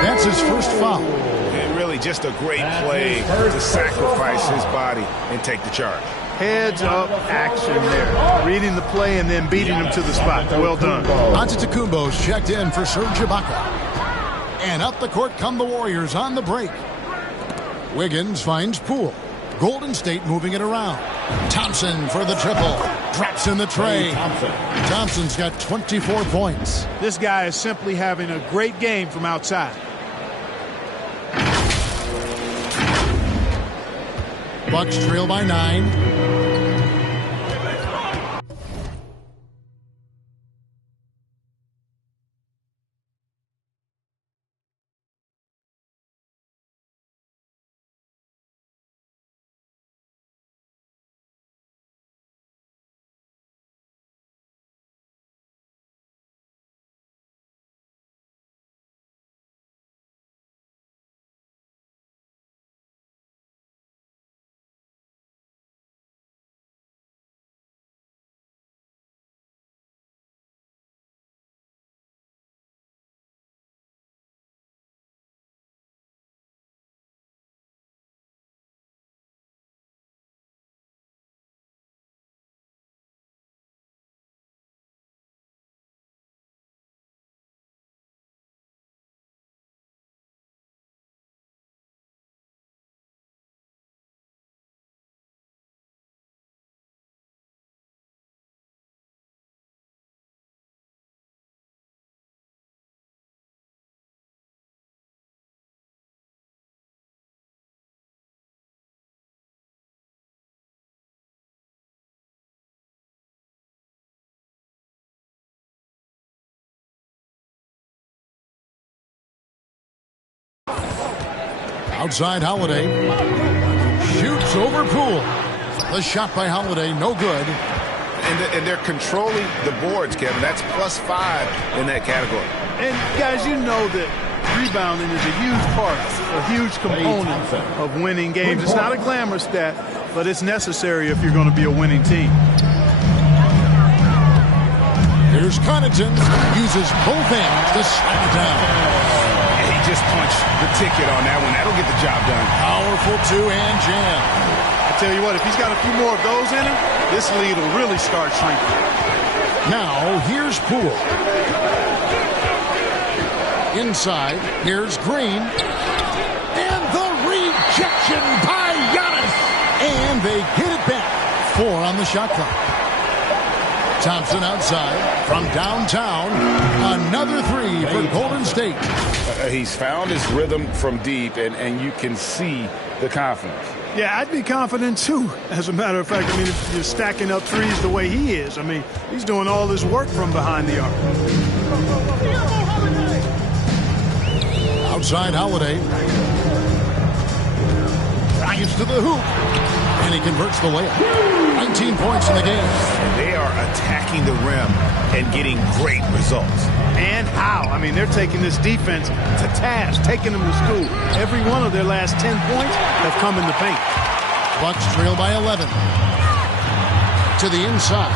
That's his first foul. And really just a great play to sacrifice his body and take the charge. Heads-up action there. Reading the play and then beating him to the spot. Well done. Antetokounmpo's checked in for Serge Ibaka. And up the court come the Warriors on the break. Wiggins finds Poole. Golden State moving it around. Thompson for the triple. Drops in the tray. Thompson's got 24 points. This guy is simply having a great game from outside. Bucks trail by 9. Outside Holiday. Shoots over Poole. The shot by Holiday, no good. And they're controlling the boards, Kevin. That's +5 in that category. And, guys, you know that rebounding is a huge part, a huge component of winning games. It's not a glamorous stat, but it's necessary if you're going to be a winning team. Here's Connaughton. Uses both hands to slam it down. He just punched the ticket on that one. That'll get the job done. Powerful two-hand jam. I tell you what, if he's got a few more of those in him, this lead will really start shrinking. Now, here's Poole. Inside, here's Green. And the rejection by Giannis. And they get it back. 4 on the shot clock. Thompson outside from downtown. Another 3 for Golden State. He's found his rhythm from deep, and you can see the confidence. Yeah, I'd be confident, too. As a matter of fact, I mean, if you're stacking up threes the way he is, I mean, he's doing all this work from behind the arc. Outside Holiday. Drives to the hoop. And he converts the layup. 19 points in the game. They are attacking the rim and getting great results. And how? I mean, they're taking this defense to task, taking them to school. Every one of their last 10 points have come in the paint. Bucks trail by 11. To the inside.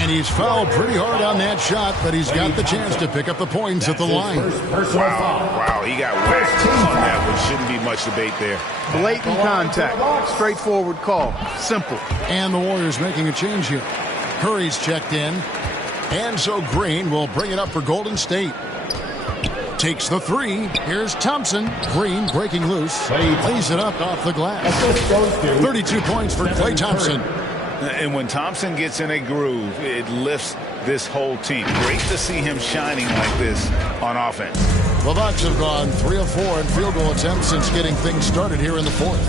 And he's fouled pretty hard on that shot, but he's got the chance to pick up the points at the line. Wow, he got whacked on that one. Shouldn't be much debate there. Blatant contact. Straightforward call. Simple. And the Warriors making a change here. Curry's checked in. And so Green will bring it up for Golden State. Takes the 3. Here's Thompson. Green breaking loose. Lays it up off the glass. 32 points for Klay Thompson. And when Thompson gets in a groove, it lifts this whole team. Great to see him shining like this on offense. The Bucks have gone 3 of 4 in field goal attempts since getting things started here in the 4th.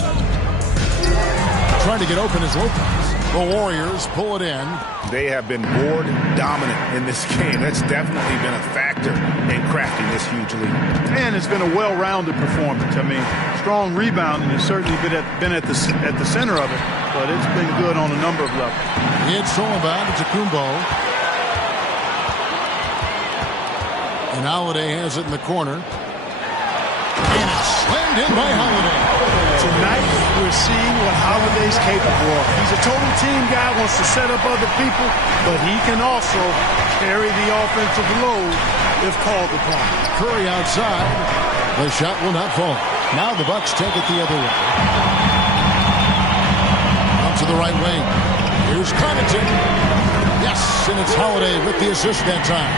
Trying to get open is Lopez. The Warriors pull it in. They have been board dominant in this game. That's definitely been a factor in crafting this huge lead. And it's been a well-rounded performance. I mean, strong rebounding has certainly been at the center of it, but it's been good on a number of levels. It's Sullivan to Kumbo. And Holiday has it in the corner. And it's slammed in by Holiday. Tonight, we're seeing what Holiday's capable of. He's a total team guy, wants to set up other people, but he can also carry the offensive load if called upon. Curry outside. The shot will not fall. Now the Bucks take it the other way. Out to the right wing. Here's Connaughton. Yes, and it's Holiday with the assist that time.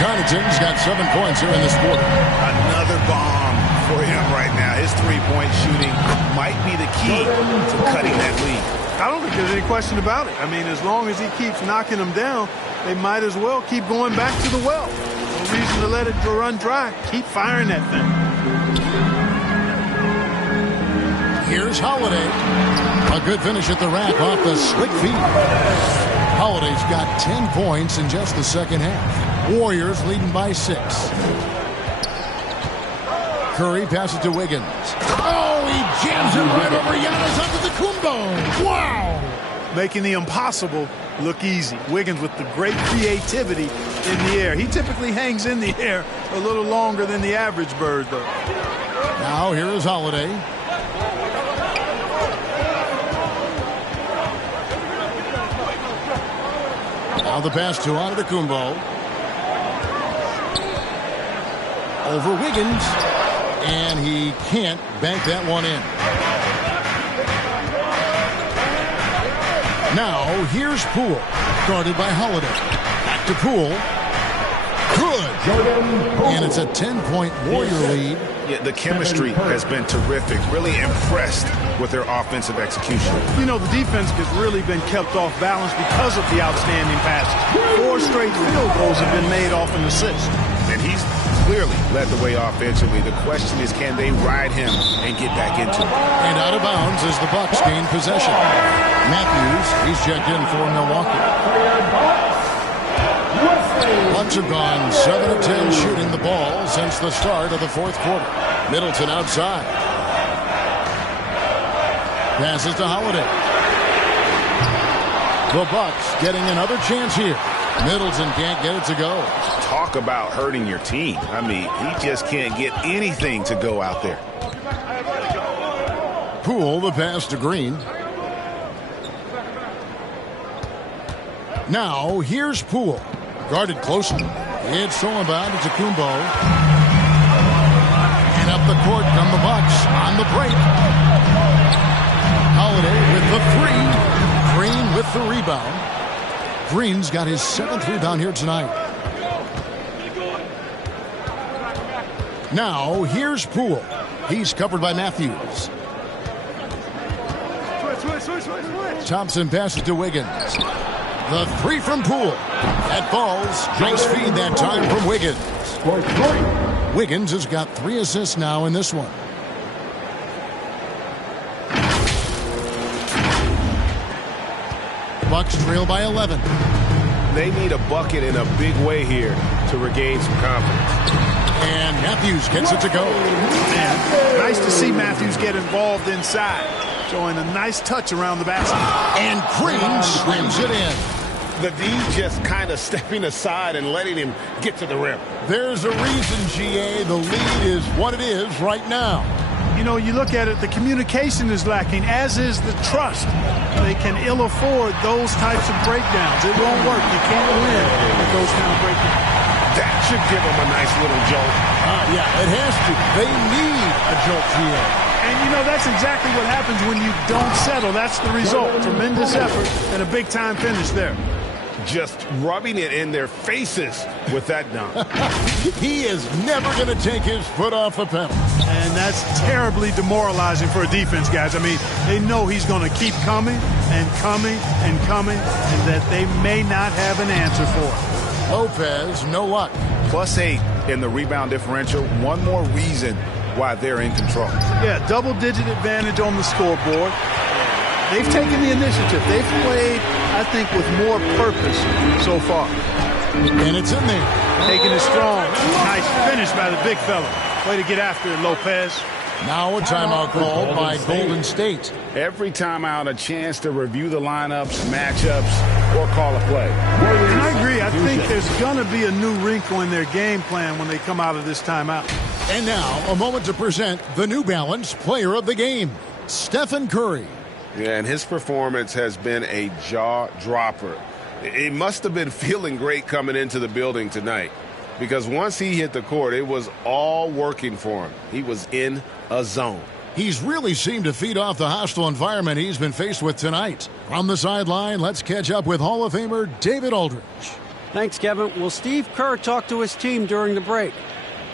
Connaughton's got 7 points here in this quarter. Another bomb for him right now. His three-point shooting might be the key to cutting that lead. I don't think there's any question about it. I mean, as long as he keeps knocking them down, they might as well keep going back to the well. No reason to let it run dry. Keep firing that thing. Here's Holiday. A good finish at the rack off the slick feet. Holiday's got 10 points in just the second half. Warriors leading by 6. Curry passes to Wiggins. Oh, he jams it right over Giannis onto the Kumbo. Wow! Making the impossible look easy. Wiggins with the great creativity in the air. He typically hangs in the air a little longer than the average bird, though. Now here is Holiday. Now the pass to Antetokounmpo. Over Wiggins. And he can't bank that one in. Now, here's Poole. Guarded by Holiday. Back to Poole. Good. And it's a 10-point Warrior lead. Yeah, the chemistry has been terrific. Really impressed with their offensive execution. You know, the defense has really been kept off balance because of the outstanding passes. 4 straight field goals have been made off an assist. And he's clearly led the way offensively. The question is, can they ride him and get back into it? And out of bounds as the Bucks gain possession. Matthews, he's checked in for Milwaukee. Bucks have gone 7 of 10 shooting the ball since the start of the 4th quarter. Middleton outside. Passes to Holiday. The Bucks getting another chance here. Middleton can't get it to go. Talk about hurting your team. I mean, he just can't get anything to go out there. Poole, the pass to Green. Now, here's Poole. Guarded closely. It's Solomon to Kumbo. And up the court come the Bucks on the break. Holiday with the three. Green with the rebound. Green's got his 7th rebound here tonight. Now, here's Poole. He's covered by Matthews. Thompson passes to Wiggins. The three from Poole. That falls. Nice feed that time from Wiggins. Wiggins has got 3 assists now in this one. Bucks trail by 11. They need a bucket in a big way here to regain some confidence. And Matthews gets it to go. Man, nice to see Matthews get involved inside. Showing a nice touch around the basket. And Green slams it in. The D just kind of stepping aside and letting him get to the rim. There's a reason, GA, the lead is what it is right now. You know, you look at it, the communication is lacking, as is the trust. They can ill afford those types of breakdowns. It won't work. You can't win with those kind of breakdowns. That should give them a nice little jolt. Yeah, it has to. They need a jolt, GA. And, you know, that's exactly what happens when you don't settle. That's the result. Tremendous effort and a big-time finish there. Just rubbing it in their faces with that dunk. He is never going to take his foot off the pedal. And that's terribly demoralizing for a defense, guys. I mean, they know he's going to keep coming and coming and coming, and that they may not have an answer for it. Lopez, no luck. +8 in the rebound differential. One more reason why they're in control. Yeah, double-digit advantage on the scoreboard. They've taken the initiative. They've played, I think, with more purpose so far. And it's in there. Taking it strong. Nice finish by the big fella. Way to get after it, Lopez. Now a timeout called by Golden State. Every timeout, a chance to review the lineups, matchups, or call a play. And I agree. I think there's going to be a new wrinkle in their game plan when they come out of this timeout. And now, a moment to present the New Balance Player of the Game, Stephen Curry. Yeah, and his performance has been a jaw-dropper. He must have been feeling great coming into the building tonight, because once he hit the court, it was all working for him. He was in a zone. He's really seemed to feed off the hostile environment he's been faced with tonight. From the sideline, let's catch up with Hall of Famer David Aldridge. Thanks, Kevin. Well, Steve Kerr talked to his team during the break.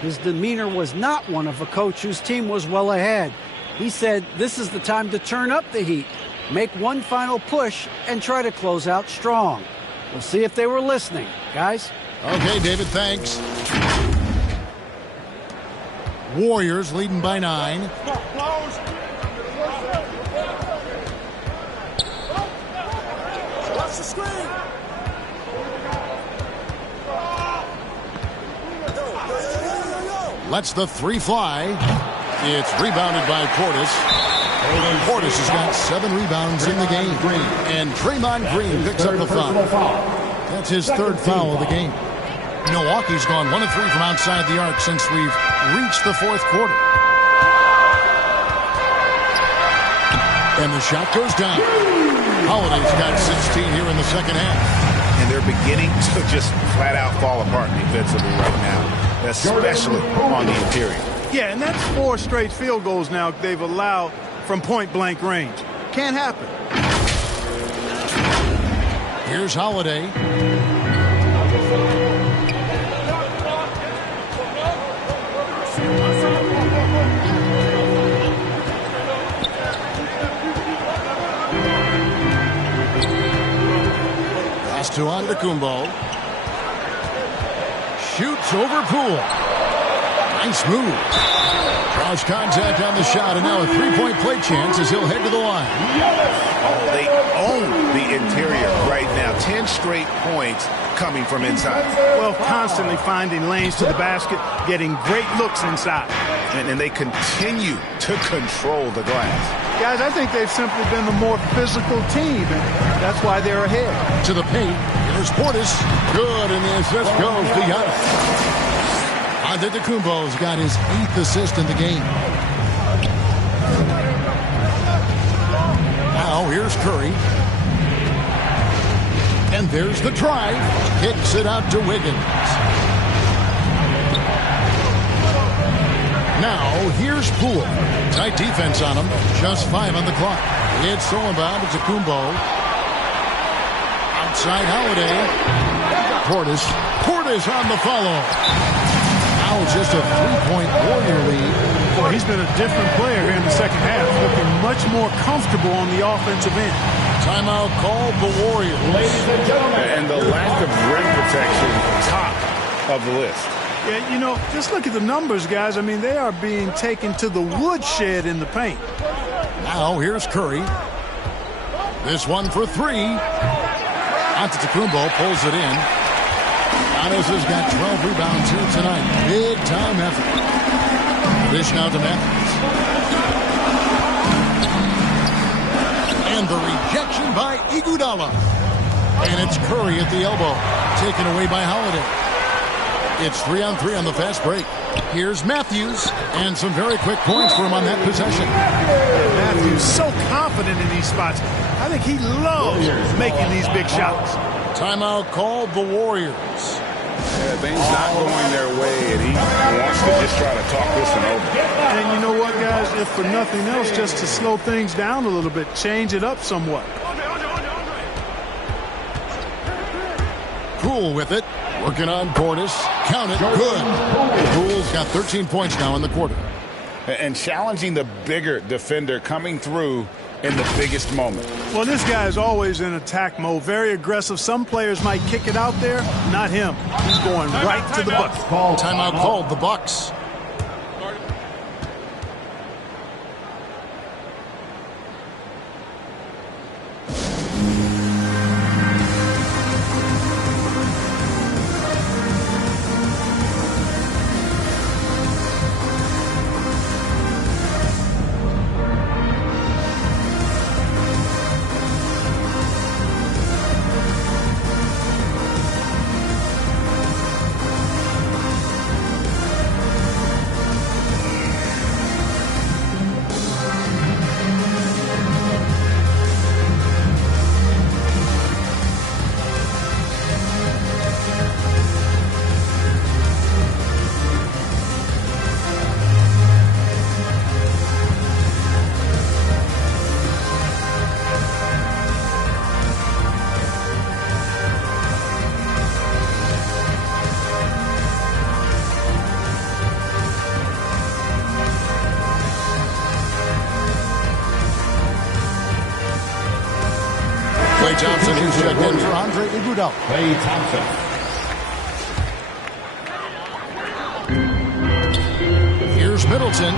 His demeanor was not one of a coach whose team was well ahead. He said this is the time to turn up the heat, make one final push, and try to close out strong. We'll see if they were listening, guys. Okay, David, thanks. Warriors leading by 9. Watch the screen. Lets the 3 fly. It's rebounded by Portis. Portis has got 7 rebounds in the game. And Draymond Green picks up the foul. That's his 3rd foul of the game. Milwaukee's gone 1 of 3 from outside the arc since we've reached the 4th quarter. And the shot goes down. Holiday's got 16 here in the second half. And they're beginning to just flat out fall apart defensively right now, especially on the interior. Yeah, and that's 4 straight field goals now they've allowed from point-blank range. Can't happen. Here's Holiday. Pass to Antetokounmpo. Shoots over Poole. Nice move. Draws contact on the shot, and now a 3-point play chance as he'll head to the line. Oh, they own the interior right now. 10 straight points coming from inside. Well, constantly finding lanes to the basket, getting great looks inside. and they continue to control the glass. Guys, I think they've simply been the more physical team, and that's why they're ahead. To the paint. Here's Portis. Good, and the assist goes to Giannis. Antetokounmpo's got his 8th assist in the game. Now here's Curry. And there's the drive. Kicks it out to Wiggins. Now here's Poole. Tight defense on him. Just 5 on the clock. It's stolen by Antetokounmpo. Outside Holiday. Portis on the follow. Now just a 3-point Warrior lead. Well, he's been a different player here in the second half, looking much more comfortable on the offensive end. Timeout called the Warriors. Ladies and gentlemen. And the lack of rim protection, top of the list. Yeah, you know, just look at the numbers, guys. I mean, they are being taken to the woodshed in the paint. Now here's Curry. This one for 3. Antetokounmpo pulls it in. Giannis has got 12 rebounds here tonight. Big time effort. Dish now to Matthews. And the rejection by Iguodala. And it's Curry at the elbow. Taken away by Holiday. It's 3-on-3 on the fast break. Here's Matthews. And some very quick points for him on that possession. Matthews so confident in these spots. I think he loves making these big shots. Timeout called the Warriors. Yeah, things not going their way, and he wants to just try to talk this one over. And you know what, guys? If for nothing else, just to slow things down a little bit, change it up somewhat. Poole with it. Working on Portis. Count it. Good. Poole's got 13 points now in the quarter. And challenging the bigger defender coming through in the biggest moment. Well, this guy is always in attack mode, very aggressive. Some players might kick it out there, not him. He's going right to the bucket. Timeout called the Bucks. Klay Thompson is checked in for Andre Iguodala. Klay Thompson. Here's Middleton.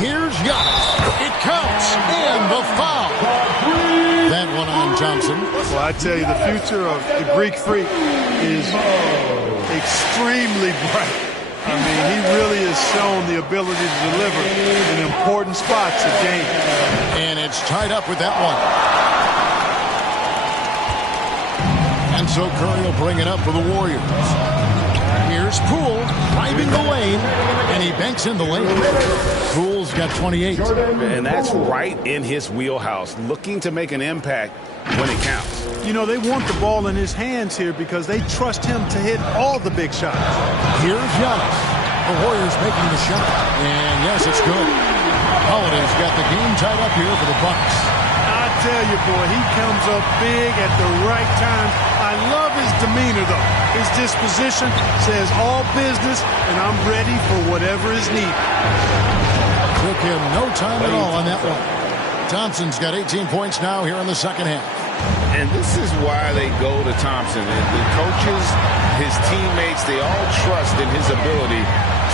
Here's Giannis. It counts. And the foul. That one on Thompson. Well, I tell you, the future of the Greek Freak is extremely bright. I mean, he really has shown the ability to deliver in important spots of games. And it's tied up with that one. And so Curry will bring it up for the Warriors. Here's Poole driving the lane, and he banks in the lane. Poole's got 28. And that's right in his wheelhouse, looking to make an impact when it counts. You know, they want the ball in his hands here because they trust him to hit all the big shots. Here's Giannis. The Warriors making the shot. And yes, it's good. Holiday's got the game tied up here for the Bucks. I tell you, boy, he comes up big at the right time. I love his demeanor, though. His disposition says all business, and I'm ready for whatever is needed. Took him no time at all on that one. Thompson's got 18 points now here in the second half. And this is why they go to Thompson. And the coaches, his teammates, they all trust in his ability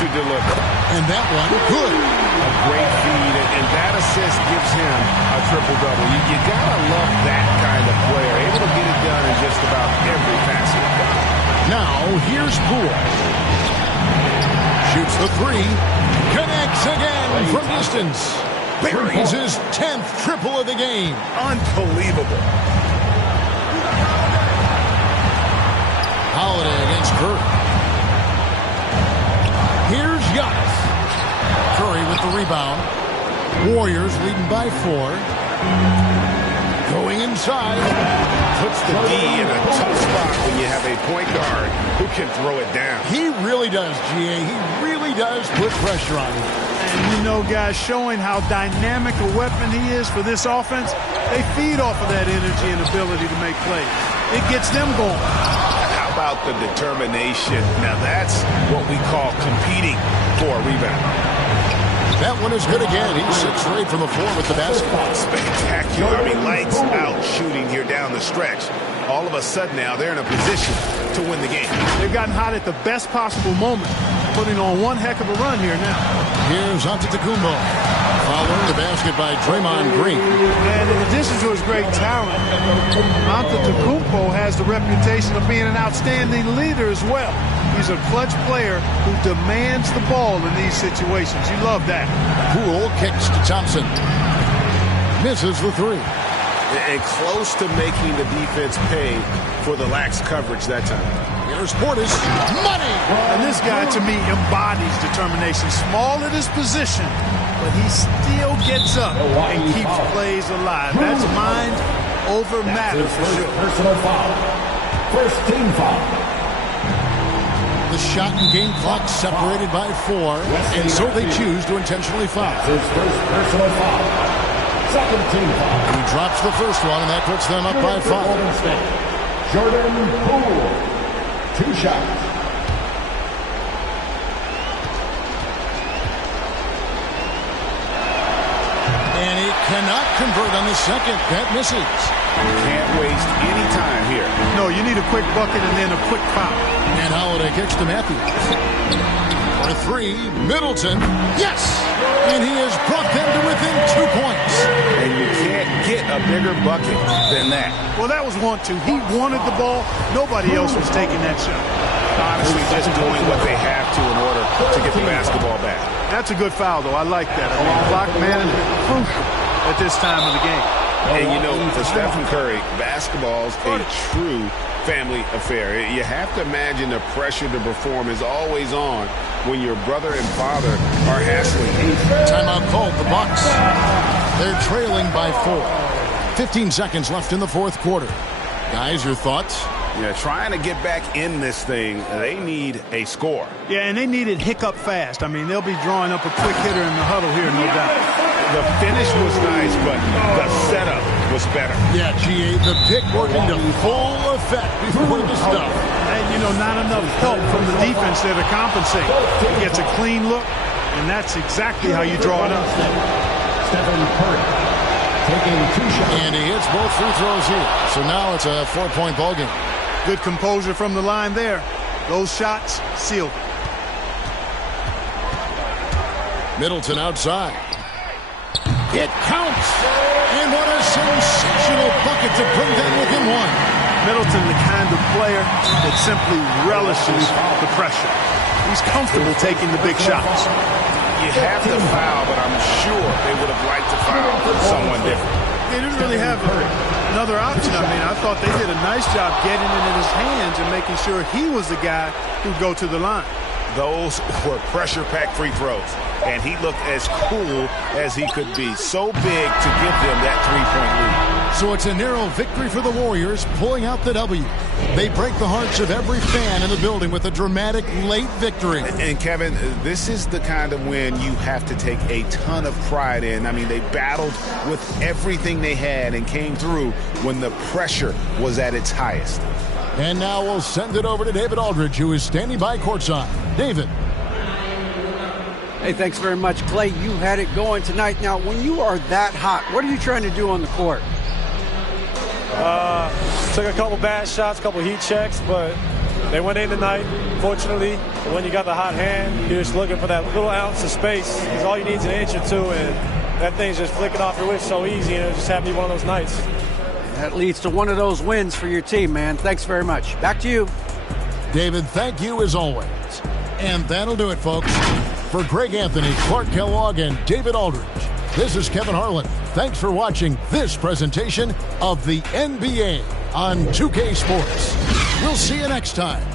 to deliver. And that one, good. A great feed, and that assist gives him a triple-double. You got to love that kind of player, able to get it done in just about every facet. Now, here's Poole. Shoots the three. Connects again from distance. Buries his 10th triple of the game. Unbelievable. Holiday against Curry. Here's Giannis. Curry with the rebound. Warriors leading by 4. Going inside. Puts the D in a tough spot when you have a point guard who can throw it down. He really does, GA. He really does put pressure on him. And you know, guys, showing how dynamic a weapon he is for this offense, they feed off of that energy and ability to make plays. It gets them going. How about the determination? Now that's what we call competing for a rebound. That one is good again. He's 6 straight from the floor with the basketball. Spectacular. I mean, lights out shooting here down the stretch. All of a sudden now they're in a position to win the game. They've gotten hot at the best possible moment, putting on one heck of a run here now. Here's Antetokounmpo. Following the basket by Draymond Green. And in addition to his great talent, Antetokounmpo has the reputation of being an outstanding leader as well. He's a clutch player who demands the ball in these situations. You love that. Poole kicks to Thompson. Misses the three. And close to making the defense pay for the lax coverage that time. Here's Portis. Money! And this guy, to me, embodies determination. Small at his position, but he still gets up and keeps plays alive. That's mind over matter for sure. Personal foul. First team foul. The shot and game clock separated by 4, and so they choose to intentionally foul. His first personal foul. Second team foul. He drops the first one, and that puts them up by 5. Jordan Poole. 2 shots. And he cannot convert on the second. That misses. Can't waste any time here. No, you need a quick bucket and then a quick foul. And Holiday kicks to Matthews. For 3, Middleton. Yes! And he has brought them to within 2 points. And you can't get a bigger bucket than that. Well, that was 1-2. He wanted the ball. Nobody else was taking that shot. Honestly, just doing what they have to in order to get the basketball back. That's a good foul, though. I like that. I mean, clock management crucial at this time of the game. And, you know, for Stephen Curry, basketball's a true family affair. You have to imagine the pressure to perform is always on when your brother and father are hassling you. Timeout called the Bucks. They're trailing by 4. 15 seconds left in the fourth quarter. Guys, your thoughts? Yeah, trying to get back in this thing, they need a score. Yeah, and they need it hiccup fast. I mean, they'll be drawing up a quick hitter in the huddle here, no doubt. The finish was nice, but the setup was better. Yeah, GA, the pick working to full effect before the stuff. And, you know, not enough help from the defense there to compensate. He gets a clean look, and that's exactly how you draw it up. Stephen Curry taking 2 shots. And he hits both free throws here. So now it's a 4-point ball game. Good composure from the line there. Those shots sealed. Middleton outside. It counts! And what a sensational bucket to bring them within 1. Middleton, the kind of player that simply relishes the pressure. He's comfortable taking the big shots. You have to foul, but I'm sure they would have liked to foul someone different. They didn't really have another option. I mean, I thought they did a nice job getting it in his hands and making sure he was the guy who'd go to the line. Those were pressure-packed free throws, and he looked as cool as he could be. So big to give them that 3-point lead. So it's a narrow victory for the Warriors, pulling out the W. They break the hearts of every fan in the building with a dramatic late victory. And Kevin, this is the kind of win you have to take a ton of pride in. I mean, they battled with everything they had and came through when the pressure was at its highest. And now we'll send it over to David Aldridge, who is standing by courtside. David. Hey, thanks very much, Clay. You had it going tonight. Now, when you are that hot, what are you trying to do on the court? Took a couple bad shots, a couple heat checks, but they went in tonight, fortunately. When you got the hot hand, you're just looking for that little ounce of space, because all you need is an inch or two, and that thing's just flicking off your wrist so easy, and it just happened to be one of those nights. That leads to one of those wins for your team, man. Thanks very much. Back to you. David, thank you as always. And that'll do it, folks. For Greg Anthony, Clark Kellogg, and David Aldridge, this is Kevin Harlan. Thanks for watching this presentation of the NBA on 2K Sports. We'll see you next time.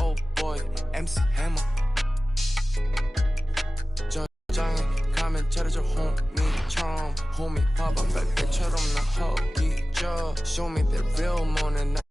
Oh boy, MC Hammer. 가면 차려줘 homie처럼 homie 봐봐 백배처럼 나 허기져. Show me that real money.